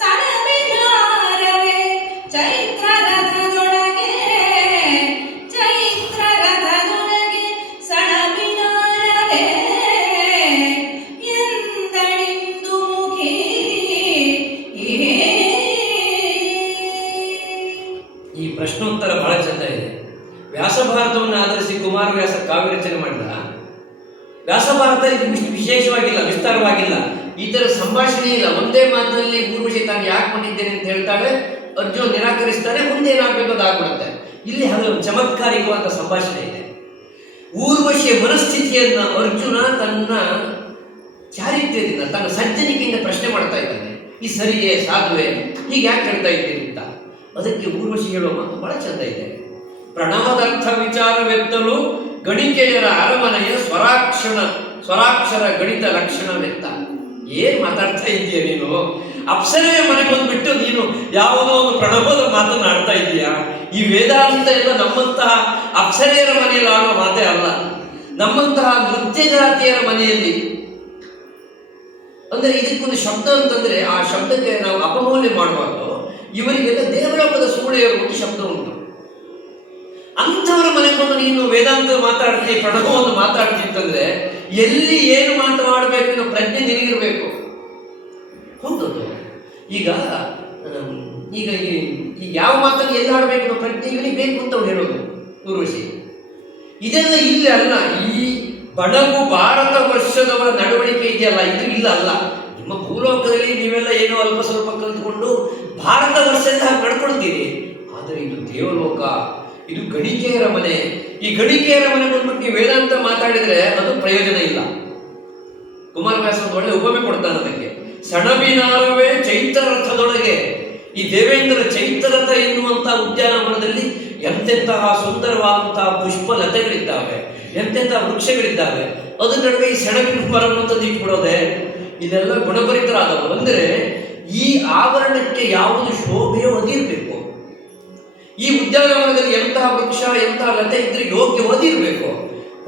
ಸಡವಿನಾರವೇ ಚೈತ್ರ ರಥದೊಳಗೆ ಸಡವಿನಾರವೇ ಎಂದಳಿಂದು ಮುಖಿ. ಈ ಪ್ರಶ್ನೋತ್ತರ ಬಹಳ ಚಂದ ಇದೆ. ವ್ಯಾಸಭಾರತವನ್ನು ಆಧರಿಸಿ ಕುಮಾರವ್ಯಾಸ ಕಾವ್ಯ ರಚನೆ ಮಾಡಿದ. ವ್ಯಾಸಭಾರತ ಇದು ವಿಶೇಷವಾಗಿಲ್ಲ, ವಿಸ್ತಾರವಾಗಿಲ್ಲ, ಈ ತರ ಸಂಭಾಷಣೆ ಇಲ್ಲ. ಒಂದೇ ಮಾತಿನಲ್ಲಿ ಊರ್ವಶಿ ತಾನು ಯಾಕೆ ಬಂದಿದ್ದೇನೆ ಅಂತ ಹೇಳ್ತಾಳೆ, ಅರ್ಜುನ ನಿರಾಕರಿಸ್ತಾನೆ, ಮುಂದೆ ಏನಾಗಬೇಕು ಅದು ಆಗ್ಬಿಡುತ್ತೆ. ಇಲ್ಲಿ ಹಲವು ಚಮತ್ಕಾರಿಕವಾದ ಸಂಭಾಷಣೆ ಇದೆ. ಊರ್ವಶಿಯ ಮನಸ್ಥಿತಿಯನ್ನ ಅರ್ಜುನ ತನ್ನ ಚಾರಿತ್ರ್ಯದಿಂದ, ತನ್ನ ಸಜ್ಜನಿಕೆಯಿಂದ ಪ್ರಶ್ನೆ ಮಾಡ್ತಾ ಇದ್ದಾನೆ. ಈ ಸರಿಯೇ, ಸಾಧುವೆ, ಹೀಗೆ ಯಾಕೆ ಹೇಳ್ತಾ ಇದ್ದೀನಿ ಅಂತ. ಅದಕ್ಕೆ ಊರ್ವಶಿ ಹೇಳುವ ಮಾತು ಬಹಳ ಚಂದ ಇದೆ. ಪ್ರಣವದರ್ಥ ವಿಚಾರವೆತ್ತಲು ಗಣಿಕೆಯರ ಅರಮನೆಯ ಸ್ವರಾಕ್ಷರ ಗಣಿತ ಲಕ್ಷಣವೆತ್ತ. ಏನ್ ಮಾತಾಡ್ತಾ ಇದೀಯ ನೀನು? ಅಪ್ಸರೆಯ ಮನೆಗೆ ಬಂದ್ಬಿಟ್ಟು ನೀನು ಯಾವುದೋ ಒಂದು ಪ್ರಣವದ ಮಾತನಾಡ್ತಾ ಇದೀಯಾ? ಈ ವೇದಾಂತ ಎಲ್ಲ ನಮ್ಮಂತಹ ಅಪ್ಸರೆಯರ ಮನೆಯಲ್ಲಿ ಆಡುವ ಮಾತೇ ಅಲ್ಲ, ನಮ್ಮಂತಹ ನೃತ್ಯ ಜಾತಿಯರ ಮನೆಯಲ್ಲಿ. ಅಂದ್ರೆ ಇದಕ್ಕೊಂದು ಶಬ್ದ ಅಂತಂದ್ರೆ ಆ ಶಬ್ದಕ್ಕೆ ನಾವು ಅಪಮೌಲ್ಯ ಮಾಡಬಾರ್ದು. ಇವರಿಗೆಲ್ಲ ದೇವಲೋಕದ ಸೂಳೆಯರು ಒಂದು ಶಬ್ದ ಉಂಟು. ಅಂಥವರ ಮನೆಗೊಂಡು ನೀನು ವೇದಾಂತ ಮಾತಾಡ್ತೀವಿ, ಪ್ರಣವವನ್ನು ಮಾತಾಡ್ತೀವಿ ಅಂತಂದ್ರೆ ಎಲ್ಲಿ ಏನು ಮಾತನಾಡಬೇಕು ಅನ್ನೋ ಪ್ರಜ್ಞೆ ನಿನಗಿರ್ಬೇಕು. ಹೌದದು. ಈಗ ಈಗ ಈ ಯಾವ ಮಾತನ್ನು ಎಲ್ಲಿ ಆಡಬೇಕು ಅನ್ನೋ ಪ್ರಜ್ಞೆ ಇವನಿಗೆ ಬೇಕು ಅಂತ ಅವ್ರು ಹೇಳೋದು ಊರ್ವಶಿ. ಇದೆಲ್ಲ ಇಲ್ಲಿ ಅಲ್ಲ. ಈ ಬಡಗು ಭಾರತ ವರ್ಷದವರ ನಡವಳಿಕೆ ಇದೆಯಲ್ಲ, ಇದು ಇಲ್ಲ ಅಲ್ಲ. ನಿಮ್ಮ ಭೂಲೋಕದಲ್ಲಿ ನೀವೆಲ್ಲ ಏನೋ ಅಲ್ಪ ಸ್ವಲ್ಪ ಕಲಿತುಕೊಂಡು ಭಾರತ ವರ್ಷದಿಂದ ನಡ್ಕೊಳ್ತೀರಿ. ಆದರೆ ಇದು ದೇವಲೋಕ, ಇದು ಗಣಿಕೆಯರ ಮನೆ. ಈ ಗಣಿಕೆಯರ ಮನೆ ಬಂದ್ಬಿಟ್ಟು ನೀವು ವೇದಾಂತ ಮಾತಾಡಿದ್ರೆ ಅದು ಪ್ರಯೋಜನ ಇಲ್ಲ. ಕುಮಾರವ್ಯಾಸ ಒಂದು ಒಳ್ಳೆ ಉಪಮೆ ಕೊಡ್ತಾನೆ ಅದಕ್ಕೆ. ಸಣಬಿನಾರವೇ ಚೈತ್ರ ರಥದೊಳಗೆ. ಈ ದೇವೇಂದ್ರ ಚೈತ್ರರಥ ಎನ್ನುವಂತಹ ಉದ್ಯಾನವನದಲ್ಲಿ ಎಂತೆಂತಹ ಸುಂದರವಾದಂತಹ ಪುಷ್ಪಲತೆಗಳಿದ್ದಾವೆ, ಎಂತೆಂತಹ ವೃಕ್ಷಗಳಿದ್ದಾವೆ. ಅದ್ರ ನಡುವೆ ಈ ಸೆಣಬಿನ ಮರವನ್ನು ತಂದು ಇಟ್ಬಿಡೋದೆ, ಇದೆಲ್ಲ ಗುಣಭರಿತರಾದವರು. ಅಂದರೆ ಈ ಆವರಣಕ್ಕೆ ಯಾವುದು ಶೋಭೆಯೋ ಅದಿರಬೇಕು. ಈ ಉದ್ಯಾನವನದಲ್ಲಿ ಎಂತಹ ವೃಕ್ಷ, ಎಂತಹ ಲತೆ ಇದ್ರೆ ಯೋಗ್ಯ ಓದಿರ್ಬೇಕು.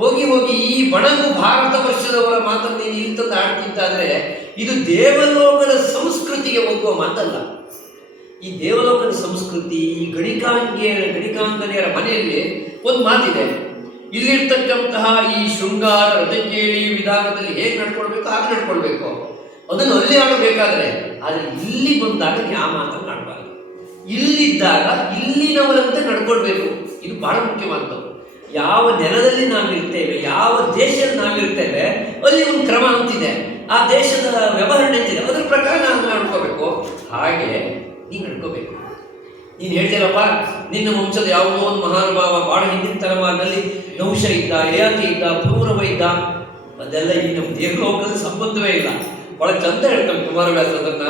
ಹೋಗಿ ಹೋಗಿ ಈ ಬಣಗು ಭಾರತ ವರ್ಷದವರ ಮಾತನ್ನು ನೀನು ಇಲ್ಲಿ ತಂದು ಆಡ್ತಿದ್ದಾದ್ರೆ ಇದು ದೇವಲೋಕದ ಸಂಸ್ಕೃತಿಗೆ ಹೋಗುವ ಮಾತಲ್ಲ. ಈ ದೇವಲೋಕದ ಸಂಸ್ಕೃತಿ, ಈ ಗಣಿಕಾಂಗನೆಯರ ಮನೆಯಲ್ಲಿ ಒಂದು ಮಾತಿದೆ. ಇಲ್ಲಿರ್ತಕ್ಕಂತಹ ಈ ಶೃಂಗಾರ ರಥಕೇಳಿ ವಿಧಾನದಲ್ಲಿ ಹೇಗೆ ನಡ್ಕೊಳ್ಬೇಕು ಹಾಗೆ ನಡ್ಕೊಳ್ಬೇಕು, ಅದನ್ನು ಅಲ್ಲಿ ಆಡಬೇಕಾದ್ರೆ. ಆದರೆ ಇಲ್ಲಿ ಬಂದಾಗ ಯಾವ ಮಾತನ್ನು ಆಡಬಾರ್ದು. ಇಲ್ಲಿದ್ದಾಗ ಇಲ್ಲಿನವರಂತೆ ನಡ್ಕೊಳ್ಬೇಕು. ಇದು ಬಹಳ ಮುಖ್ಯವಾದದ್ದು. ಯಾವ ನೆಲದಲ್ಲಿ ನಾವಿರ್ತೇವೆ, ಯಾವ ದೇಶದಲ್ಲಿ ನಾವಿರ್ತೇವೆ, ಅಲ್ಲಿ ಒಂದು ಕ್ರಮ ಅಂತಿದೆ. ಆ ದೇಶದ ವ್ಯವಹರಣೆ ಅಂತಿದೆ, ಅದ್ರ ಪ್ರಕಾರ ನಾವು ನಡ್ಕೋಬೇಕು. ಹಾಗೆ ನೀನು ನಡ್ಕೋಬೇಕು. ನೀನು ಹೇಳ್ತೀರಪ್ಪ, ನಿನ್ನ ವಂಶದ ಯಾವುದೋ ಒಂದು ಮಹಾನುಭಾವ ಬಹಳ ಹಿಂದಿನ ತಲೆಮಾರಿನಲ್ಲಿ ನಹುಷ ಇದ್ದ, ಯಯಾತಿ ಇದ್ದ, ಪೂರ್ವ ಇದ್ದ, ಅದೆಲ್ಲ ಈ ನಮ್ಮ ದೇವಲೋಕದ ಸಂಬಂಧವೇ ಇಲ್ಲ. ಬಹಳ ಚಂದ ಹೇಳ್ತಾನೆ ಕುಮಾರವ್ಯಾಸ ಅದನ್ನ.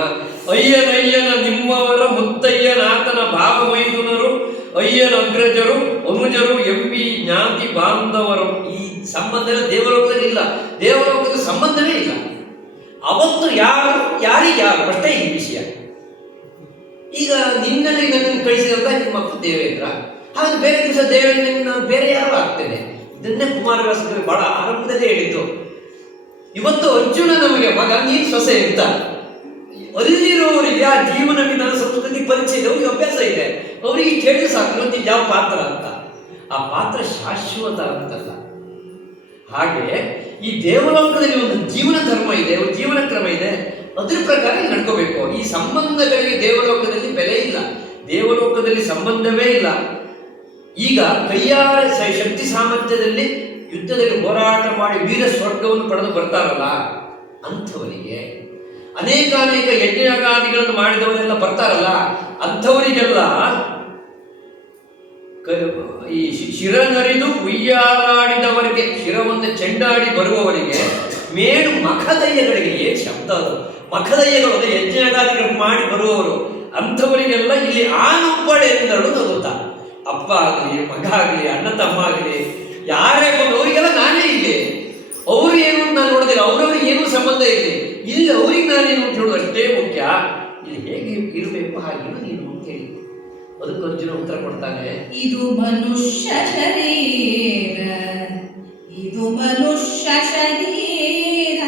ಅಯ್ಯನಯ್ಯನ ನಿಮ್ಮವರ ಮುತ್ತಯ್ಯನಾತನ ಭಾವಮೈದುನರು, ಅಯ್ಯನ ಅಗ್ರಜರು ಅನುಜರು ಎಂಬಿ ಜ್ಞಾತಿ ಬಾಂಧವರು. ಈ ಸಂಬಂಧ ದೇವಲೋಕದಲ್ಲಿ ಇಲ್ಲ, ದೇವಲೋಕದ ಸಂಬಂಧವೇ ಇಲ್ಲ. ಅವತ್ತು ಯಾರಿಗೆ ಯಾರು ಅಷ್ಟೇ ಈ ವಿಷಯ. ಈಗ ನಿನ್ನಲ್ಲಿ ನನ್ನನ್ನು ಕಳಿಸಿದಂತ ನಿಮ್ಮ ದೇವೇಂದ್ರ, ಹಾಗೆ ಬೇರೆ ದಿವಸ ದೇವೇಂದ್ರ ನಾನು ಬೇರೆ ಯಾರು ಆಗ್ತೇನೆ. ಇದನ್ನೇ ಕುಮಾರವ್ಯಾಸ ಬಹಳ ಆರಂಭದಲ್ಲೇ ಹೇಳಿದ್ದು. ಇವತ್ತು ಅರ್ಜುನ ನಮಗೆ ಮಗ, ನೀನು ಸೊಸೆ ಅಂತ. ಅಲ್ಲಿರೋರಿಗೆ ಆ ಜೀವನ ವಿಧಾನ ಸಂಸ್ಕೃತಿ ಪರಿಚಯ ಇದೆ, ಅವ್ರಿಗೆ ಅಭ್ಯಾಸ ಇದೆ, ಅವರಿಗೆ ಕೇಳಿ ಸಾಕು ಇವತ್ತು ಯಾವ ಪಾತ್ರ ಅಂತ. ಆ ಪಾತ್ರ ಶಾಶ್ವತ ಅಂತಲ್ಲ. ಹಾಗೆ ಈ ದೇವಲೋಕದಲ್ಲಿ ಒಂದು ಜೀವನ ಧರ್ಮ ಇದೆ, ಒಂದು ಜೀವನ ಕ್ರಮ ಇದೆ, ಅದ್ರ ಪ್ರಕಾರ ನಡ್ಕೋಬೇಕು. ಈ ಸಂಬಂಧಗಳಿಗೆ ದೇವಲೋಕದಲ್ಲಿ ಬೆಲೆ ಇಲ್ಲ, ದೇವಲೋಕದಲ್ಲಿ ಸಂಬಂಧವೇ ಇಲ್ಲ. ಈಗ ಕೈಯಾರ ಶಕ್ತಿ ಸಾಮರ್ಥ್ಯದಲ್ಲಿ ಯುದ್ಧದಲ್ಲಿ ಹೋರಾಟ ಮಾಡಿ ವೀರ ಸ್ವರ್ಗವನ್ನು ಪಡೆದು ಬರ್ತಾರಲ್ಲ ಅಂಥವರಿಗೆ, ಅನೇಕ ಯಜ್ಞಯಾಗಾದಿಗಳನ್ನು ಮಾಡಿದವರೆಲ್ಲ ಬರ್ತಾರಲ್ಲ ಅಂಥವರಿಗೆಲ್ಲ ಈ ಶಿರನರಿದು ಉಯ್ಯಾಲಾಡಿದವರಿಗೆ, ಶಿರವನ್ನು ಚೆಂಡಾಡಿ ಬರುವವರಿಗೆ ಮೇಡು ಮಖದಯ್ಯಗಳಿಗೆ, ಏನು ಶಬ್ದ ಅದು, ಮಖದಯ್ಯಗಳು ಯಜ್ಞಯಾಗಾದಿಗಳು ಮಾಡಿ ಬರುವವರು ಅಂಥವರಿಗೆಲ್ಲ ಇಲ್ಲಿ ಆನೊಬ್ಬಳೆ ಎಂದಳು ನಗುತ್ತಾ. ಅಪ್ಪ ಆಗಲಿ, ಮಗ ಆಗಲಿ, ಅಣ್ಣ ತಮ್ಮ ಆಗಲಿ, ಯಾರೇ ಬಂದು ಅವರಿಗೆಲ್ಲ ನಾನೇ ಇಲ್ಲಿ. ಅವ್ರು ಏನು ಅಂತ ನಾನು ನೋಡಿದ್ರೆ ಅವ್ರವ್ರಿಗೆ ಏನೂ ಸಂಬಂಧ ಇದೆ, ಇಲ್ಲಿ ಅವ್ರಿಗೆ ನಾನೇನು ಅಂತ ಹೇಳೋದು ಅಷ್ಟೇ ಮುಖ್ಯ. ಇಲ್ಲಿ ಹೇಗೆ ಇರಬೇಕು ಹಾಗೇನು ನೀನು ಅಂತ ಹೇಳಿ ಅದಕ್ಕೆ ಅರ್ಜುನ ಉತ್ತರ ಕೊಡ್ತಾನೆ. ಇದು ಮನುಷ್ಯ ಶರೀರ, ಇದು ಮನುಷ್ಯ ಶರೀರ,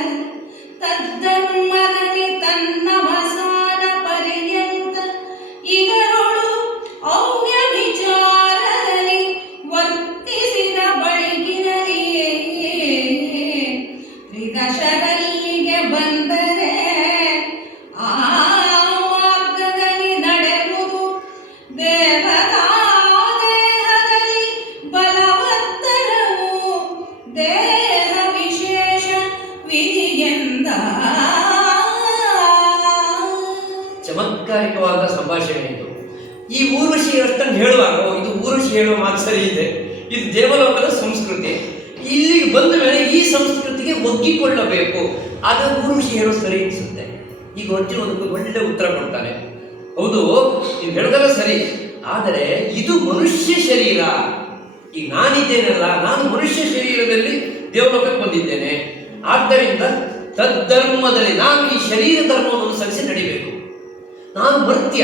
ತದ್ದನ್ಮದಲ್ಲಿ ತನ್ನವಸಾನ ಪರ್ಯಂತ ಇದರೊಳು ಅವ್ಯ ವಿಚಾರದಲ್ಲಿ ವರ್ತಿಸಿದ ಬಳಿಗಿನಲ್ಲಿಯೇ ತ್ರಿದಶರಲ್ಲಿಗೆ ಬಂದರೆ ಆ ಮಾರ್ಗದಲ್ಲಿ ನಡೆಯುವುದು ದೇವತಾ ದೇಹದಲ್ಲಿ ಬಲವತ್ತರವು ದೇಹ ವಿಶೇಷ ವಿಧಿಯೆಂದ. ಚಮತ್ಕಾರಿಕವಾದ ಸಂಭಾಷಣೆ ಇದು. ಈ ಊರ್ವಶಿ ಅಷ್ಟನ್ನು ಹೇಳುವಾಗ ಇದು ಊರ್ವಶಿ ಹೇಳುವ ಮಾತು ಸರಿ ಇದೆ, ಇದು ದೇವಲೋಕದ ಸಂಸ್ಕೃತಿ. ಇಲ್ಲಿಗೆ ಬಂದ ಮೇಲೆ ಈ ಸಂಸ್ಕೃತಿಗೆ ಒಗ್ಗಿಕೊಳ್ಳಬೇಕು, ಆಗ ಊರ್ವಶಿ ಹೇಳೋದು ಸರಿ ಅನಿಸುತ್ತೆ. ಈಗ ಅರ್ಜುನ ಒಂದು ಒಳ್ಳೆ ಉತ್ತರ ಕೊಡ್ತಾನೆ. ಹೌದು, ನೀವು ಹೇಳಿದಾಗ ಸರಿ, ಆದರೆ ಇದು ಮನುಷ್ಯ ಶರೀರ. ಈಗ ನಾನಿದ್ದೇನಲ್ಲ, ನಾನು ಮನುಷ್ಯ ಶರೀರದಲ್ಲಿ ದೇವಲೋಕಕ್ಕೆ ಬಂದಿದ್ದೇನೆ. ಆದ್ದರಿಂದ ತದ್ಧರ್ಮದಲ್ಲಿ ನಾನು ಈ ಶರೀರ ಧರ್ಮವನ್ನು ಅನುಸರಿಸಿ ನಡಿಬೇಕು. ನಾನು ಮರ್ತ್ಯ,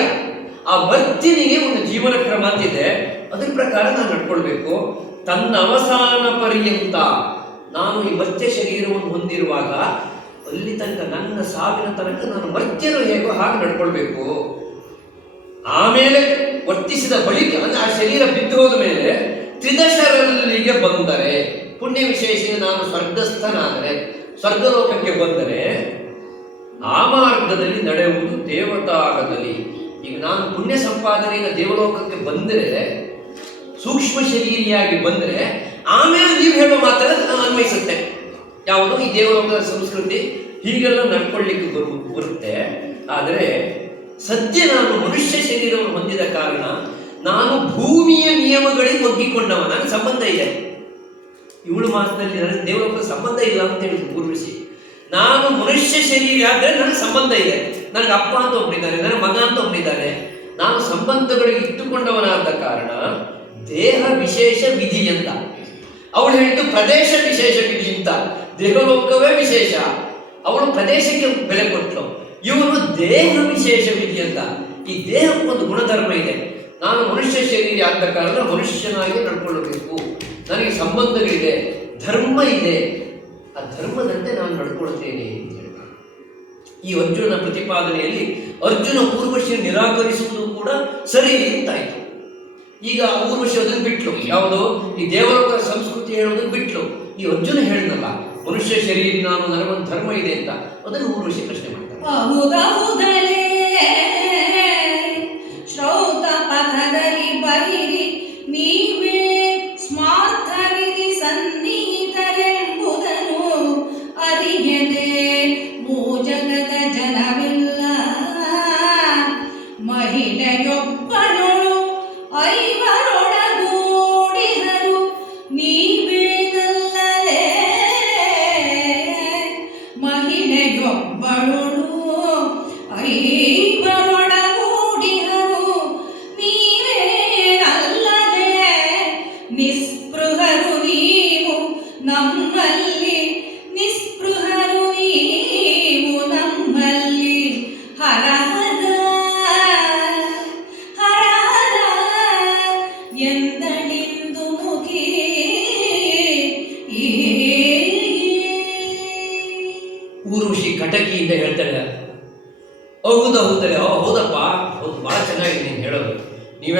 ಆ ಮರ್ತ್ಯನಿಗೆ ಒಂದು ಜೀವನ ಕ್ರಮ ಅಂತಿದೆ, ಅದ್ರ ಪ್ರಕಾರ ನಾನು ನಡ್ಕೊಳ್ಬೇಕು. ತನ್ನ ಅವಸಾನ ಪರ್ಯಂತ ನಾನು ಈ ಮರ್ತ್ಯ ಶರೀರವನ್ನು ಹೊಂದಿರುವಾಗ ಅಲ್ಲಿ ತನಕ, ನನ್ನ ಸಾವಿನ ತನಕ ನಾನು ಮರ್ತ್ಯರು ಹೇಗೋ ಹಾಗೆ ನಡ್ಕೊಳ್ಬೇಕು. ಆಮೇಲೆ ವರ್ತಿಸಿದ ಬಳಿಕ ಆ ಶರೀರ ಬಿದ್ದು ಹೋದ ಮೇಲೆ ತ್ರಿದಶರಲ್ಲಿಗೆ ಬಂದರೆ, ಪುಣ್ಯ ವಿಶೇಷ ನಾನು ಸ್ವರ್ಗಸ್ಥನಾದರೆ, ಸ್ವರ್ಗಲೋಕಕ್ಕೆ ಬಂದರೆ ಆ ಮಾರ್ಗದಲ್ಲಿ ನಡೆಯುವುದು ದೇವತಾಗದಲ್ಲಿ. ಈಗ ನಾನು ಪುಣ್ಯ ಸಂಪಾದನೆಯಿಂದ ದೇವಲೋಕಕ್ಕೆ ಬಂದರೆ, ಸೂಕ್ಷ್ಮ ಶರೀರಿಯಾಗಿ ಬಂದರೆ, ಆಮೇಲೆ ನೀವು ಹೇಳೋ ಮಾತ್ರ ಅನ್ವಯಿಸುತ್ತೆ. ಯಾವುದು ಈ ದೇವಲೋಕದ ಸಂಸ್ಕೃತಿ ಹೀಗೆಲ್ಲ ನಡ್ಕೊಳ್ಳಿಕ್ಕೆ ಬರುತ್ತೆ. ಆದರೆ ಸದ್ಯ ನಾನು ಮನುಷ್ಯ ಶರೀರವನ್ನು ಹೊಂದಿದ ಕಾರಣ ನಾನು ಭೂಮಿಯ ನಿಯಮಗಳಿಗೆ ಒಗ್ಗಿಕೊಂಡವ, ನನಗೆ ಸಂಬಂಧ ಇದೆ. ಇವಳು ಮಾಸದಲ್ಲಿ ನನಗೆ ದೇವಲೋಕದ ಸಂಬಂಧ ಇಲ್ಲ ಅಂತ ಹೇಳಿದ್ರು ಊರ್ವಶಿ. ನಾನು ಮನುಷ್ಯ ಶರೀರ ಆದರೆ ನನಗೆ ಸಂಬಂಧ ಇದೆ, ನನಗೆ ಅಪ್ಪ ಅಂತ ಒಬ್ಬರಿದ್ದಾರೆ, ನನಗೆ ಮಗ ಅಂತ ಒಬ್ಬರಿದ್ದಾರೆ. ನಾನು ಸಂಬಂಧಗಳಿಗೆ ಇಟ್ಟುಕೊಂಡವನಾದ ಕಾರಣ ದೇಹ ವಿಶೇಷ ವಿಧಿ ಅಂತ. ಅವಳು ಹೇಳಿದ್ದು ಪ್ರದೇಶ ವಿಶೇಷ ವಿಧಿ ಅಂತ, ದೇವಲೋಕವೇ ವಿಶೇಷ, ಅವಳು ಪ್ರದೇಶಕ್ಕೆ ಬೆಲೆ ಕೊಟ್ಟಳು. ಇವನು ದೇಹ ವಿಶೇಷ ವಿಧಿ ಅಂತ. ಈ ದೇಹಕ್ಕೊಂದು ಗುಣಧರ್ಮ ಇದೆ. ನಾನು ಮನುಷ್ಯ ಶರೀರ ಆದ ಕಾರಣ ಮನುಷ್ಯನಾಗಿ ನಡ್ಕೊಳ್ಳಬೇಕು, ನನಗೆ ಸಂಬಂಧಗಳಿದೆ, ಧರ್ಮ ಇದೆ, ಆ ಧರ್ಮದಂತೆ ನಾನು ನಡ್ಕೊಳ್ತೇನೆ ಅಂತ ಹೇಳ್ತಾರೆ. ಈ ಅರ್ಜುನ ಪ್ರತಿಪಾದನೆಯಲ್ಲಿ ಅರ್ಜುನ ಊರ್ವಶಿಯನ್ನು ನಿರಾಕರಿಸುವುದು ಕೂಡ ಸರಿ ಅಂತಾಯ್ತು. ಈಗ ಊರ್ವಶಿ ಅದನ್ನು ಬಿಟ್ಲು, ಯಾವುದು ಈ ದೇವಲೋಕದ ಸಂಸ್ಕೃತಿ ಹೇಳೋದನ್ನು ಬಿಟ್ಲು. ಈ ಅರ್ಜುನ ಹೇಳಿದ್ನಲ್ಲ ಮನುಷ್ಯ ಶರೀರ ನಾನು, ನನಗೊಂದು ಧರ್ಮ ಇದೆ ಅಂತ, ಅದನ್ನು ಊರ್ವಶಿ ಪ್ರಶ್ನೆ ಮಾಡ್ತಾರೆ. ಶ್ರೌತ ಪಥದಲ್ಲಿ ಬಹಿರಿ ನೀವೇ ಸ್ಮಾರ್ಥ ವಿಧಿ ಸನ್ನಿಹಿತರೆಂಬುದನ್ನು ಅರಿಯದೆ ಭೂಜಗದ ಜನವಿಲ್ಲ. ಮಹಿಳೆಯೊಬ್ಬನೊಳು ಐವರೊಡಗೂಡಿದರು ನೀವೇನಲ್ಲಲೇ. ಮಹಿಳೆಯೊಬ್ಬಳು ಐವರೊಡಗೂಡಿದರು ನೀವೇನಲ್ಲಲೇ. ನಿಸ್ಪೃಹರು ನೀವು ನಮ್ಮಲ್ಲಿ, ನಿಸ್ಪೃಹರು ನೀವು ನಮ್ಮಲ್ಲಿ. ಹರ ಹರ ಹರ ಹರ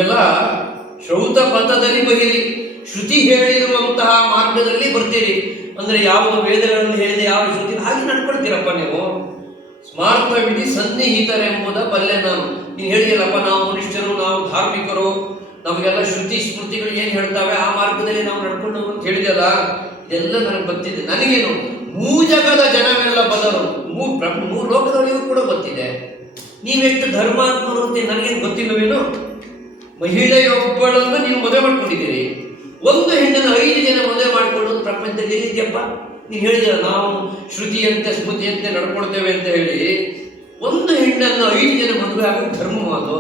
ನೀವೆಲ್ಲ ಶ್ರೌತ ಪಥದಲ್ಲಿ ಬರೀರಿ, ಶ್ರುತಿ ಹೇಳಿರುವಂತಹ ಮಾರ್ಗದಲ್ಲಿ ಬರ್ತೀರಿ. ಅಂದ್ರೆ ಯಾವುದು ವೇದಗಳನ್ನು ಹೇಳಿದೆ, ಯಾವ ಶ್ರುತಿ ಹಾಗೆ ನಡ್ಕೊಳ್ತೀರಪ್ಪ ನೀವು. ಸ್ಮಾರ್ಥ ವಿಧಿ ಸನ್ನಿಹಿತರೆಂಬುದ ಬಲ್ಲೆ ನಾನು. ನೀನು ಹೇಳಿದಲ್ಲಪ್ಪ, ನಾವು ಮನುಷ್ಯರು, ನಾವು ಧಾರ್ಮಿಕರು, ನಮಗೆಲ್ಲ ಶ್ರುತಿ ಸ್ಮೃತಿಗಳು ಏನು ಹೇಳ್ತಾವೆ ಆ ಮಾರ್ಗದಲ್ಲಿ ನಾವು ನಡ್ಕೊಂಡು ಅಂತ ಹೇಳಿದೆಯಲ್ಲ, ಇದೆಲ್ಲ ನನಗೆ ಗೊತ್ತಿದೆ. ನನಗೇನು ಮೂಜಗದ ಜನವೆಲ್ಲ ಬದರು, ಮೂರು ಲೋಕದಲ್ಲಿಯೂ ಕೂಡ ಗೊತ್ತಿದೆ. ನೀವೆಷ್ಟು ಧರ್ಮಾತ್ಮರು ಅಂತ ನನಗೇನು ಗೊತ್ತಿಲ್ಲವೇನು? ಮಹಿಳೆಯೊಬ್ಬಳನ್ನು ನೀವು ಮದುವೆ ಮಾಡ್ಕೊಂಡಿದ್ದೀರಿ, ಒಂದು ಹೆಣ್ಣನ್ನು 5 ಜನ ಮದುವೆ ಮಾಡಿಕೊಂಡು ಪ್ರಪಂಚದಲ್ಲಿ ಎಲ್ಲಿದೆಯಪ್ಪ? ನೀನು ಹೇಳಿದ ನಾವು ಶ್ರುತಿಯಂತೆ ಸ್ಮೃತಿಯಂತೆ ನಡ್ಕೊಳ್ತೇವೆ ಅಂತ ಹೇಳಿ ಒಂದು ಹೆಣ್ಣನ್ನು 5 ಜನ ಮದುವೆ ಆಗೋದು ಧರ್ಮ ಮಾತು.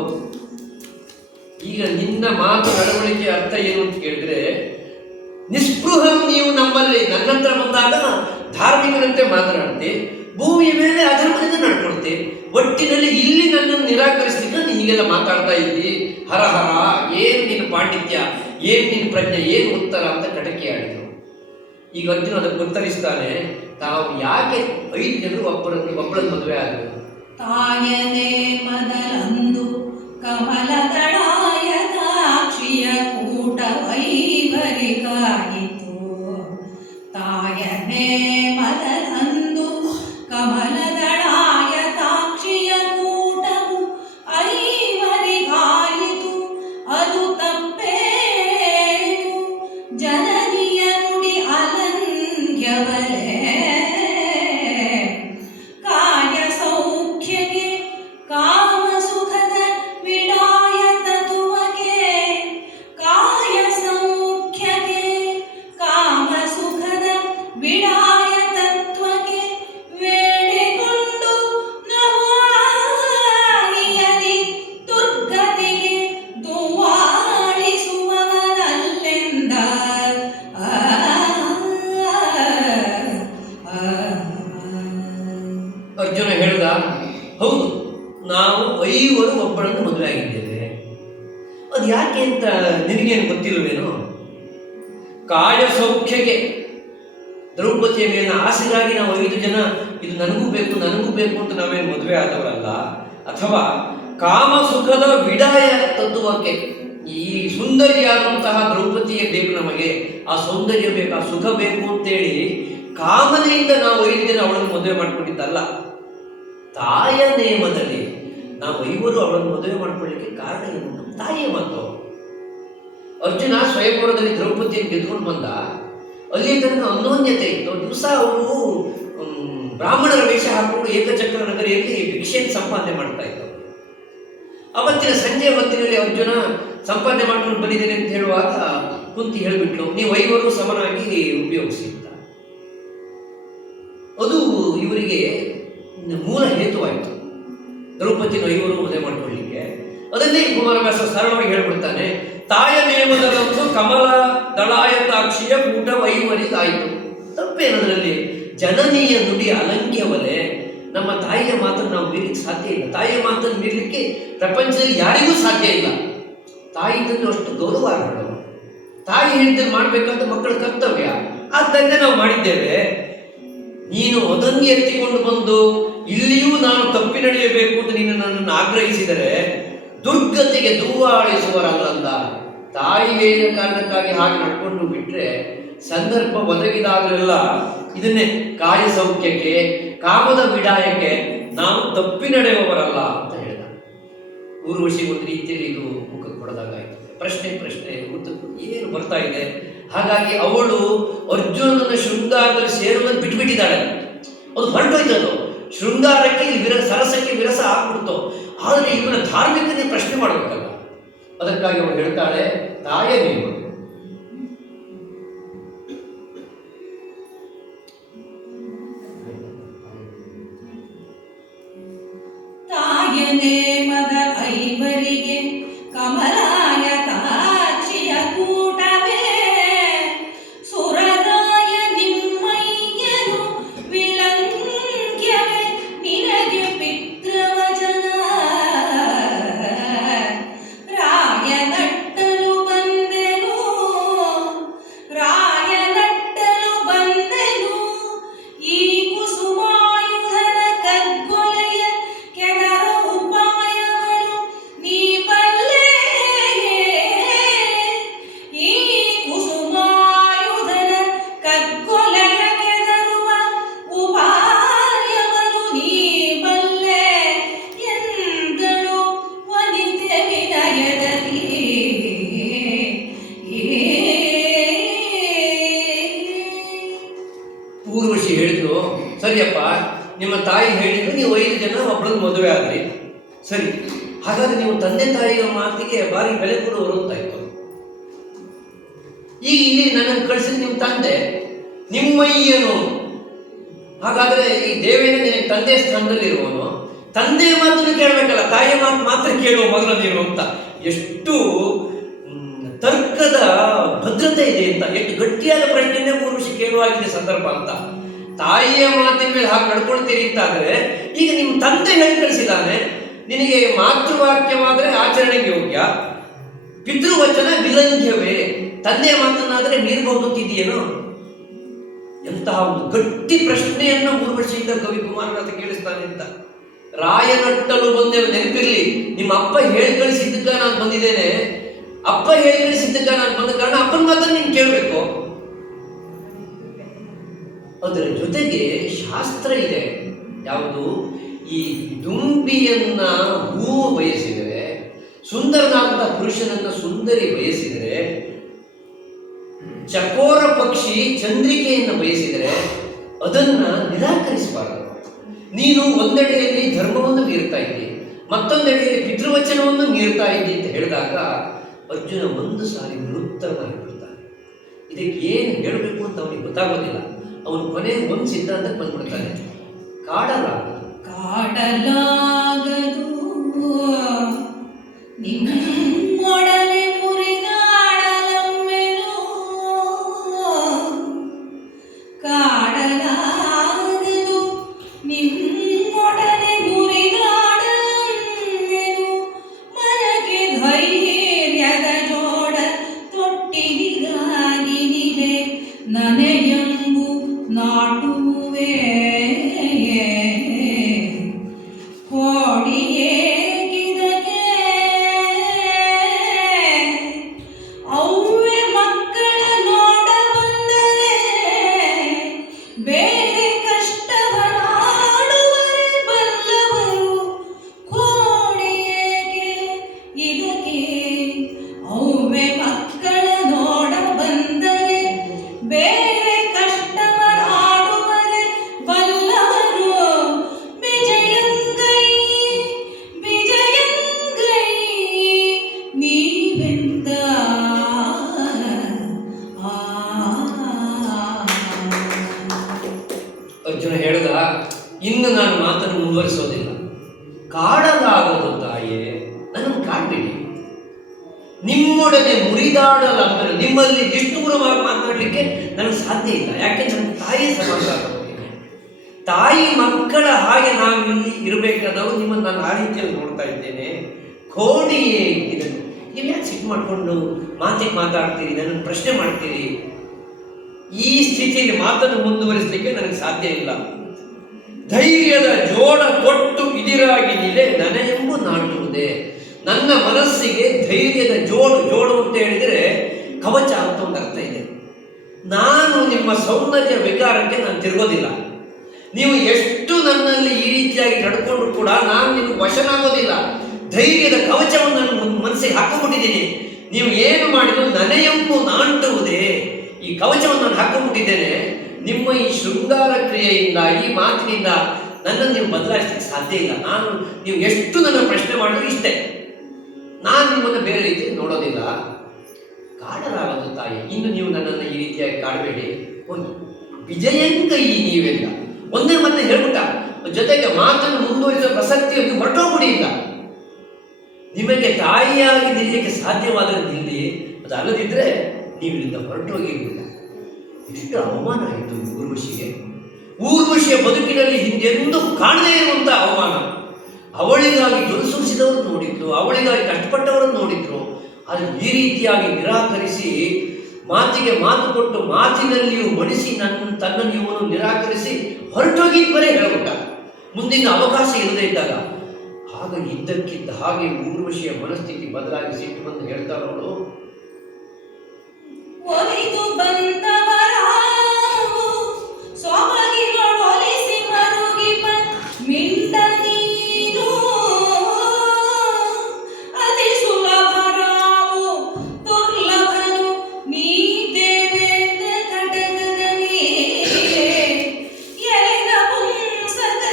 ಈಗ ನಿನ್ನ ಮಾತು ನಡವಳಿಕೆ ಅರ್ಥ ಏನು ಅಂತ ಕೇಳಿದ್ರೆ, ನಿಸ್ಪೃಹರು ನೀವು ನಮ್ಮಲ್ಲಿ ನನ್ನ ಹತ್ರ ಬಂದಾಗ ಧಾರ್ಮಿಕರಂತೆ ಮಾತನಾಡ್ತಿ, ಭೂಮಿಯ ಮೇಲೆ ಅಧರ್ಮದಿಂದ ನಡ್ಕೊಳ್ತಿ, ಒಟ್ಟಿನಲ್ಲಿ ಇಲ್ಲಿ ನನ್ನನ್ನು ನಿರಾಕರಿಸ್ಲಿಕ್ಕೆ ನೀನು ಹೀಗೆಲ್ಲ ಮಾತಾಡ್ತಾ ಇದ್ದಿ. ಹರಹರ, ಏನು ನಿನ್ನ ಪಾಂಡಿತ್ಯ, ಏನು ನಿನ್ನ ಪ್ರಜ್ಞೆ, ಏನು ಉತ್ತರ ಅಂತ ಕಟಕಿ ಆಡಿದ್ರು. ಈಗ ಅರ್ಜುನ ಅದಕ್ಕೆ ಉತ್ತರಿಸ್ತಾನೆ, ತಾವು ಯಾಕೆ 5 ಜನರು ಒಬ್ಬಳನ್ನು ಮದುವೆ ಆದರು? ತಾಯನೇ ಮೊದಲಂದು ಕಮಲದಳಾಯತಾಕ್ಷಿಯ ಕೂಟ ವೈಭರಿಕಾಯಿತು. ತಾಯನೇ ಮೊದಲಂದು ಕಮಲದಳಾಯತಾಕ್ಷಿಯ ಕೂಟವು ಐವರಿಗಾಯಿತು. ಅದು ತಪ್ಪೇನು ಜನನಿಯ ನುಡಿ ಅಲಂಘ್ಯವಲೇ. ಕಾಯ ಸೌಖ್ಯಗೆ ಕಾಮ ಸುಖದ ವಿಡಾಯ ತತ್ವಕ್ಕೆ, ಕಾಯ ಸೌಖ್ಯಗೆ ಕಾಮ ಸುಖದ ವಿಡಾಯ ತತ್ವಕ್ಕೆ ವೇಡಿಕೊಂಡು ನವಾಯಿಯಲಿ ದುರ್ಗತಿಗೆ ದುವಾಳಿಸುವವನಲ್ಲೆಂದ. ಅರ್ಜುನ ಹೇಳ್ದ, ಹೌದು, ನಾವು 5 ಒಬ್ಬಳನ್ನು ಮದುವೆ ಆಗಿದ್ದೇವೆ. ಅದು ಯಾಕೆ ಅಂತ ನಿನಗೇನು ಗೊತ್ತಿಲ್ವೇನೋ? ಕಾಯ ಸೌಖ್ಯಕ್ಕೆ ದ್ರೌಪದಿಯ ಮೇಲಿನ ಆಸೆಗಾಗಿ ನಾವು 5 ಜನ ಇದು ನನಗೂ ಬೇಕು ನನಗೂ ಬೇಕು ಅಂತ ನಾವೇನು ಮದುವೆ ಆದವರಲ್ಲ. ಅಥವಾ ಕಾಮ ಸುಖದ ವಿಡಾಯ ತತ್ವಕ್ಕೆ, ಈ ಸುಂದರಿಯಾದಂತಹ ದ್ರೌಪದಿಯೇ ಬೇಕು ನಮಗೆ, ಆ ಸೌಂದರ್ಯ ಬೇಕು, ಆ ಸುಖ ಬೇಕು ಅಂತೇಳಿ ಕಾಮನೆಯಿಂದ ನಾವು 5 ಜನ ಅವಳನ್ನು ಮದುವೆ ಮಾಡ್ಕೊಂಡಿದ್ದಲ್ಲ. ತಾಯ ನೇಮದಲ್ಲಿ ನಾವು 5 ಅವಳನ್ನು ಮದುವೆ ಮಾಡ್ಕೊಳ್ಳಿಕ್ಕೆ ಕಾರಣ ಏನು? ತಾಯಿಯ ಮಾತು. ಅರ್ಜುನ ಸ್ವಯಂವರದಲ್ಲಿ ದ್ರೌಪದಿಯನ್ನು ಗೆದ್ಕೊಂಡು ಬಂದ, ಅಲ್ಲಿ ತನಕ ಅನ್ಯೋನ್ಯತೆ ಇತ್ತು. ದಿವಸ ಅವರು ಬ್ರಾಹ್ಮಣರ ವೇಷ ಹಾಕೊಂಡು ಏಕಚಕ್ರ ನಗರಿಯಲ್ಲಿ ಭಿಕ್ಷೆಯನ್ನು ಸಂಪಾದನೆ ಮಾಡ್ತಾ ಇದ್ದರು. ಅವತ್ತಿನ ಸಂಜೆ ಹೊತ್ತಿನಲ್ಲಿ ಅರ್ಜುನ ಸಂಪಾದನೆ ಮಾಡ್ಕೊಂಡು ಬಂದಿದ್ದೇನೆ ಅಂತ ಹೇಳುವಾಗ ಕುಂತಿ ಹೇಳಿಬಿಟ್ಲು, ನೀವು 5 ಸಮನಾಗಿ ಉಪಯೋಗಿಸಿ ಅಂತ. ಅದು ಇವರಿಗೆ ಮೂಲ ಹೇತುವಾಯಿತು, ದ್ರೌಪದಿನ 5 ಮದುವೆ ಮಾಡ್ಕೊಳ್ಳಿಕ್ಕೆ. ಅದನ್ನೇ ಕುಮಾರವ್ಯಾಸ ಸರಳವಾಗಿ ಹೇಳ್ಬಿಡ್ತಾನೆ, ತಾಯ ನೇಮದಲ್ಲಂತೂ ಕಮಲ ದಳಾಯತಾಕ್ಷಿಯ ಕೂಟ ವೈವರಿಗಾಯಿತು. ತಪ್ಪೇನದರಲ್ಲಿ? ಜನನೀಯ ನುಡಿ ಅಲಂಘ್ಯವಲೆ. ನಮ್ಮ ತಾಯಿಯ ಮಾತನ್ನು ನಾವು ಮೀರಲಿಕ್ಕೆ ಸಾಧ್ಯ ಇಲ್ಲ. ತಾಯಿಯ ಮಾತನ್ನು ಮೀರಲಿಕ್ಕೆ ಪ್ರಪಂಚದಲ್ಲಿ ಯಾರಿಗೂ ಸಾಧ್ಯ ಇಲ್ಲ. ತಾಯಿ ತಂದು ಅಷ್ಟು ಗೌರವಾರ್ಹಗಳು. ತಾಯಿ ಹೇಳಿದ್ದನ್ನು ಮಾಡಬೇಕಂತ ಮಕ್ಕಳ ಕರ್ತವ್ಯ. ಆದ್ದರಿಂದ ನಾವು ಮಾಡಿದ್ದೇವೆ. ನೀನು ಅದನ್ನು ಎತ್ತಿಕೊಂಡು ಬಂದು ಇಲ್ಲಿಯೂ ನಾನು ತಪ್ಪಿ ನಡೆಯಬೇಕು ಅಂತ ನೀನು ನನ್ನನ್ನು ಆಗ್ರಹಿಸಿದರೆ ದುರ್ಗತಿಗೆ ದೂವಾಳಿಸುವರಲ್ಲ. ತಾಯಿ ಹೇಳಿದ ಕಾರಣಕ್ಕಾಗಿ ಹಾಗೆ ನಡ್ಕೊಂಡು ಬಿಟ್ರೆ ಸಂದರ್ಭ ಒದಗಿದಾಗಲೆಲ್ಲ ಇದನ್ನೇ ಕಾಯ ಸೌಖ್ಯಕ್ಕೆ ಕಾಮದ ವಿಡಾಯಕ್ಕೆ ನಾವು ತಪ್ಪಿ ನಡೆಯುವವರಲ್ಲ ಅಂತ ಹೇಳಿದ. ಊರ್ವಶಿ ಒಂದು ರೀತಿಯಲ್ಲಿ ಇದು ಮುಖ ಕೊಡದಾಗಾಯಿತು. ಪ್ರಶ್ನೆ ಉತ್ತರ ಏನು ಬರ್ತಾ ಇದೆ. ಹಾಗಾಗಿ ಅವಳು ಅರ್ಜುನನ ಶೃಂಗಾರದಲ್ಲಿ ಸೇರುವುದನ್ನು ಬಿಟ್ಟುಬಿಟ್ಟಿದ್ದಾಳೆ. ಅದು ಹೊರಟೋಯ್ತದು. ಶೃಂಗಾರಕ್ಕೆ ಸರಸಕ್ಕೆ ವಿರಸ ಆಗ್ಬಿಡ್ತು. ಆದರೆ ಇವನ ಧಾರ್ಮಿಕತೆ ಪ್ರಶ್ನೆ ಮಾಡಬೇಕಲ್ಲ. ಅದಕ್ಕಾಗಿ ಅವಳು ಹೇಳ್ತಾಳೆ, ತಾಯ ನೇಮ. ತಾಯ ನೇಮದ 5 ಕಮಲಾಯ ತಾಕ್ಷಿಯ ಕೂಟವೇ ಸುರರಾಯ ನಿಮ್ಮಯ್ಯನು ವಿಲಂಘ್ಯವೇ ನಿನಗೆ ಪಿತೃವಚನ. ರಾಯ ಕಟ್ಟಲು ಬಂದೆನು ತಾಯಿ ಹೇಳಿದ್ರು, ನೀವು 5 ಜನ ಒಬ್ಬಳನ್ನು ಮದುವೆ ಆದ್ರಿ. ಸರಿ, ಹಾಗಾದ್ರೆ ನೀವು ತಂದೆ ತಾಯಿಯ ಮಾತಿಗೆ ಭಾರಿ ಬೆಲೆ ಕೊಡುವರು ಅಂತಾಯ್ತು. ಈಗ ಇಲ್ಲಿ ನನ್ನನ್ನು ಕಳಿಸಿದ ನಿಮ್ಮ ತಂದೆ ನಿಮ್ಮಯ್ಯನು. ಹಾಗಾದ್ರೆ ಈ ದೇವೇನ ನಿನಗೆ ತಂದೆ ಸ್ಥಾನದಲ್ಲಿ ಇರುವನು, ತಂದೆಯ ಮಾತನ್ನು ಕೇಳಬೇಕಲ್ಲ, ತಾಯಿಯ ಮಾತು ಮಾತ್ರ ಕೇಳುವ ಮಗನ ನೀನು ಅಂತ. ಎಷ್ಟು ತರ್ಕದ ಭದ್ರತೆ ಇದೆ ಅಂತ, ಎಷ್ಟು ಗಟ್ಟಿಯಾದ ಪ್ರಶ್ನೆಯನ್ನೇ ಊರ್ವಶಿ ಕೇಳುವಾಗಿದೆ ಸಂದರ್ಭ ಅಂತ. ತಾಯಿಯ ಮಾತಿನ ಮೇಲೆ ಹಾಗೆ ನಡ್ಕೊಳ್ತೀರಿ ಅಂತಾದ್ರೆ, ಈಗ ನಿಮ್ಮ ತಂದೆ ಹೇಳಿ ಕಳಿಸಿದ್ದಾನೆ, ನಿನಗೆ ಮಾತೃವಾಕ್ಯವಾದರೆ ಆಚರಣೆಗೆ ಯೋಗ್ಯ, ಪಿತೃವಚನ ವಿಲಂಘ್ಯವೇ, ತಂದೆಯ ಮಾತನ್ನಾದರೆ ಮೀರಬಹುದು ಅಂತಿದೆಯೇನೋ? ಎಂತಹ ಒಂದು ಗಟ್ಟಿ ಪ್ರಶ್ನೆಯನ್ನು ಊರ್ವಶಿಯಿಂದ ಕವಿ ಕುಮಾರನಾಥ ಕೇಳಿಸ್ತಾನೆ ಅಂತ. ರಾಯನಟ್ಟಲು ಬಂದೇವು, ನೆನಪಿರ್ಲಿ, ನಿಮ್ಮ ಅಪ್ಪ ಹೇಳಿ ಕಳಿಸಿದ್ದಕ್ಕ ನಾನು ಬಂದಿದ್ದೇನೆ, ಅಪ್ಪ ಹೇಳಿ ಕಳಿಸಿದ್ದಕ್ಕ ನಾನು ಬಂದ ಕಾರಣ ಅಪ್ಪನ ಮಾತನ್ನು ನೀನು ಕೇಳಬೇಕು. ಅದರ ಜೊತೆಗೆ ಶಾಸ್ತ್ರ ಇದೆ. ಯಾವುದು? ಈ ದುಂಬಿಯನ್ನ ಹೂವು ಬಯಸಿದರೆ, ಸುಂದರನಾದ ಪುರುಷನನ್ನ ಸುಂದರಿ ಬಯಸಿದರೆ, ಚಕೋರ ಪಕ್ಷಿ ಚಂದ್ರಿಕೆಯನ್ನು ಬಯಸಿದರೆ ಅದನ್ನ ನಿರಾಕರಿಸಬಾರದು. ನೀನು ಒಂದೆಡೆಯಲ್ಲಿ ಧರ್ಮವನ್ನು ಮೀರ್ತಾ ಇದ್ದಿ, ಮತ್ತೊಂದೆಡೆಯಲ್ಲಿ ಪಿತೃವಚನವನ್ನು ಮೀರ್ತಾ ಇದ್ದಿ ಅಂತ ಹೇಳಿದಾಗ ಅರ್ಜುನ ಒಂದು ಸಾರಿ ನಿರುತ್ತರನಾಗಿಬಿಡ್ತಾನೆ. ಇದಕ್ಕೆ ಏನು ಹೇಳಬೇಕು ಅಂತ ಅವನಿಗೆ ಗೊತ್ತಾಗೋದಿಲ್ಲ. ಅವನು ಕೊನೆ ಒಂದು ಸಿದ್ಧಾಂತಕ್ಕೆ ಬಂದ್ಬಿಡ್ತಾನೆ, ಕಾಡಲಾಗದು ನಿಮ್ಮೊಡನೆ ಮುರಿದಾಡಲಮ್ಮೆನು, ಕಾಡಲಾಗದು ನಿಮ್ಮೊಡನೆ ಮುರಿದಾಡಲಮ್ಮೆನು, ಮನಗೆ ಧೈರ್ಯದ ಜೋಡ ತೊಟ್ಟಿಗಾಗಿ ನಿಲೆ ನನಯಂಬು ನಾಟುವೆ, ಕೋಡಿಯೇ ಗಿದಗೆ ಅವ್ವೆ ಮಕ್ಕಳ ನೋಡ ಬಂದರೆ, ಬೇರೆ ಕಷ್ಟವನ್ನಾಡುವರೆ ಬಲ್ಲವರು, ಕೋಡಿಯೇಗೆ ಇದಕ್ಕೆ ಅವ್ವೆ ಮಕ್ಕಳ ನೋಡ ಬಂದರೆ, ಬೇರೆ ಕಷ್ಟವನ್ನಾಡುವರೆ ಬಲ್ಲವರು, ವಿಜಯಂಗೈ ವಿಜಯಂಗೈ ನೀವೆಂದ ಅರ್ಜುನ ಹೇಳಿದ, ಇನ್ನು ನಾನು ಮಾತನ್ನು ಮುಂದುವರಿಸೋದಿಲ್ಲ. ಕಾಡಲಾಗದು ತಾಯೇ, ನನ್ನನ್ನು ಕಾಡಬೇಡಿ. ನಿಮ್ಮೊಡನೆ ಮುರಿದಾಡಲಾಗದು, ನಿಮ್ಮಲ್ಲಿ ನಿಷ್ಠೂರವಾಗಿ ಮಾತನಾಡಲಿಕ್ಕೆ ನನಗೆ ಸಾಧ್ಯ ಇಲ್ಲ. ಯಾಕೆ? ನನ್ನ ತಾಯಿ ಸಮಾಚಾರ, ತಾಯಿ ಮಕ್ಕಳ ಹಾಗೆ ನಾವು ಇಲ್ಲಿ ಇರಬೇಕಾದವರು, ನಿಮ್ಮನ್ನು ನಾನು ಆ ರೀತಿಯಲ್ಲಿ ನೋಡ್ತಾ ಇದ್ದೇನೆ. ಕೋಡಿಯೇ ಇದನ್ನು ನೀವು ಯಾಕೆ ಸಿಟ್ಟು ಮಾಡಿಕೊಂಡು ಮಾತಿಗೆ ಮಾತಾಡ್ತೀರಿ, ನನ್ನನ್ನು ಪ್ರಶ್ನೆ ಮಾಡ್ತೀರಿ? ಈ ಸ್ಥಿತಿಯಲ್ಲಿ ಮಾತನ್ನು ಮುಂದುವರಿಸಲಿಕ್ಕೆ ನನಗೆ ಸಾಧ್ಯ ಇಲ್ಲ. ಧೈರ್ಯದ ಜೋಡ ಕೊಟ್ಟು ಇದಿರಾಗಿ ನಿಲೆ ನನಗೆಂಬು ನಾಟುವುದೇ. ನನ್ನ ಮನಸ್ಸಿಗೆ ಧೈರ್ಯದ ಜೋಡು ಅಂತ ಹೇಳಿದರೆ ಕವಚ ಅಂತ ಒಂದು ಅರ್ಥ ಇದೆ. ನಾನು ನಿಮ್ಮ ಸೌಂದರ್ಯ ವಿಕಾರಕ್ಕೆ ನಾನು ತಿರುಗೋದಿಲ್ಲ. ನೀವು ಎಷ್ಟು ನನ್ನಲ್ಲಿ ಈ ರೀತಿಯಾಗಿ ನಡ್ಕೊಂಡ್ರು ಕೂಡ ನಾನು ನಿಮಗೆ ವಶನಾಗೋದಿಲ್ಲ. ಧೈರ್ಯದ ಕವಚವನ್ನು ನನ್ನ ಮನಸ್ಸಿಗೆ ಹಾಕಿಬಿಟ್ಟಿದ್ದೀನಿ. ನೀವು ಏನು ಮಾಡಿದ್ರು ನನಯೆಂಬು ನಾಟುವುದೇ, ಈ ಕವಚವನ್ನು ನಾನು ಹಾಕಿಬಿಟ್ಟಿದ್ದೇನೆ. ನಿಮ್ಮ ಈ ಶೃಂಗಾರ ಕ್ರಿಯೆಯಿಂದ, ಈ ಮಾತಿನಿಂದ ನನ್ನನ್ನು ನೀವು ಬದಲಾಯಿಸಲಿಕ್ಕೆ ಸಾಧ್ಯ ಇಲ್ಲ. ನೀವು ಎಷ್ಟು ನನ್ನ ಪ್ರಶ್ನೆ ಮಾಡಿದ್ರು ಇಷ್ಟೇ, ನಾನು ನಿಮ್ಮನ್ನು ಬೇರೆ ರೀತಿಯಲ್ಲಿ ನೋಡೋದಿಲ್ಲ. ಕಾಡಲಾಗದು ತಾಯಿ, ಇನ್ನು ನೀವು ನನ್ನನ್ನು ಈ ರೀತಿಯಾಗಿ ಕಾಡಬೇಡಿ, ಹೋಗಿ ವಿಜಯಂಕೈ ನೀವೆಲ್ಲ ಒಂದೇ ಮತ್ತೆ ಹೇಳ್ಬಿಟ್ಟ. ಜೊತೆಗೆ ಮಾತನ್ನು ಮುಂದುವರಿಸುವ ಪ್ರಸಕ್ತಿಯನ್ನು ಹೊರಟೋಗ್ಬಿಡಿ. ಇಲ್ಲ, ನಿಮಗೆ ತಾಯಿಯಾಗಿ ನಿಲ್ಲಕ್ಕೆ ಸಾಧ್ಯವಾದರೆ ನಿಲ್ಲಿ, ಅದು ಅಲ್ಲದಿದ್ದರೆ ನೀವು ಇಲ್ಲಿಂದ ಹೊರಟೋಗಿರ್ಲಿಲ್ಲ. ಎಷ್ಟು ಅವಮಾನ ಆಯಿತು ಊರ್ವಶಿಗೆ. ಊರ್ವಶಿಯ ಬದುಕಿನಲ್ಲಿ ಹಿಂದೆಂದೂ ಕಾಣದೇ ಇರುವಂಥ ಅವಮಾನ. ಅವಳಿಗಾಗಿ ದುರುಸೂಸಿದವರು ನೋಡಿದ್ರು, ಅವಳಿಗಾಗಿ ಕಷ್ಟಪಟ್ಟವರನ್ನು ನೋಡಿದ್ರು. ಆದರೆ ಈ ರೀತಿಯಾಗಿ ನಿರಾಕರಿಸಿ, ಮಾತಿಗೆ ಮಾತು ಕೊಟ್ಟು ಮಾತಿನಲ್ಲಿಯೂ ಮಣಿಸಿ ತನ್ನನ್ನು ಇವನು ನಿರಾಕರಿಸಿ ಹೊರಟೋಗಿದ್ದರೆ ಹೇಳ್ಬಿಟ್ಟ. ಮುಂದಿನ ಅವಕಾಶ ಇಲ್ಲದೆ ಇದ್ದಾಗ ಆಗ ಇದ್ದಕ್ಕಿದ್ದ ಹಾಗೆ ಊರ್ವಶಿಯ ಮನಸ್ಥಿತಿ ಬದಲಾಗಿ ಸಿಟ್ಟು ಬಂದು ಹೇಳ್ತಾರವಳು, ಒಲಿದು ಬಂದವರಾವು ಸೊಬಗಿನೊಳೊಲಿಸಿ ಮರುಗಿಪ ಮಿಂಡ ನೀನು, ಅತಿ ಸುಲಭರಾವು ದುರ್ಲಭನು ನೀ ದೇವೇಂದ್ರ ಕಟಕದಲ್ಲಿ, ಎಲೆದ ಪುಂಸದ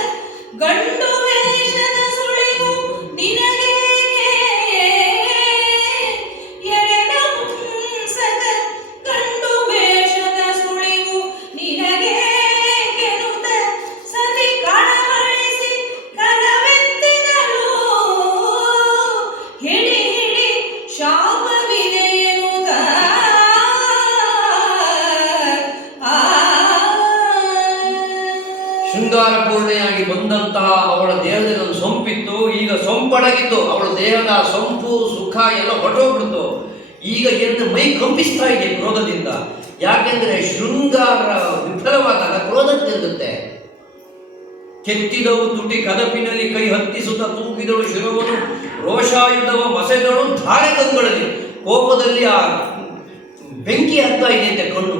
ಬಂದಂತಹ ಅವಳ ದೇಹದಲ್ಲಿ ಒಂದು ಸೊಂಪಿತ್ತು, ಈಗ ಸೊಂಪಡಗಿತ್ತು. ಅವಳ ದೇಹದ ಸೊಂಪು ಸುಖ ಎಲ್ಲ ಹೊರಟೋಗ್ಬಿಡ್ತು. ಈಗ ಏನು ಮೈ ಕಂಪಿಸ್ತಾ ಇದೆ ಕ್ರೋಧದಿಂದ. ಯಾಕೆಂದ್ರೆ ಶೃಂಗಾರ ವಿಫಲವಾದಾಗ ಕ್ರೋಧ ತಿರುಗುತ್ತೆ. ಕೆತ್ತಿದವು ತುಟಿ ಕದಪಿನಲ್ಲಿ ಕೈ ಹತ್ತಿಸುತ್ತ ತೂಗಿದಳು ಶಿರವನ್ನು, ರೋಷಾಯುಧವ ಮಸೆದಳು ಧಾರೆ ಕಂಗಳಲ್ಲಿ. ಕೋಪದಲ್ಲಿ ಆ ಬೆಂಕಿ ಹತ್ತಾ ಇದೆ ಅಂತೆ ಕಣ್ಣು.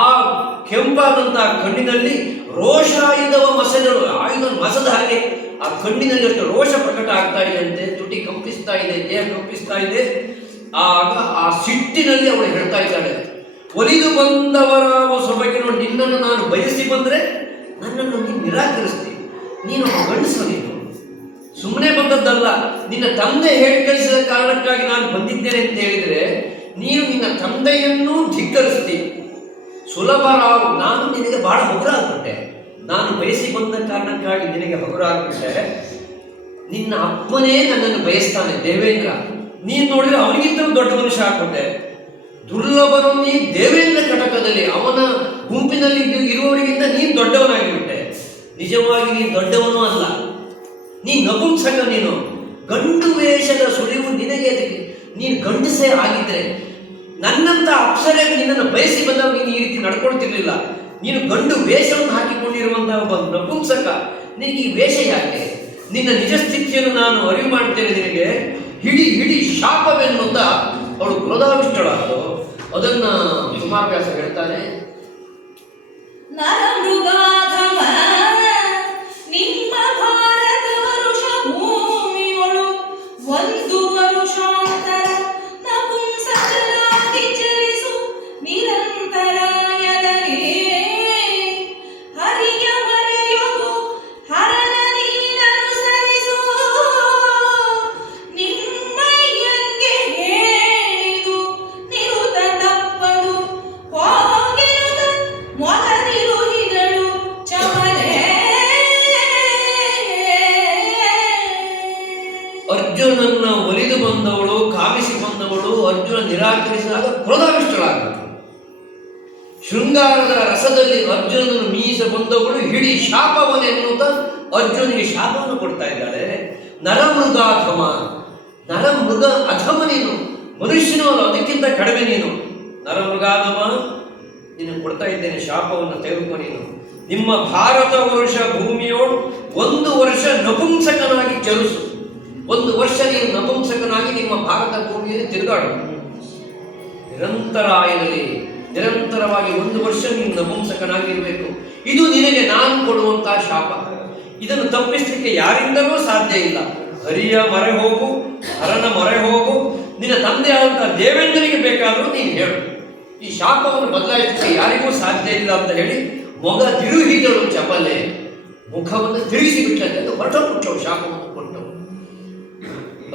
ಆ ಕೆಂಪಾದಂತಹ ಕಣ್ಣಿನಲ್ಲಿ ರೋಷಾಯುಧವ ಮಸೆದಳು, ಆಯುಧ ಮಸದ ಹಾಗೆ ಆ ಕಣ್ಣಿನಲ್ಲಿ ಅಷ್ಟು ರೋಷ ಪ್ರಕಟ ಆಗ್ತಾ ಇದೆ ಅಂತೆ. ತುಟಿ ಕಂಪಿಸ್ತಾ ಇದೆ, ದೇಹ ಕಂಪಿಸ್ತಾ ಇದೆ. ಆಗ ಆ ಸಿಟ್ಟಿನಲ್ಲಿ ಅವಳು ಹೇಳ್ತಾ ಇದ್ದಾಳೆ, ಒಲಿದು ಬಂದವರ ಸೊಬಗಿನ ನಿನ್ನನ್ನು ನಾನು ಬಯಸಿ ಬಂದ್ರೆ ನನ್ನನ್ನು ನೀನು ನಿರಾಕರಿಸ್ತೀನಿ. ನೀನು ಗಂಡಸು, ನೀನು ಸುಮ್ಮನೆ ಬಂದದ್ದಲ್ಲ. ನಿನ್ನ ತಂದೆ ಹೇಳಿ ಕಳಿಸಿದ ಕಾರಣಕ್ಕಾಗಿ ನಾನು ಬಂದಿದ್ದೇನೆ ಅಂತ ಹೇಳಿದರೆ ನೀನು ನಿನ್ನ ತಂದೆಯನ್ನು ಧಿಕ್ಕರಿಸ್ತೀನಿ. ಸುಲಭರಾವು, ನಾನು ನಿನಗೆ ಬಹಳ ಹೊಗರಾಗ್ಬಿಟ್ಟೆ. ನಾನು ಬಯಸಿ ಬಂದ ಕಾರಣಕ್ಕಾಗಿ ನಿನಗೆ ಹೊಗರಾಗ್ಬಿಟ್ಟೆ. ನಿನ್ನ ಅಪ್ಪನೇ ನನ್ನನ್ನು ಬಯಸ್ತಾನೆ ದೇವೇಂದ್ರ. ನೀನು ನೋಡಿದ್ರೆ ಅವನಿಗಿಂತಲೂ ದೊಡ್ಡ ಮನುಷ್ಯ ಆಗ್ಬಿಟ್ಟೆ. ದುರ್ಲಭನು ನೀ ದೇವೇಂದ್ರ ಕಟಕದಲ್ಲಿ ಅವನ ಗುಂಪಿನಲ್ಲಿ ಇರುವವರಿಗಿಂತ ನೀನು ದೊಡ್ಡವನಾಗಿಬಿಟ್ಟೆ. ನಿಜವಾಗಿ ನೀನು ದೊಡ್ಡವನೂ ಅಲ್ಲ, ನೀ ನಪುಂಸಕ. ನೀನು ಗಂಡು ವೇಷದ ಸುಳಿವು ನಿನಗೆ. ನೀನು ಗಂಡಸೇ ಆಗಿದ್ರೆ ನನ್ನಂತ ಅಪ್ಸರೆ ನಿನ್ನನ್ನು ಬಯಸಿ ಬಂದಾಗ ನೀನು ಈ ರೀತಿ ನಡ್ಕೊಳ್ತಿರ್ಲಿಲ್ಲ. ನೀನು ಗಂಡು ವೇಷವನ್ನು ಹಾಕಿಕೊಂಡಿರುವಂತಹ ಒಬ್ಬ ನಪುಂಸಕ. ನಿನಗೆ ಈ ವೇಷ ಯಾಕೆ? ನಿನ್ನ ನಿಜ ಸ್ಥಿತಿಯನ್ನು ನಾನು ಅರಿವು ಮಾಡ್ತೇನೆ ನಿನಗೆ. ಹಿಡಿ ಶಾಪವೆನ್ನುತ್ತ ಅವಳು ಕ್ರೋಧಾವಿಷ್ಟಳಾದಳು. ಅದನ್ನ ಕುಮಾರವ್ಯಾಸ ಹೇಳ್ತಾನೆ, ನರಮೃಗಾಧಮ ನಿಮ್ಮ ಭಾರತ ವರುಷ ಭೂಮಿಯೊಳು ಒಂದು ವರುಷಾಂತರ ನಪುಂಸಕನಾಗಿ ಚರಿಸು ನಿರಂತರಾಯದಲ್ಲಿ. ಹರಿಯ ಮರೆಯೊದು ಹರನ ನೀನನುಸರಿಸು. ನಿಮ್ಮಯ್ಯಂಗೆ ಹೇಳಿದು ನಿರುತ ತಪ್ಪದು. ಹೋಗಿರುತ್ತ ಮೊದಲಿರುಹಿದಳು ಚಮಲೆ. ಅರ್ಜುನನ್ನ ಒಲಿದು ಬಂದವಳು, ಕಾಮಿಸಿ ಬಂದವಳು ಅರ್ಜುನ ನಿರಾಕರಿಸಿದಾಗ ಕ್ರೋಧಾವಿಷ್ಟಳಾಗಬೇಕು. ಶೃಂಗಾರದ ರಸದಲ್ಲಿ ಅರ್ಜುನನನ್ನು ಮೀಸ ಬಂದವಳು ಹಿಡಿ ಶಾಪವನ್ನೆನ್ನುತ್ತ ಅರ್ಜುನಿಗೆ ಶಾಪವನ್ನು ಕೊಡ್ತಾ ಇದ್ದಾಳೆ. ನರಮೃಗಾಧಮ, ನರಮೃಗ ಅಧಮ ನೀನು, ಮನುಷ್ಯನೂ ಅಲ್ಲ, ಅದಕ್ಕಿಂತ ಕಡಿಮೆ ನೀನು. ನರಮೃಗಾಧಮ, ನೀನು ಕೊಡ್ತಾ ಇದ್ದೇನೆ ಶಾಪವನ್ನು ತೆಗೆದುಕೊ. ನೀನು ನಿಮ್ಮ ಭಾರತ ವರ್ಷ ಭೂಮಿಯೋಳು ಒಂದು ವರ್ಷ ನಪುಂಸಕನಾಗಿ ಚಲಿಸು. ಒಂದು ವರ್ಷ ನೀನು ನಪುಂಸಕನಾಗಿ ನಿಮ್ಮ ಭಾರತ ಭೂಮಿಯಲ್ಲಿ ತಿರುಗಾಡು. ನಿರಂತರವಾಗಿ ಒಂದು ವರ್ಷ ನೀನು ನಪುಂಸಕನಾಗಿರಬೇಕು. ಇದು ನಿನಗೆ ನಾನು ಕೊಡುವಂತಹ ಶಾಪ. ಇದನ್ನು ತಪ್ಪಿಸಲಿಕ್ಕೆ ಯಾರಿಂದಲೂ ಸಾಧ್ಯ ಇಲ್ಲ. ಹರಿಯ ಮೊರೆ ಹೋಗು, ಹರನ ಮೊರೆ ಹೋಗು. ನಿನ್ನ ತಂದೆ ಆದಂತಹ ದೇವೇಂದ್ರನಿಗೆ ಬೇಕಾದರೂ ನೀನು ಹೇಳು. ಈ ಶಾಪವನ್ನು ಬದಲಾಯಿಸಲಿಕ್ಕೆ ಯಾರಿಗೂ ಸಾಧ್ಯ ಇಲ್ಲ ಅಂತ ಹೇಳಿ ಮೊಗ ತಿರುಹಿದಳು ಚಪಲೆ. ಮುಖವನ್ನು ತಿರುಗಿಸಿ ಬಿಟ್ಟಂತೆ ಹೊರಟೋಗ್ಬಿಟ್ಟವು ಶಾಪವನ್ನು ಕೊಟ್ಟವು.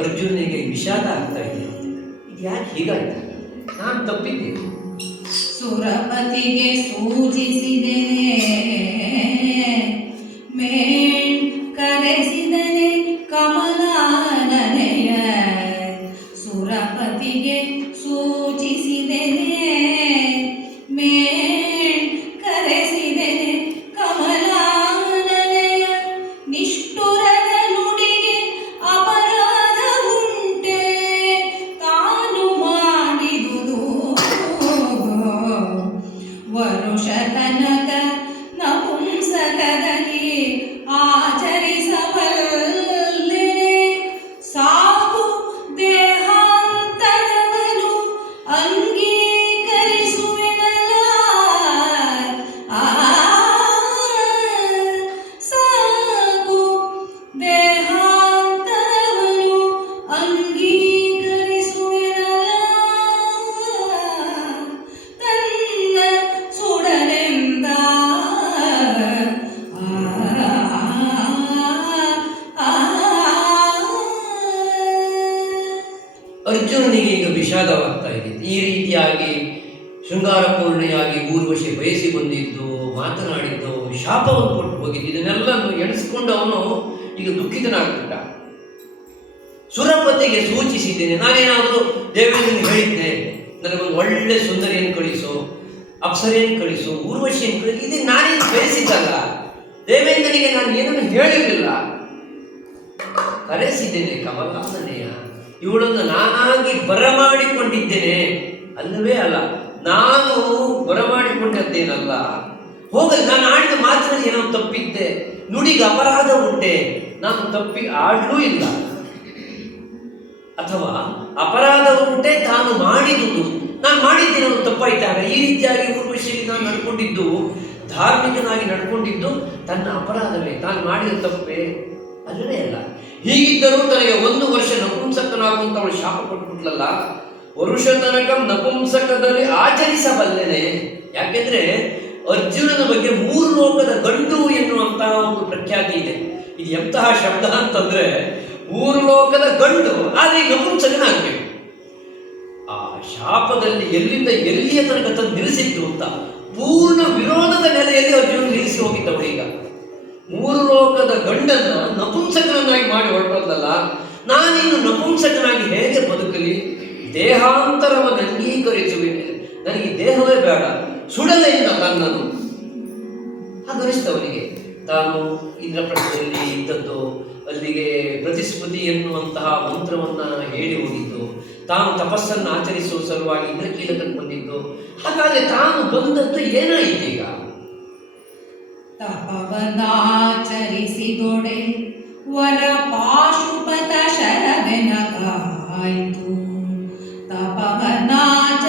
ಅರ್ಜುನಿಗೆ ವಿಷಾದ ಆಗ್ತಾ ಇದೆ. ಇದು ಯಾಕೆ ಹೀಗಾಯ್ತು? ನಾನು ತಪ್ಪಿದ್ದೇನೆ. ಸುರಪತಿಗೆ ಸೂಚಿಸಿದೆನೆ, ಮೇಣ್ ಕರೆಸಿದನೆ ಕಮಲಾನನೆಯ. ಸುರಪತಿಗೆ ಸೂಚಿಸಿದೆನೆ, ಮೇಣ್ ಕರೆಸಿದೆನೆ ಕಮಲಾನನೆಯ. ನಿಷ್ಠುರದ ನುಡಿಗೆ ಅಪರಾಧ ಉಂಟೆ, ತಾನು ಮಾಡಿದುದು ವರುಷ ತನಕ ನಪುಂಸಕದಲ್ಲಿ ಆಚರಿಸಬಲ್ಲೆ. ಸಾಕು ದೇಹಾಂತರವನ್ನು ಅಂಗೀಕರಿಸುವೆನಲ್ಲ. ಸಾಕು ದೇಹಾಂತರವನ್ನು ಅಂಗೀಕರಿಸುವೆನಲ್ಲ. ತನ್ನ ಸುಡಲೆಂದ ಅರ್ಜುನನಿಗೆ ಈಗ ವಿಷಾದವಾಗ್ತಾ ಇದೆ. ಈ ರೀತಿಯಾಗಿ ಶೃಂಗಾರಪೂರ್ಣೆಯಾಗಿ ಊರ್ವಶಿ ಬಯಸಿ ಬಂದಿದ್ದು, ಮಾತನಾಡಿದ್ದು, ಶಾಪವನ್ನು ಕೊಟ್ಟು ಹೋಗಿದ್ದು, ಇದನ್ನೆಲ್ಲನ್ನು ಎಣಿಸಿಕೊಂಡು ಅವನು ಈಗ ದುಃಖಿತನಾಗ್ಬಿಟ್ಟ. ಸುರಪತಿಗೆ ಸೂಚಿಸಿದ್ದೇನೆ, ನಾನೇನಾದರೂ ದೇವೇಂದ್ರನಿಗೆ ಹೇಳಿದ್ದೆ, ನನಗೊಂದು ಒಳ್ಳೆ ಸುಂದರಿಯನ್ನು ಕಳಿಸು, ಅಪ್ಸರೆಯನ್ನು ಕಳಿಸು, ಊರ್ವಶಿಯನ್ನು ಕಳಿಸು. ಇದು ನಾನೇನು ಬಯಸಿದ್ದಲ್ಲ. ದೇವೇಂದ್ರನಿಗೆ ನಾನು ಏನನ್ನು ಹೇಳಿರಲಿಲ್ಲ. ಕರೆಸಿದ್ದೇನೆ ಕಮಲಾನನೆಯ, ಇವಳನ್ನು ನಾನಾಗಿ ಬರಮಾಡಿಕೊಂಡಿದ್ದೇನೆ. ಅಲ್ಲವೇ ಅಲ್ಲ, ನಾನು ಬರಮಾಡಿಕೊಂಡದ್ದೇನಲ್ಲ. ಹೋಗಲಿ, ನಾನು ಆಡಿದ ಮಾತಿನಲ್ಲಿ ಏನೋ ತಪ್ಪಿದ್ದೆ, ನುಡಿಗೆ ಅಪರಾಧ ಉಂಟೆ, ನಾನು ತಪ್ಪಿ ಆಡಲೂ ಇಲ್ಲ. ಅಥವಾ ಅಪರಾಧ ಉಂಟೆ ತಾನು ಮಾಡಿದುದು, ನಾನು ಮಾಡಿದ್ದೇನೆ ಒಂದು ತಪ್ಪಾಯ್ತಾಗ. ಈ ರೀತಿಯಾಗಿ ಊರ್ವಶಿಯಲ್ಲಿ ನಾನು ನಡ್ಕೊಂಡಿದ್ದು, ಧಾರ್ಮಿಕನಾಗಿ ನಡ್ಕೊಂಡಿದ್ದು ತನ್ನ ಅಪರಾಧವೇ, ತಾನು ಮಾಡಿದ ತಪ್ಪೇ ಅಲ್ಲವೇ ಅಲ್ಲ. ಹೀಗಿದ್ದರೂ ತನಗೆ 1 ವರ್ಷ ನಪುಂಸಕನಾಗುವಂತ ಅವಳು ಶಾಪ ಕೊಟ್ಬಿಟ್ಲಲ್ಲ. ವರುಷ ತನಕ ನಪುಂಸಕದಲ್ಲಿ ಆಚರಿಸಬಲ್ಲೆನೆ. ಯಾಕೆಂದ್ರೆ ಅರ್ಜುನನ ಬಗ್ಗೆ 3 ಲೋಕದ ಗಂಡು ಎನ್ನುವಂತಹ ಒಂದು ಪ್ರಖ್ಯಾತಿ ಇದೆ. ಇದು ಎಂತಹ ಶಬ್ದ ಅಂತಂದ್ರೆ 3 ಲೋಕದ ಗಂಡು, ಆದರೆ ನಪುಂಸಕನಾಗಬೇಕು. ಆ ಶಾಪದಲ್ಲಿ ಎಲ್ಲಿಂದ ಎಲ್ಲಿಯ ತನಕ ತಂದು ನಿಲ್ಲಿಸಿತ್ತು ಅಂತ ಪೂರ್ಣ ವಿರೋಧದ ನೆಲೆಯಲ್ಲಿ ಅರ್ಜುನ ನಿಲ್ಲಿಸಿ ಹೋಗಿದ್ದವಳು. ಈಗ 3 ಲೋಕದ ಗಂಡನ್ನ ನಪುಂಸಕನನ್ನಾಗಿ ಮಾಡಿ ಹೊರಟಲ್ಲ. ನಾನಿನ್ನು ನಪುಂಸಕನಾಗಿ ಹೇಗೆ ಬದುಕಲಿ? ದೇಹಾಂತರವನ್ನು ಅಂಗೀಕರಿಸುವೇನೆ, ನನಗೆ ದೇಹವೇ ಬೇಡ, ಸುಡಲೇ ಇಲ್ಲ ತನ್ನನ್ನು. ಹಾಗನಿಸ್ತವನಿಗೆ. ತಾನು ಇಂದ್ರಪ್ರಸ್ಥದಲ್ಲಿ ಇದ್ದದ್ದು, ಅಲ್ಲಿಗೆ ಪ್ರತಿಸ್ಮೃತಿ ಎನ್ನುವಂತಹ ಮಂತ್ರವನ್ನ ಹೇಳಿ ಹೋಗಿದ್ದು, ತಾನು ತಪಸ್ಸನ್ನು ಆಚರಿಸುವ ಸಲುವಾಗಿ ಇಂದ್ರಕೀಲಕಕ್ಕೆ ಬಂದಿದ್ದು. ಹಾಗಾದ್ರೆ ತಾನು ಬಂದದ್ದು ಏನಾಯಿತು? ಈಗ ತಪವನಾಚರಿಸಿದೊಡೆ ವರ ಪಾಶುಪತ ಶರವೆನಗಾಯಿತು. ತಪವನಾಚರಿಸಿದೊಡೆ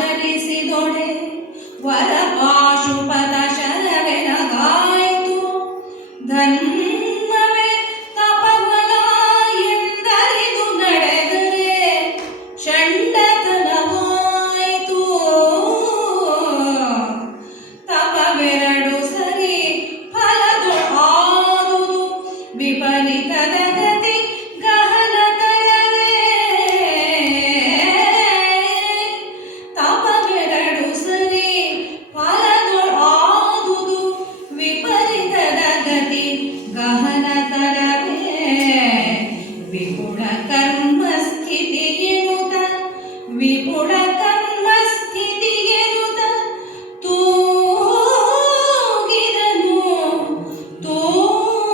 ವರ ಪಾಶುಪತ ಶರವೆನಗಾಯಿತು. ಧನ್ಯವೇ ತಪವನ ಎಂದರಿದು ನಡೆದರೆ ಷಂಡತನವಾಯಿತು. ತಪವೆರಡು ಸರಿ ಫಲದು ಆದುದು ವಿಪರೀತದ ಗತಿ ಗಹನ ತರವೇ. ತಪವೆರಡು ಸರಿ ಫಲದು ಆದುದು ವಿಪರೀತದ ಗತಿ ಗಹನ ತರವೇ. ವಿಪುಲ ಕರ್ಮ ಸ್ಥಿತಿ ಎನ್ನುತ್ತ ವಿಪುಲ ಕರ್ಮ ಸ್ಥಿತಿ ಎನ್ನುತ್ತ ತೂಗಿದನು ತೂಗಿದನು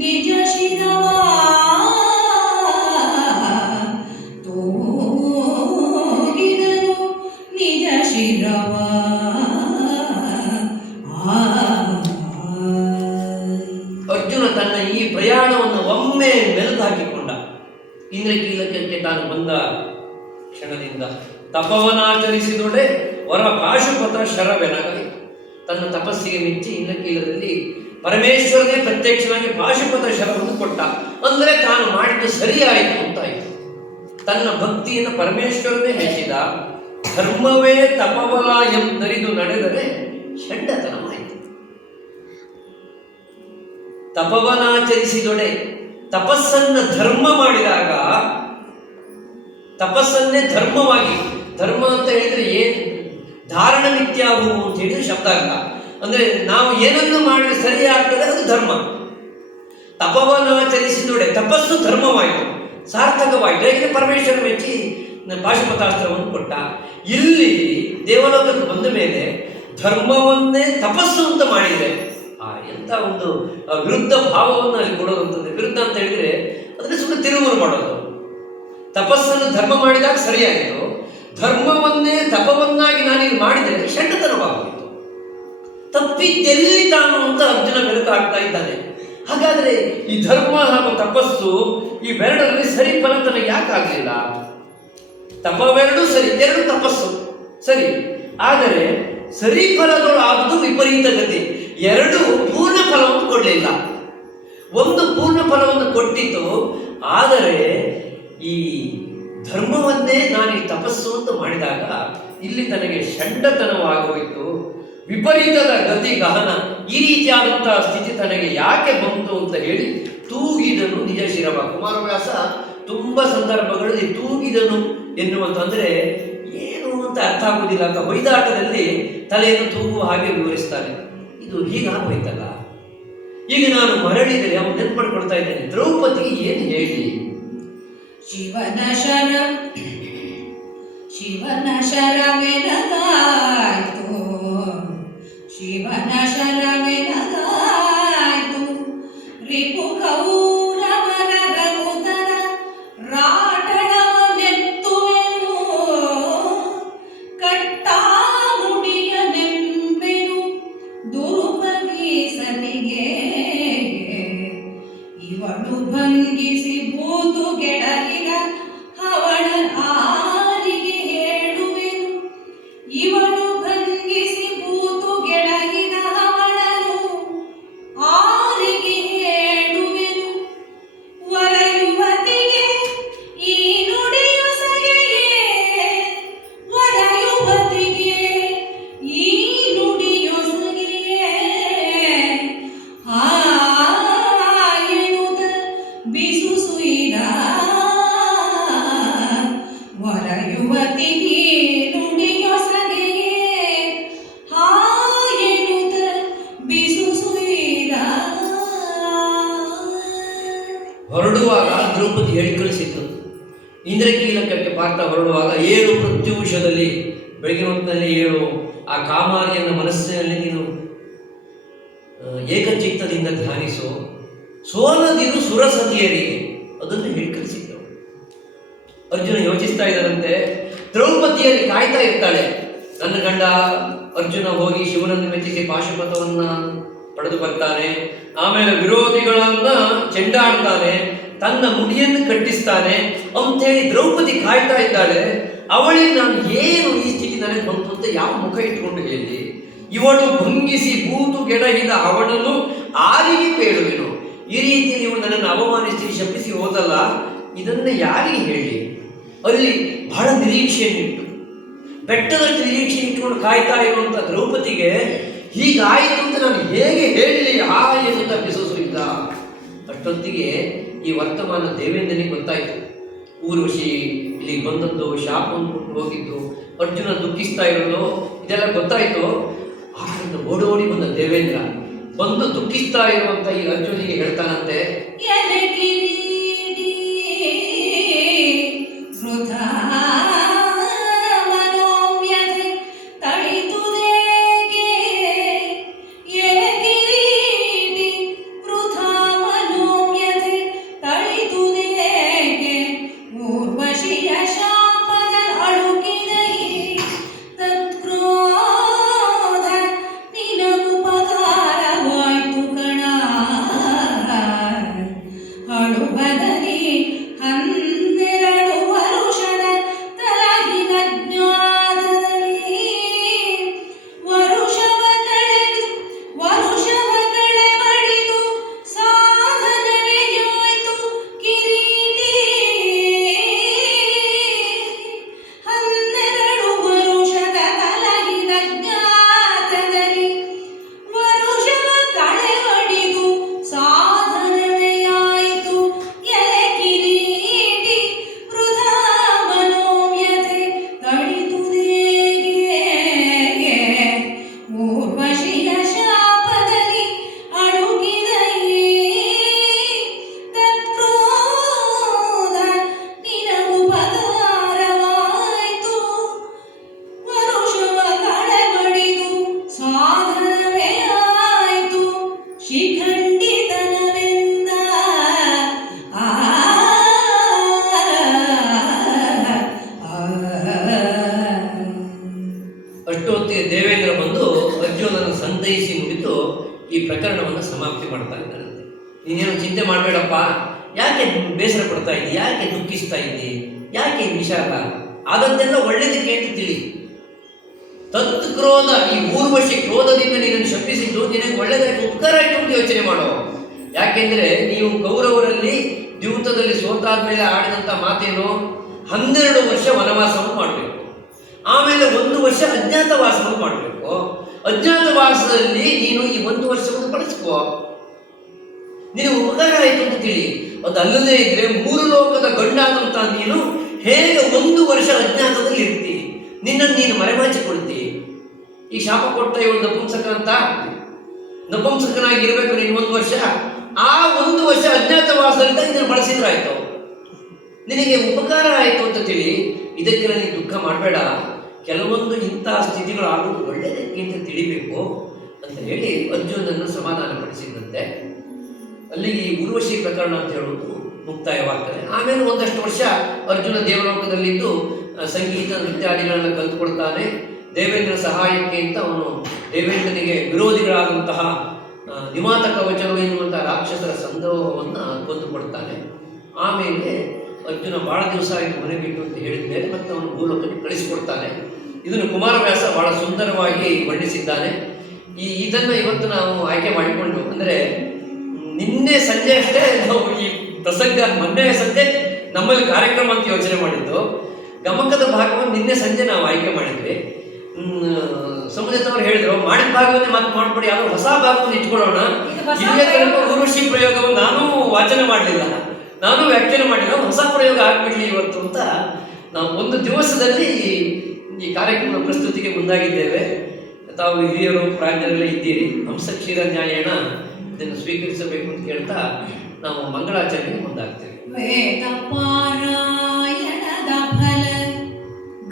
ನಿಜ ಶಿರವ. ತೂಗಿದನು ನಿಜ ಶಿರವ. ಅರ್ಜುನ ತನ್ನ ಈ ಪ್ರಯಾಣವನ್ನು ಒಮ್ಮೆ ಮೆಲುಕು ಹಾಕಿಕೊಂಡ. ಇಂದ್ರಕೀಲಕಕ್ಕೆ ತಾನು ಬಂದ ಕ್ಷಣದಿಂದ ತಪವನಾಚರಿಸಿದೊಡೆ ವರ ಪಾಶುಪತ ಶರವೆನಗಾಯಿತು. ತನ್ನ ತಪಸ್ಸಿಗೆ ಮೆಚ್ಚಿ ಇಂದ್ರಕೀಲದಲ್ಲಿ ಪರಮೇಶ್ವರನೇ ಪ್ರತ್ಯಕ್ಷನಾಗಿ ಪಾಶುಪತ ಶರವನ್ನು ಕೊಟ್ಟ. ಅಂದರೆ ತಾನು ಮಾಡಿದ್ದು ಸರಿಯಾಯಿತು ಅಂತಾಯಿತು. ತನ್ನ ಭಕ್ತಿಯನ್ನು ಪರಮೇಶ್ವರನೇ ಮೆಚ್ಚಿದ. ಧರ್ಮವೇ ತಪಬಲ ಎಂದರಿದು ನಡೆದರೆ ಷಂಡತನವಾಯಿತು. ತಪವನಾಚರಿಸಿದೊಡೆ, ತಪಸ್ಸನ್ನ ಧರ್ಮ ಮಾಡಿದಾಗ, ತಪಸ್ಸನ್ನೇ ಧರ್ಮವಾಗಿ, ಧರ್ಮ ಅಂತ ಹೇಳಿದ್ರೆ ಏನು? ಧಾರಣ ಮಿಥ್ಯಾವು ಅಂತ ಹೇಳಿದ್ರೆ ಶಬ್ದಾರ್ಥ. ಅಂದ್ರೆ ನಾವು ಏನನ್ನು ಮಾಡಿದ್ರೆ ಸರಿಯಾಗ್ತದೆ ಅದು ಧರ್ಮ. ತಪವನಾಚರಿಸಿದೊಡೆ, ತಪಸ್ಸು ಧರ್ಮವಾಯಿತು, ಸಾರ್ಥಕವಾಯಿತು. ಹೇಗೆ ಪರಮೇಶ್ವರ ಮೆಚ್ಚಿ ಪಾಶುಪತಾಸ್ತ್ರವನ್ನು ಕೊಟ್ಟ. ಇಲ್ಲಿ ದೇವಲೋಕಕ್ಕೆ ಬಂದ ಮೇಲೆ ಧರ್ಮವನ್ನೇ ತಪಸ್ಸು ಅಂತ ಮಾಡಿದರೆ ಎಂತ ಒಂದು ವಿರುದ್ಧ ಭಾವವನ್ನು ಅಲ್ಲಿ ಕೊಡೋದಂತಂದ್ರೆ, ವಿರುದ್ಧ ಅಂತ ಹೇಳಿದ್ರೆ ಅದನ್ನ ಸುಮ್ಮನೆ ತಿರುಮರು ಮಾಡೋದು. ತಪಸ್ಸನ್ನು ಧರ್ಮ ಮಾಡಿದಾಗ ಸರಿಯಾಯಿತು, ಧರ್ಮವನ್ನೇ ತಪವನ್ನಾಗಿ ನಾನೀಗ ಮಾಡಿದರೆ ಷಂಡತನವಾಗೋಯಿತು. ತಪ್ಪಿದ್ದೆಲ್ಲಿ ತಾನು ಅಂತ ಅರ್ಜುನ ಮೆಲುಕು ಹಾಕ್ತಾ ಇದ್ದಾನೆ. ಹಾಗಾದ್ರೆ ಈ ಧರ್ಮ ಹಾಗೂ ತಪಸ್ಸು ಇವೆರಡರಲ್ಲಿ ಸರಿ ಫಲ ತನಗೆ ಯಾಕೆ ಆಗಲಿಲ್ಲ? ತಪವೆರಡು ಸರಿ, 2 ತಪಸ್ಸು ಸರಿ, ಆದರೆ ಸರಿ ಫಲದೊಳು ಆಗುವುದು ವಿಪರೀತ ಗತಿ. 2 ಪೂರ್ಣ ಫಲವನ್ನು ಕೊಡಲಿಲ್ಲ. ಒಂದು ಪೂರ್ಣ ಫಲವನ್ನು ಕೊಟ್ಟಿತು, ಆದರೆ ಈ ಧರ್ಮವನ್ನೇ ನಾನು ಈ ತಪಸ್ಸು ಅಂತ ಮಾಡಿದಾಗ ಇಲ್ಲಿ ನನಗೆ ಷಂಡತನವಾಗೋಯಿತು, ವಿಪರೀತದ ಗತಿ ಗಹನ. ಈ ರೀತಿಯಾದಂತಹ ಸ್ಥಿತಿ ತನಗೆ ಯಾಕೆ ಬಂತು ಅಂತ ಹೇಳಿ ತೂಗಿದನು ನಿಜ ಶಿರವ. ಕುಮಾರವ್ಯಾಸ ತುಂಬಾ ಸಂದರ್ಭಗಳಲ್ಲಿ ತೂಗಿದನು ಎನ್ನುವಂತಂದ್ರೆ ಏನು ಅಂತ ಅರ್ಥ ಆಗುವುದಿಲ್ಲ ಅಂತ ಹೊಯ್ದಾಟದಲ್ಲಿ ತಲೆಯನ್ನು ತೂಗುವ ಹಾಗೆ ವಿವರಿಸ್ತಾನೆ. ಇದು ಹೀಗಾಗೋಯ್ತಲ್ಲ. ಈಗ ನಾನು ಮರಳಿದರೆ ಅವನು ನೆನ್ಪು ಮಾಡ್ಕೊಳ್ತಾ ಇದ್ದೇನೆ, ದ್ರೌಪದಿಗೆ ಏನು ಹೇಳಿ? ಶಿವನ ಶರವೆನಗಾಯ್ತು, ಶಿವನ ಶರ ಗೆಡಹಿದ ಅವಳ ಆರಿಗೆ ಹೇಳುವೆನು ಇವಳು ಭಂಗಿಸಿ ಕೂತು ಗೆಡಹಿದ ಅವಳನು ಆರಿಗೆ ಹೇಳುವೆನು ವರ ಯುವತಿಗೆ ಈ ನುಡಿಯೊಸಗೆಯೇ ವರ ಯುವತಿಗೆ ಈ ನುಡಿಯೊಸಗೆಯೇ ಎನ್ನುತ್ತ ಬಿಸು ಸುಯ್ದ ವರ ಯುವತಿಗೆ ನುಡಿಯೊಸಗೆಯೇ ಎನ್ನುತ್ತ ಬಿಸು ಸುಯ್ದ. ಹೊರಡುವಾಗ ದ್ರೌಪದಿ ಹೇಳಿ ಕಳಿಸಿತ್ತು, ಇಂದ್ರಕೀಲಕಕ್ಕೆ ಪಾರ್ಥ ಹೊರಡುವಾಗ 7 ಪ್ರತ್ಯೂಷದಲ್ಲಿ ಬೆಳಗಿನ ಹೊತ್ತಿನಲ್ಲಿ 7 ಆ ಕಾಮಾರಿಯನ್ನು ಮನಸ್ಸಿನಲ್ಲಿ ನೀನು ಏಕಚಿತ್ತದಿಂದ ಧ್ಯಾನಿಸು, ಸೋಲದಿರು ಸುರಸತಿಯರಿಗೆ, ಅದನ್ನು ಹೇಳಿ ಕಳಿಸಿದ್ದವು. ಅರ್ಜುನ ಯೋಚಿಸ್ತಾ ಇದ್ದಾನಂತೆ, ದ್ರೌಪದಿಯಲ್ಲಿ ಕಾಯ್ತಾ ಇರ್ತಾಳೆ, ನನ್ನ ಗಂಡ ಅರ್ಜುನ ಹೋಗಿ ಶಿವನನ್ನು ಮೆಚ್ಚಿಸಿ ಪಾಶುಪತವನ್ನ ಪಡೆದು ಬರ್ತಾನೆ, ಆಮೇಲೆ ವಿರೋಧಿಗಳನ್ನ ಚೆಂಡಾಡ್ತಾನೆ, ತನ್ನ ಮುಡಿಯನ್ನು ಕಟ್ಟಿಸ್ತಾನೆ ಅಂತೇಳಿ ದ್ರೌಪದಿ ಕಾಯ್ತಾ ಇದ್ದಾಳೆ. ಅವಳಿಗೆ ನಾನು ಏನು ಈ ಸ್ಥಿತಿ ನನಗೆ ಬಂತು ಅಂತ ಯಾವ ಮುಖ ಇಟ್ಕೊಂಡು ಹೇಳಿ, ಇವಳು ಭಂಗಿಸಿ ಕೂತು ಗೆಡಹಿದ ಅವಳನ್ನು ಆರಿಗೆ ಪೇಳುವೆನು, ಈ ರೀತಿ ನೀವು ನನ್ನನ್ನು ಅವಮಾನಿಸಿ ಶಪಿಸಿ ಹೋದಲ್ಲ, ಇದನ್ನ ಯಾರಿಗೆ ಹೇಳಿ? ಅಲ್ಲಿ ಬಹಳ ನಿರೀಕ್ಷೆಯನ್ನಿಟ್ಟು, ಬೆಟ್ಟದಷ್ಟು ನಿರೀಕ್ಷೆ ಇಟ್ಕೊಂಡು ಕಾಯ್ತಾ ಇರುವಂತ ದ್ರೌಪದಿಗೆ ಹೀಗಾಯಿತು ಅಂತ ನಾನು ಹೇಗೆ ಹೇಳಲಿ ಎನ್ನುತ್ತಾ ಬಿಸುಸುರಿದ್ದ. ಅಷ್ಟೊತ್ತಿಗೆ ಈ ವರ್ತಮಾನ ದೇವೇಂದ್ರನಿಗೆ ಗೊತ್ತಾಯಿತು. ಊರ್ವಶಿ ಇಲ್ಲಿಗೆ ಬಂದದ್ದು, ಶಾಪವನ್ನು ಕೊಟ್ಟು ಹೋಗಿದ್ದು, ಅರ್ಜುನ ದುಃಖಿಸ್ತಾ ಇರೋದು ಇದೆಲ್ಲ ಗೊತ್ತಾಯಿತು. ಆರಿಂದ ಓಡೋಡಿ ಬಂದ ದೇವೇಂದ್ರ ಬಂದು ದುಃಖಿಸ್ತಾ ಇರುವಂತ ಈ ಅರ್ಜುನಿಗೆ ಹೇಳ್ತಾನಂತೆ, ಎಲೆ ಕಿರೀಟಿ ವೃಥಾ ಮನೋವ್ಯಥೆ ತಳಿತುದೇಗೆ, ಎಲೆ ಕಿರೀಟಿ ವೃಥಾ ಮನೋವ್ಯಥೆ ತಳಿತುದೇಗೆ, ಊರ್ವಶಿಯ ಶಾಪದ ಅಳುಕಿದೈ ತತ್ಕ್ರೋಧ ನಿನಗುಪಕಾರವಾಯ್ತು ಕಣ, ಅಳುವದನಿ 12 ವರುಷದ ತಲಹಿನ ಜ್ಞಾನದಲ್ಲಿ, ವರುಷವ ಕಳೆವಡಿದು ಸಾಧನವೆಯಾಯ್ತು ಕಿರೀಟಿ, 12 ವರುಷದ ತಲಹಿನ ಜ್ಞಾನದಲ್ಲಿ, ವರುಷವ ಕಳೆವಡಿದು ಸಾಧನವೆಯಾಯಿತು ಎಲೆ ಕಿರೀಟಿ ವೃಥಾ ಮನೋವ್ಯಥೆ ತಳಿತುದೇಗೆ, ಊರ್ವಶಿಯ ಶಾಪದಲ್ಲಿ ಅಳುಕಿದೈ ತತ್ಕ್ರೋಧ ನಿನಗುಪಕಾರವಾಯ್ತು, ವರುಷವ ಕಳೆವಡಿದು ಸಾಧನವೇ ಆಯ್ತು ಶಿಖಂಡಿತನವೆಂದ. ಅಷ್ಟೊತ್ತಿಗೆ ದೇವೇಂದ್ರ ಬಂದು ಅರ್ಜುನನ ಸಂತೈಸಿ ನುಡಿದು ಈ ಪ್ರಕರಣವನ್ನು ಸಮಾಪ್ತಿ ಮಾಡ್ತಾ ಇದ್ದಾರಂತೆ. ನೀನೇನು ಚಿಂತೆ ಮಾಡಬೇಡಪ್ಪ, ಯಾಕೆ ಬೇಸರ ಪಡ್ತಾ ಇದ್ದಿ, ಯಾಕೆ ದುಃಖಿಸ್ತಾ ಇದ್ದಿ, ಯಾಕೆ ವಿಷಾದ, ಆದಂತೆಲ್ಲ ಒಳ್ಳೇದಕ್ಕೆ ಅಂತ ತಿಳಿ. ತತ್ ಕ್ರೋಧ, ಈ ಊರ್ವಶಿ ಕ್ರೋಧದಿಂದ ನೀನನ್ನು ಶಪಿಸಿದ್ದು ನಿನಗೆ ಒಳ್ಳೆದಾಯ್ತು, ಉಪಕಾರ ಆಯ್ತು ಅಂತ ಯೋಚನೆ ಮಾಡೋ. ಯಾಕೆಂದ್ರೆ ನೀವು ಕೌರವರಲ್ಲಿ ದ್ಯೂತದಲ್ಲಿ ಸೋತಾದ್ಮೇಲೆ ಆಡಿದಂತ ಮಾತೇನು, 12 ವರ್ಷ ವನವಾಸವನ್ನು ಮಾಡಬೇಕು, ಆಮೇಲೆ 1 ವರ್ಷ ಅಜ್ಞಾತವಾಸವನ್ನು ಮಾಡಬೇಕು. ಅಜ್ಞಾತವಾಸದಲ್ಲಿ ನೀನು ಈ 1 ವರ್ಷವನ್ನು ಬಳಸ್ಕೋ, ನಿನಗೆ ಉಪಕಾರ ಆಯಿತು ಅಂತ ತಿಳಿ. ಅದಲ್ಲದೆ ಇದ್ರೆ 3 ಲೋಕದ ಗಂಡಾದಂತ ನೀನು ಹೇಗೆ 1 ವರ್ಷ ಅಜ್ಞಾತದಲ್ಲಿ ಇರ್ತಿ, ನಿನ್ನನ್ನು ನೀನು ಮರೆಮಾಚಿಕೊಳ್ತಿ. ಈ ಶಾಪ ಕೊಟ್ಟ ಇವಳು ನಪುಂಸಕ ಅಂತ, ನಪುಂಸಕನಾಗಿ ಇರಬೇಕು ನೀನು 1 ವರ್ಷ, ಆ 1 ವರ್ಷ ಅಜ್ಞಾತವಾಸದಿಂದ ಇದನ್ನು ಬಳಸಿದ್ರಾಯ್ತು, ನಿನಗೆ ಉಪಕಾರ ಆಯಿತು ಅಂತ ತಿಳಿ. ಇದಕ್ಕೆಲ್ಲ ನೀನು ದುಃಖ ಮಾಡಬೇಡ, ಕೆಲವೊಂದು ಇಂತಹ ಸ್ಥಿತಿಗಳು ಆಗುವುದು ಒಳ್ಳೆಯದಕ್ಕೆ ಅಂತ ತಿಳಿಬೇಕು ಅಂತ ಹೇಳಿ ಅರ್ಜುನನ್ನು ಸಮಾಧಾನ ಪಡಿಸಿದಂತೆ. ಅಲ್ಲಿಗೆ ಈ ಊರ್ವಶಿ ಪ್ರಕರಣ ಅಂತ ಹೇಳುವುದು ಮುಕ್ತಾಯವಾಗ್ತದೆ. ಆಮೇಲೆ ಒಂದಷ್ಟು ವರ್ಷ ಅರ್ಜುನ ದೇವಲೋಕದಲ್ಲಿದ್ದು ಸಂಗೀತ ನೃತ್ಯಾದಿಗಳನ್ನು ಕಲಿತುಕೊಳ್ತಾನೆ. ದೇವೇಂದ್ರ ಸಹಾಯಕ್ಕೆ ಅಂತ ಅವನು ದೇವೇಂದ್ರನಿಗೆ ವಿರೋಧಿಗಳಾದಂತಹ ನಿಮಾತ ಕವಚಗಳು ಎನ್ನುವಂತಹ ರಾಕ್ಷಸರ ಸಂದರ್ಭವನ್ನು ಕೊಂದುಕೊಡ್ತಾನೆ. ಆಮೇಲೆ ಅರ್ಜುನ ಬಹಳ ದಿವಸ ಆಯಿತು ಮನೆ ಬಿಟ್ಟು ಅಂತ ಹೇಳಿದ ಮೇಲೆ ಮತ್ತೆ ಅವನು ಭೂಲೋಕಕ್ಕೆ ಕಳಿಸಿಕೊಡ್ತಾನೆ. ಇದನ್ನು ಕುಮಾರವ್ಯಾಸ ಬಹಳ ಸುಂದರವಾಗಿ ವರ್ಣಿಸಿದ್ದಾನೆ. ಇದನ್ನು ಇವತ್ತು ನಾವು ಆಯ್ಕೆ ಮಾಡಿಕೊಂಡು, ಅಂದರೆ ನಿನ್ನೆ ಸಂಜೆ ಅಷ್ಟೇ ನಾವು ಈ ಪ್ರಸಂಗ, ಮೊನ್ನೆ ಸಂಜೆ ನಮ್ಮಲ್ಲಿ ಕಾರ್ಯಕ್ರಮ ಅಂತ ಯೋಚನೆ ಮಾಡಿದ್ದು, ಗಮಕದ ಭಾಗವನ್ನು ನಿನ್ನೆ ಸಂಜೆ ನಾವು ಆಯ್ಕೆ ಮಾಡಿದ್ವಿ. ಸಮುದಾಯದವರು ಹೇಳಿದ್ರು ಮಾಡಿದ ಭಾಗವನ್ನೇ ಮತ್ತೆ ಮಾಡ್ಬಿಡಿ, ಯಾವ್ದು ಹೊಸ ಭಾಗವನ್ನು ಇಟ್ಕೊಳ್ಳೋಣ. ಇಲ್ಲಿಯ ತನಕ ಊರ್ವಶಿ ಪ್ರಯೋಗವನ್ನು ನಾನು ವಾಚನ ಮಾಡಲಿಲ್ಲ, ನಾನು ವ್ಯಾಖ್ಯಾನ ಮಾಡಿಲ್ಲ, ಹೊಸ ಪ್ರಯೋಗ ಆಗ್ಬಿಡ್ಲಿ ಇವತ್ತು ಅಂತ ನಾವು ಒಂದು ದಿವಸದಲ್ಲಿ ಈ ಕಾರ್ಯಕ್ರಮದ ಪ್ರಸ್ತುತಿಗೆ ಮುಂದಾಗಿದ್ದೇವೆ. ತಾವು ಹಿರಿಯರು ಪ್ರಾಜ್ಞರೆಲ್ಲ ಇದ್ದೀರಿ, ಹಂಸ ಕ್ಷೀರ ನ್ಯಾಯನ ಇದನ್ನು ಸ್ವೀಕರಿಸಬೇಕು ಅಂತ ಹೇಳ್ತಾ ನಾವು ಮಂಗಳಾಚರಣೆಗೆ ಮುಂದಾಗ್ತೇವೆ. ವೇದ ಪಾರಾಯಣದ ಫಲ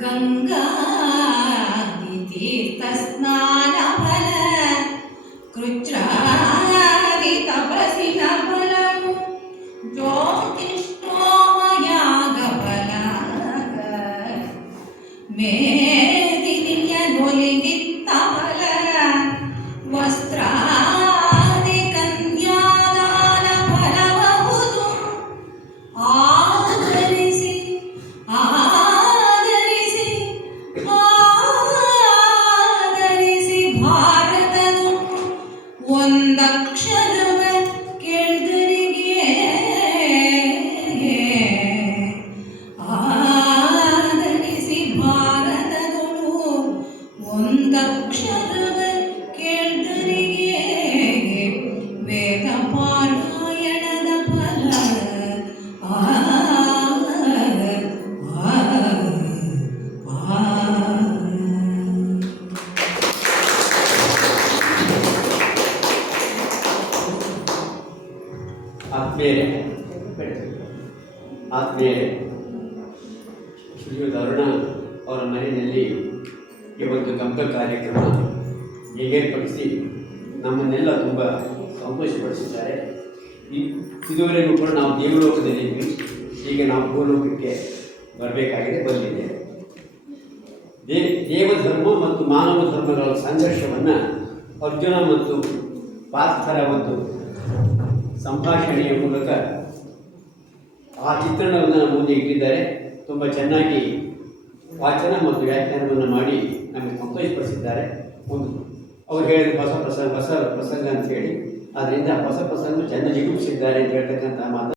ಗಂಗಾದಿ ತೀರ್ಥ ಸ್ನಾನ ಫಲ ಕೃಚ್ಛ್ರಾದಿ ತಪಸ್ಸಿನ ಫಲವು ಜ್ಯೋತಿಷ್ಠೋಮಯಾಗ ಫಲ ಮೇದಿನಿಯ ನುಲಿದಿತ್ತ ಫಲ ವಸ್ತ್ರಾದಿ ಕನ್ಯಾದಾನ ಫಲಬಹುದು ಆಧರಿಸಿ ಆಧರಿಸಿ ಆಧರಿಸಿ ಭಾರತವು ಒಂದಕ್ಷರವ ಕೇಳ್ದರಿಗೆ ಆಧರಿಸಿ ಭಾರತಗಳು ಒಂದಕ್ಷರವ ಕೇಳ್ದರಿಗೆ ವೇದ ಪಾರಾಯಣದ ಫಲ ಆತ್ಮೀಯರೇ, ಶ್ರೀಯುತ ಅರುಣ ಅವರ ಮನೆಯಲ್ಲಿ ಈ ಒಂದು ಗಮಕ ಕಾರ್ಯಕ್ರಮ ಏರ್ಪಡಿಸಿ ನಮ್ಮನ್ನೆಲ್ಲ ತುಂಬ ಸಂತೋಷಪಡಿಸಿದ್ದಾರೆ. ಇದುವರೆಗೂ ಕೂಡ ನಾವು ದೇವಲೋಕದಲ್ಲಿದ್ವಿ, ಈಗ ನಾವು ಭೂಲೋಕಕ್ಕೆ ಬರಬೇಕಾಗಿದೆ, ಬಂದಿದೆ. ದೇವಧರ್ಮ ಮತ್ತು ಮಾನವ ಧರ್ಮಗಳ ಸಂಘರ್ಷವನ್ನು ಅರ್ಜುನ ಮತ್ತು ಪಾರ್ಥರ ಒಂದು ಸಂಭಾಷಣೆಯ ಮೂಲಕ ಆ ಚಿತ್ರಣವನ್ನು ಮುಂದೆ ಇಟ್ಟಿದ್ದಾರೆ. ತುಂಬ ಚೆನ್ನಾಗಿ ವಾಚನ ಮತ್ತು ವ್ಯಾಖ್ಯಾನವನ್ನು ಮಾಡಿ ನಮಗೆ ಸಂತೋಷಪಡಿಸಿದ್ದಾರೆ. ಒಂದು ಅವ್ರು ಹೇಳಿದ ಹೊಸ ಪ್ರಸಂಗ ಅಂತ ಹೇಳಿ, ಅದರಿಂದ ಹೊಸ ಪ್ರಸಂಗ ಚೆನ್ನಾಗಿ ನಿರೂಪಿಸಿದ್ದಾರೆ ಅಂತ ಹೇಳ್ತಕ್ಕಂಥ ಮಾತು